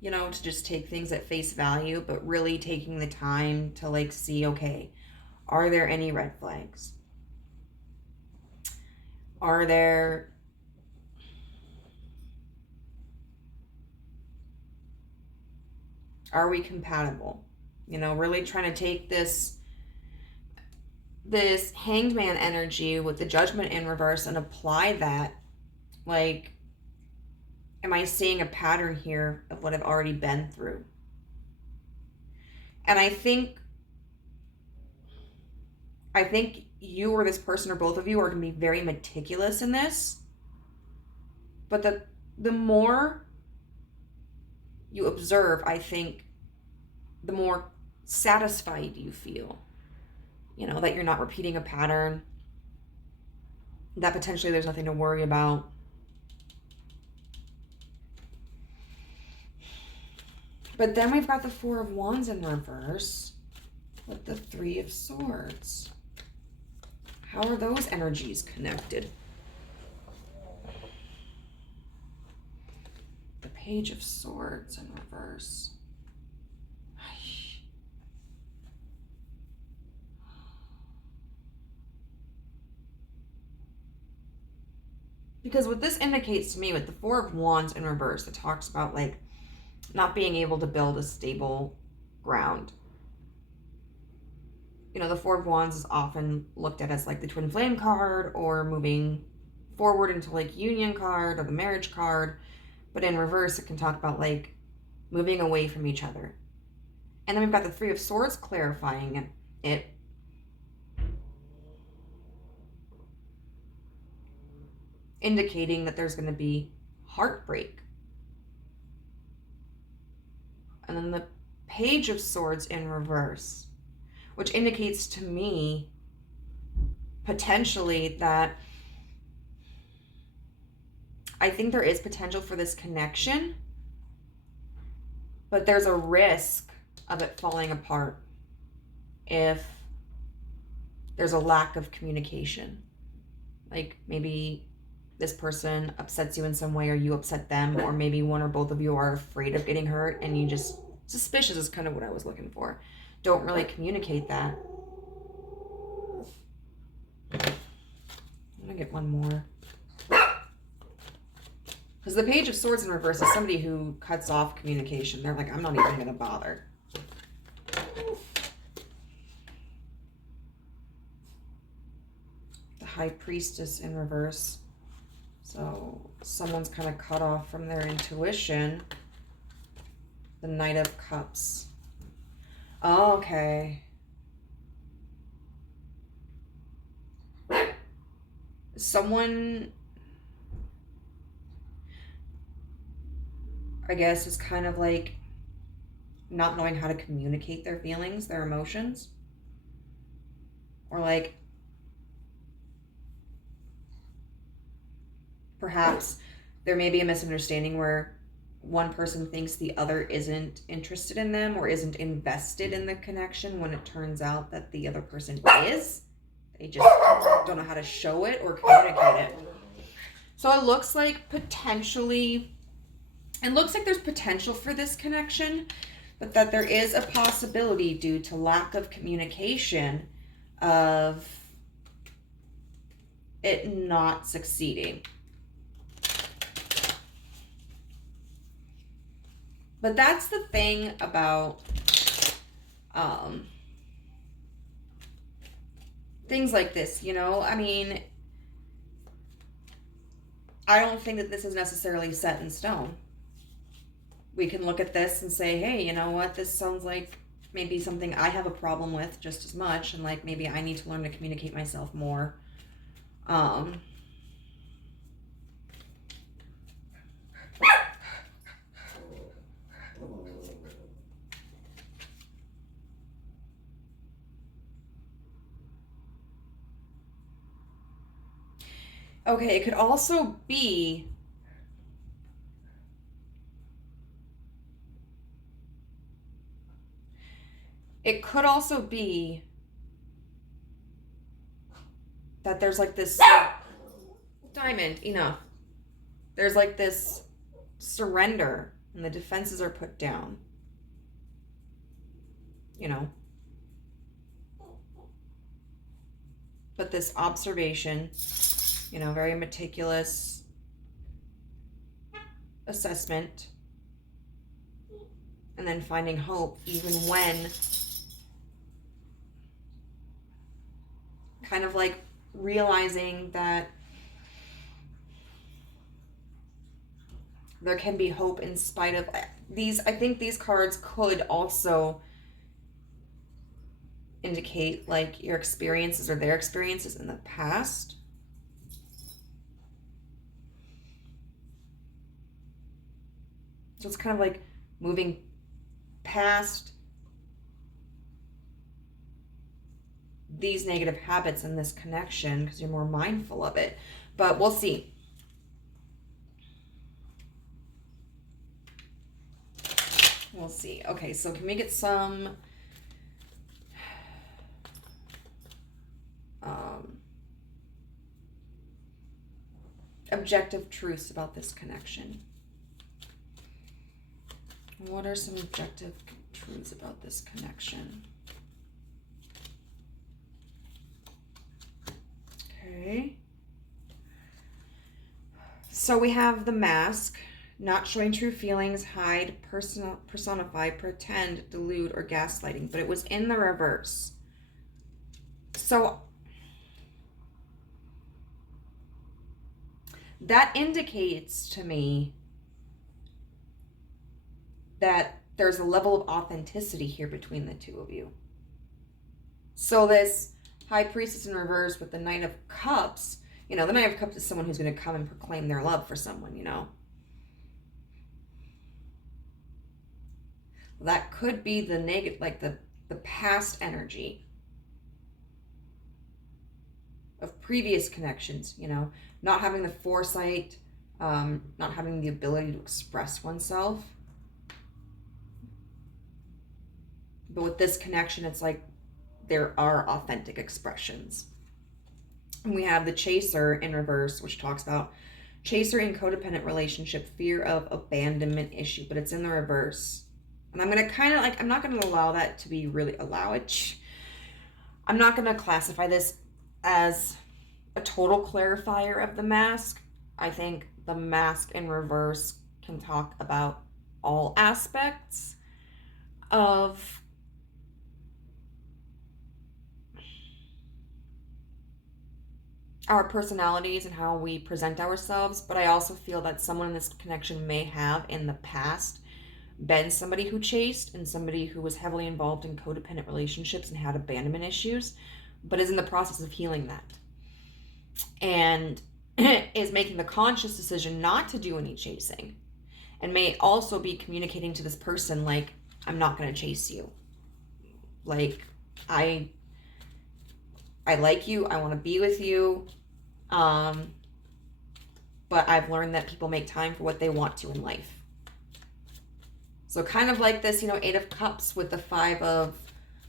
you know, to just take things at face value, but really taking the time to like see, okay, are there any red flags? Are there Are we compatible? You know, really trying to take this Hanged Man energy with the Judgment in reverse and apply that. Like, am I seeing a pattern here of what I've already been through? And I think you or this person or both of you are going to be very meticulous in this. But the more you observe, I think, the more satisfied you feel. You know, that you're not repeating a pattern, that potentially there's nothing to worry about. But then we've got the Four of Wands in reverse with the Three of Swords. How are those energies connected? The Page of Swords in reverse. Because what this indicates to me with the Four of Wands in reverse, it talks about like not being able to build a stable ground. You know, the Four of Wands is often looked at as like the Twin Flame card or moving forward into like Union card or the Marriage card. But in reverse, it can talk about like moving away from each other. And then we've got the Three of Swords clarifying it. Indicating that there's going to be heartbreak. And then the Page of Swords in reverse, which indicates to me potentially that I think there is potential for this connection, but there's a risk of it falling apart if there's a lack of communication. Like maybe this person upsets you in some way or you upset them, or maybe one or both of you are afraid of getting hurt and you just, suspicious is kind of what I was looking for, don't really communicate that. I'm gonna get one more. Because the Page of Swords in reverse is somebody who cuts off communication. They're like, I'm not even gonna bother. The High Priestess in reverse. So someone's kind of cut off from their intuition. The Knight of Cups. Oh, okay. Someone, I guess, is kind of like not knowing how to communicate their feelings, their emotions. Or like, perhaps there may be a misunderstanding where one person thinks the other isn't interested in them or isn't invested in the connection when it turns out that the other person is. They just don't know how to show it or communicate it. So it looks like potentially, it looks like there's potential for this connection, but that there is a possibility due to lack of communication of it not succeeding. But that's the thing about things like this, you know? I mean, I don't think that this is necessarily set in stone. We can look at this and say, hey, you know what? This sounds like maybe something I have a problem with just as much, and like maybe I need to learn to communicate myself more. Okay, it could also be that there's like this diamond, enough. There's like this surrender and the defenses are put down. You know. But this observation, you know, very meticulous assessment and then finding hope even when kind of like realizing that there can be hope in spite of these. I think these cards could also indicate like your experiences or their experiences in the past. So it's kind of like moving past these negative habits in this connection because you're more mindful of it. But we'll see. We'll see. Okay, so can we get some objective truths about this connection? What are some objective truths about this connection? Okay. So we have the mask, not showing true feelings, hide, personify, pretend, delude, or gaslighting, but it was in the reverse. So that indicates to me that there's a level of authenticity here between the two of you. So this High Priestess in reverse with the Knight of Cups, you know, the Knight of Cups is someone who's going to come and proclaim their love for someone, you know. That could be the negative, like the past energy of previous connections, you know, not having the foresight, not having the ability to express oneself. But with this connection, it's like there are authentic expressions. And we have the Chaser in reverse, which talks about chaser in codependent relationship, fear of abandonment issue, but it's in the reverse. And I'm going to kind of like, I'm not going to allow that to be really, I'm not going to classify this as a total clarifier of the mask. I think the mask in reverse can talk about all aspects of our personalities and how we present ourselves, but I also feel that someone in this connection may have in the past been somebody who chased and somebody who was heavily involved in codependent relationships and had abandonment issues, but is in the process of healing that and is making the conscious decision not to do any chasing, and may also be communicating to this person like, I'm not going to chase you, like I like you, I want to be with you, but I've learned that people make time for what they want to in life. So kind of like this, you know, 8 of Cups with the 5 of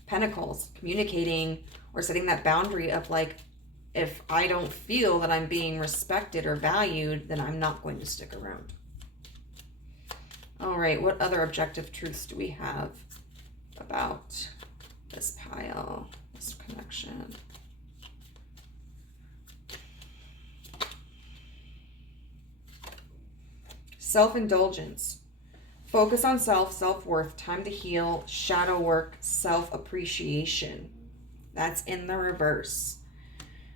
Pentacles, communicating or setting that boundary of like, if I don't feel that I'm being respected or valued, then I'm not going to stick around. All right, what other objective truths do we have about this pile, this connection? Self-indulgence. Focus on self, self-worth, time to heal, shadow work, self-appreciation. That's in the reverse.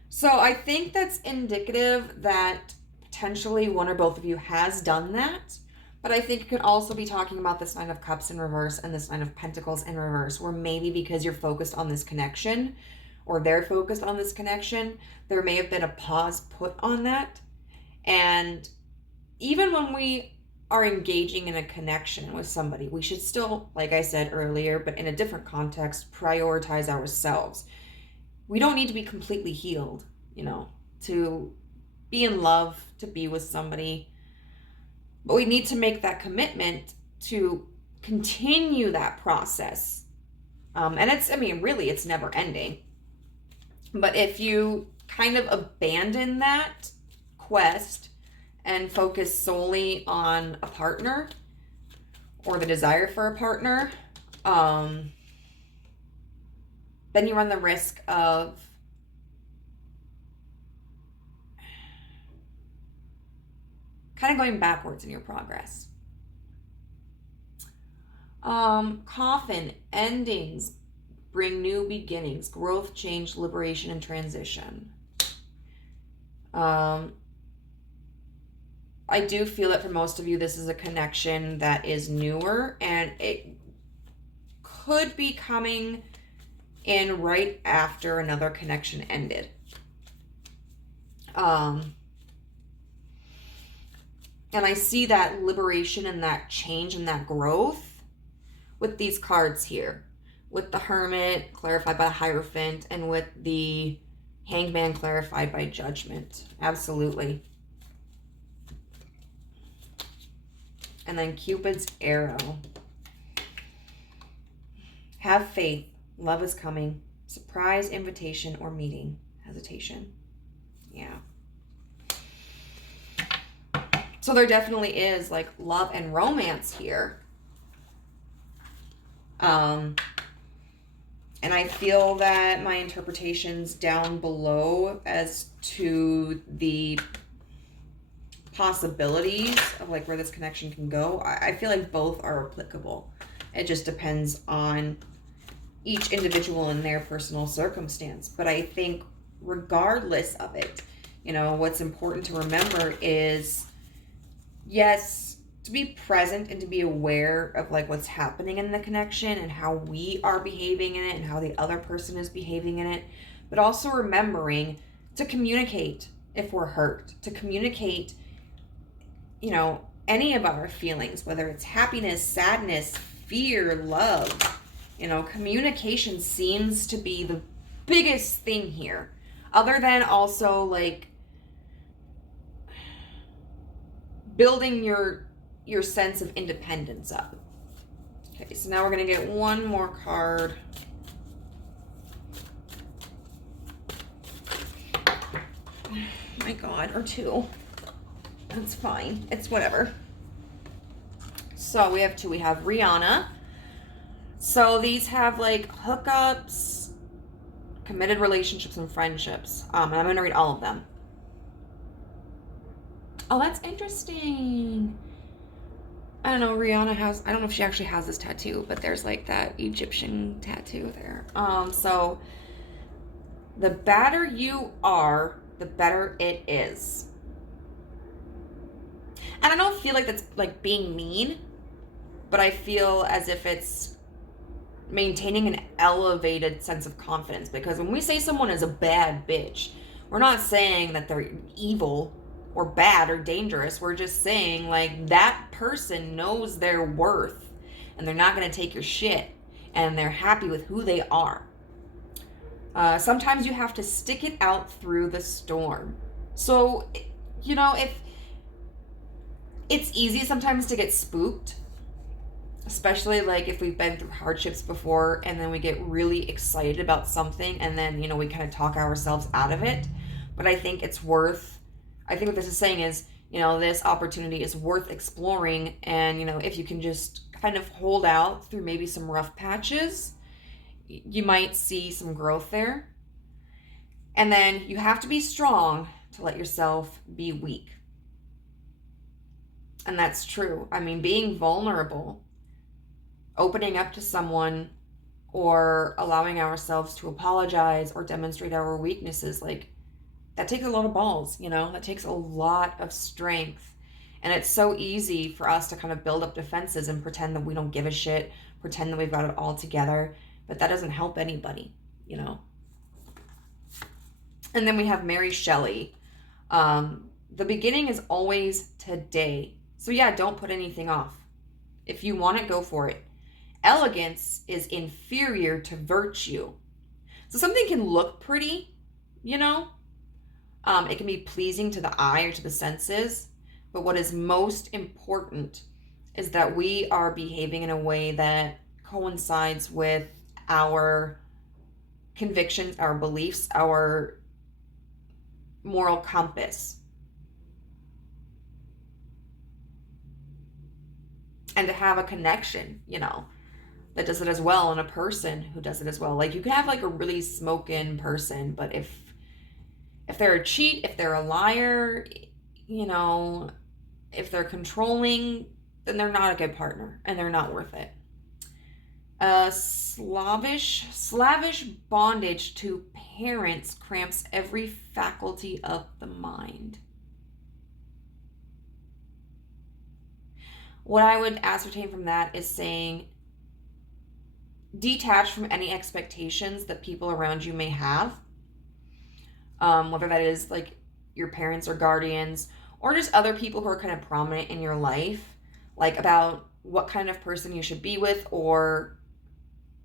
So I think that's indicative that potentially one or both of you has done that. But I think it could also be talking about this 9 of Cups in reverse and this 9 of Pentacles in reverse, where maybe because you're focused on this connection or they're focused on this connection, there may have been a pause put on that. And even when we are engaging in a connection with somebody, we should still, like I said earlier, but in a different context, prioritize ourselves. We don't need to be completely healed, you know, to be in love, to be with somebody. But we need to make that commitment to continue that process. And it's, I mean, really, it's never ending. But if you kind of abandon that quest and focus solely on a partner or the desire for a partner, then you run the risk of kind of going backwards in your progress. Coffin, endings, bring new beginnings, growth, change, liberation, and transition. I do feel that for most of you, this is a connection that is newer, and it could be coming in right after another connection ended. And I see that liberation and that change and that growth with these cards here. With the Hermit clarified by the Hierophant, and with the Hanged Man clarified by Judgment. Absolutely. And then Cupid's arrow. Have faith. Love is coming. Surprise, invitation, or meeting. Hesitation. Yeah. So there definitely is like love and romance here. And I feel that my interpretations down below as to the possibilities of like where this connection can go, I feel like both are applicable. It just depends on each individual and their personal circumstance. But I think regardless of it, you know, what's important to remember is, yes, to be present and to be aware of like what's happening in the connection and how we are behaving in it and how the other person is behaving in it, but also remembering to communicate if we're hurt, to communicate, you know, any of our feelings, whether it's happiness, sadness, fear, love. You know, communication seems to be the biggest thing here, other than also like building your sense of independence up. Okay, so now we're going to get one more card. Oh my God, or two. That's fine. It's whatever. So we have two. We have Rihanna. So these have like hookups, committed relationships, and friendships. And I'm going to read all of them. Oh, that's interesting. I don't know, Rihanna has, I don't know if she actually has this tattoo, but there's like that Egyptian tattoo there. So the badder you are, the better it is. And I don't feel like that's like being mean, but I feel as if it's maintaining an elevated sense of confidence, because when we say someone is a bad bitch, we're not saying that they're evil or bad or dangerous. We're just saying like that person knows their worth and they're not going to take your shit and they're happy with who they are. Sometimes you have to stick it out through the storm. So, you know, if it's easy sometimes to get spooked, especially like if we've been through hardships before and then we get really excited about something and then, you know, we kind of talk ourselves out of it. But I think it's worth, I think what this is saying is, you know, this opportunity is worth exploring. And, you know, if you can just kind of hold out through maybe some rough patches, you might see some growth there. And then you have to be strong to let yourself be weak. And that's true. I mean, being vulnerable, opening up to someone, or allowing ourselves to apologize or demonstrate our weaknesses, like that takes a lot of balls, you know, that takes a lot of strength. And it's so easy for us to kind of build up defenses and pretend that we don't give a shit, pretend that we've got it all together, but that doesn't help anybody, you know. And then we have Mary Shelley. The beginning is always today. So yeah, don't put anything off. If you want it, go for it. Elegance is inferior to virtue. So something can look pretty, you know. It can be pleasing to the eye or to the senses. But what is most important is that we are behaving in a way that coincides with our convictions, our beliefs, our moral compass. And to have a connection, you know, that does it as well, and a person who does it as well. Like you can have like a really smoking person, but if they're a cheat, if they're a liar, you know, if they're controlling, then they're not a good partner and they're not worth it. Slavish bondage to parents cramps every faculty of the mind. What I would ascertain from that is saying detach from any expectations that people around you may have, whether that is like your parents or guardians or just other people who are kind of prominent in your life, like about what kind of person you should be with or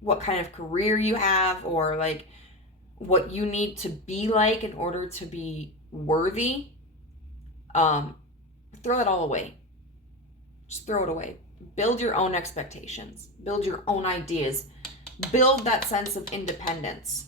what kind of career you have or like what you need to be like in order to be worthy. Throw that all away. Just throw it away. Build your own expectations. Build your own ideas. Build that sense of independence.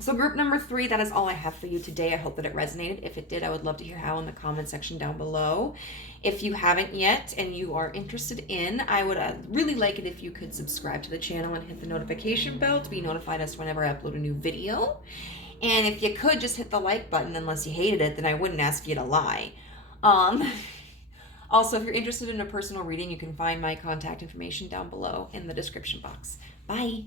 So group number 3, that is all I have for you today. I hope that it resonated. If it did, I would love to hear how in the comment section down below. If you haven't yet and you are interested in, I would really like it if you could subscribe to the channel and hit the notification bell to be notified as to whenever I upload a new video. And if you could just hit the like button, unless you hated it, then I wouldn't ask you to lie. Also, if you're interested in a personal reading, you can find my contact information down below in the description box. Bye.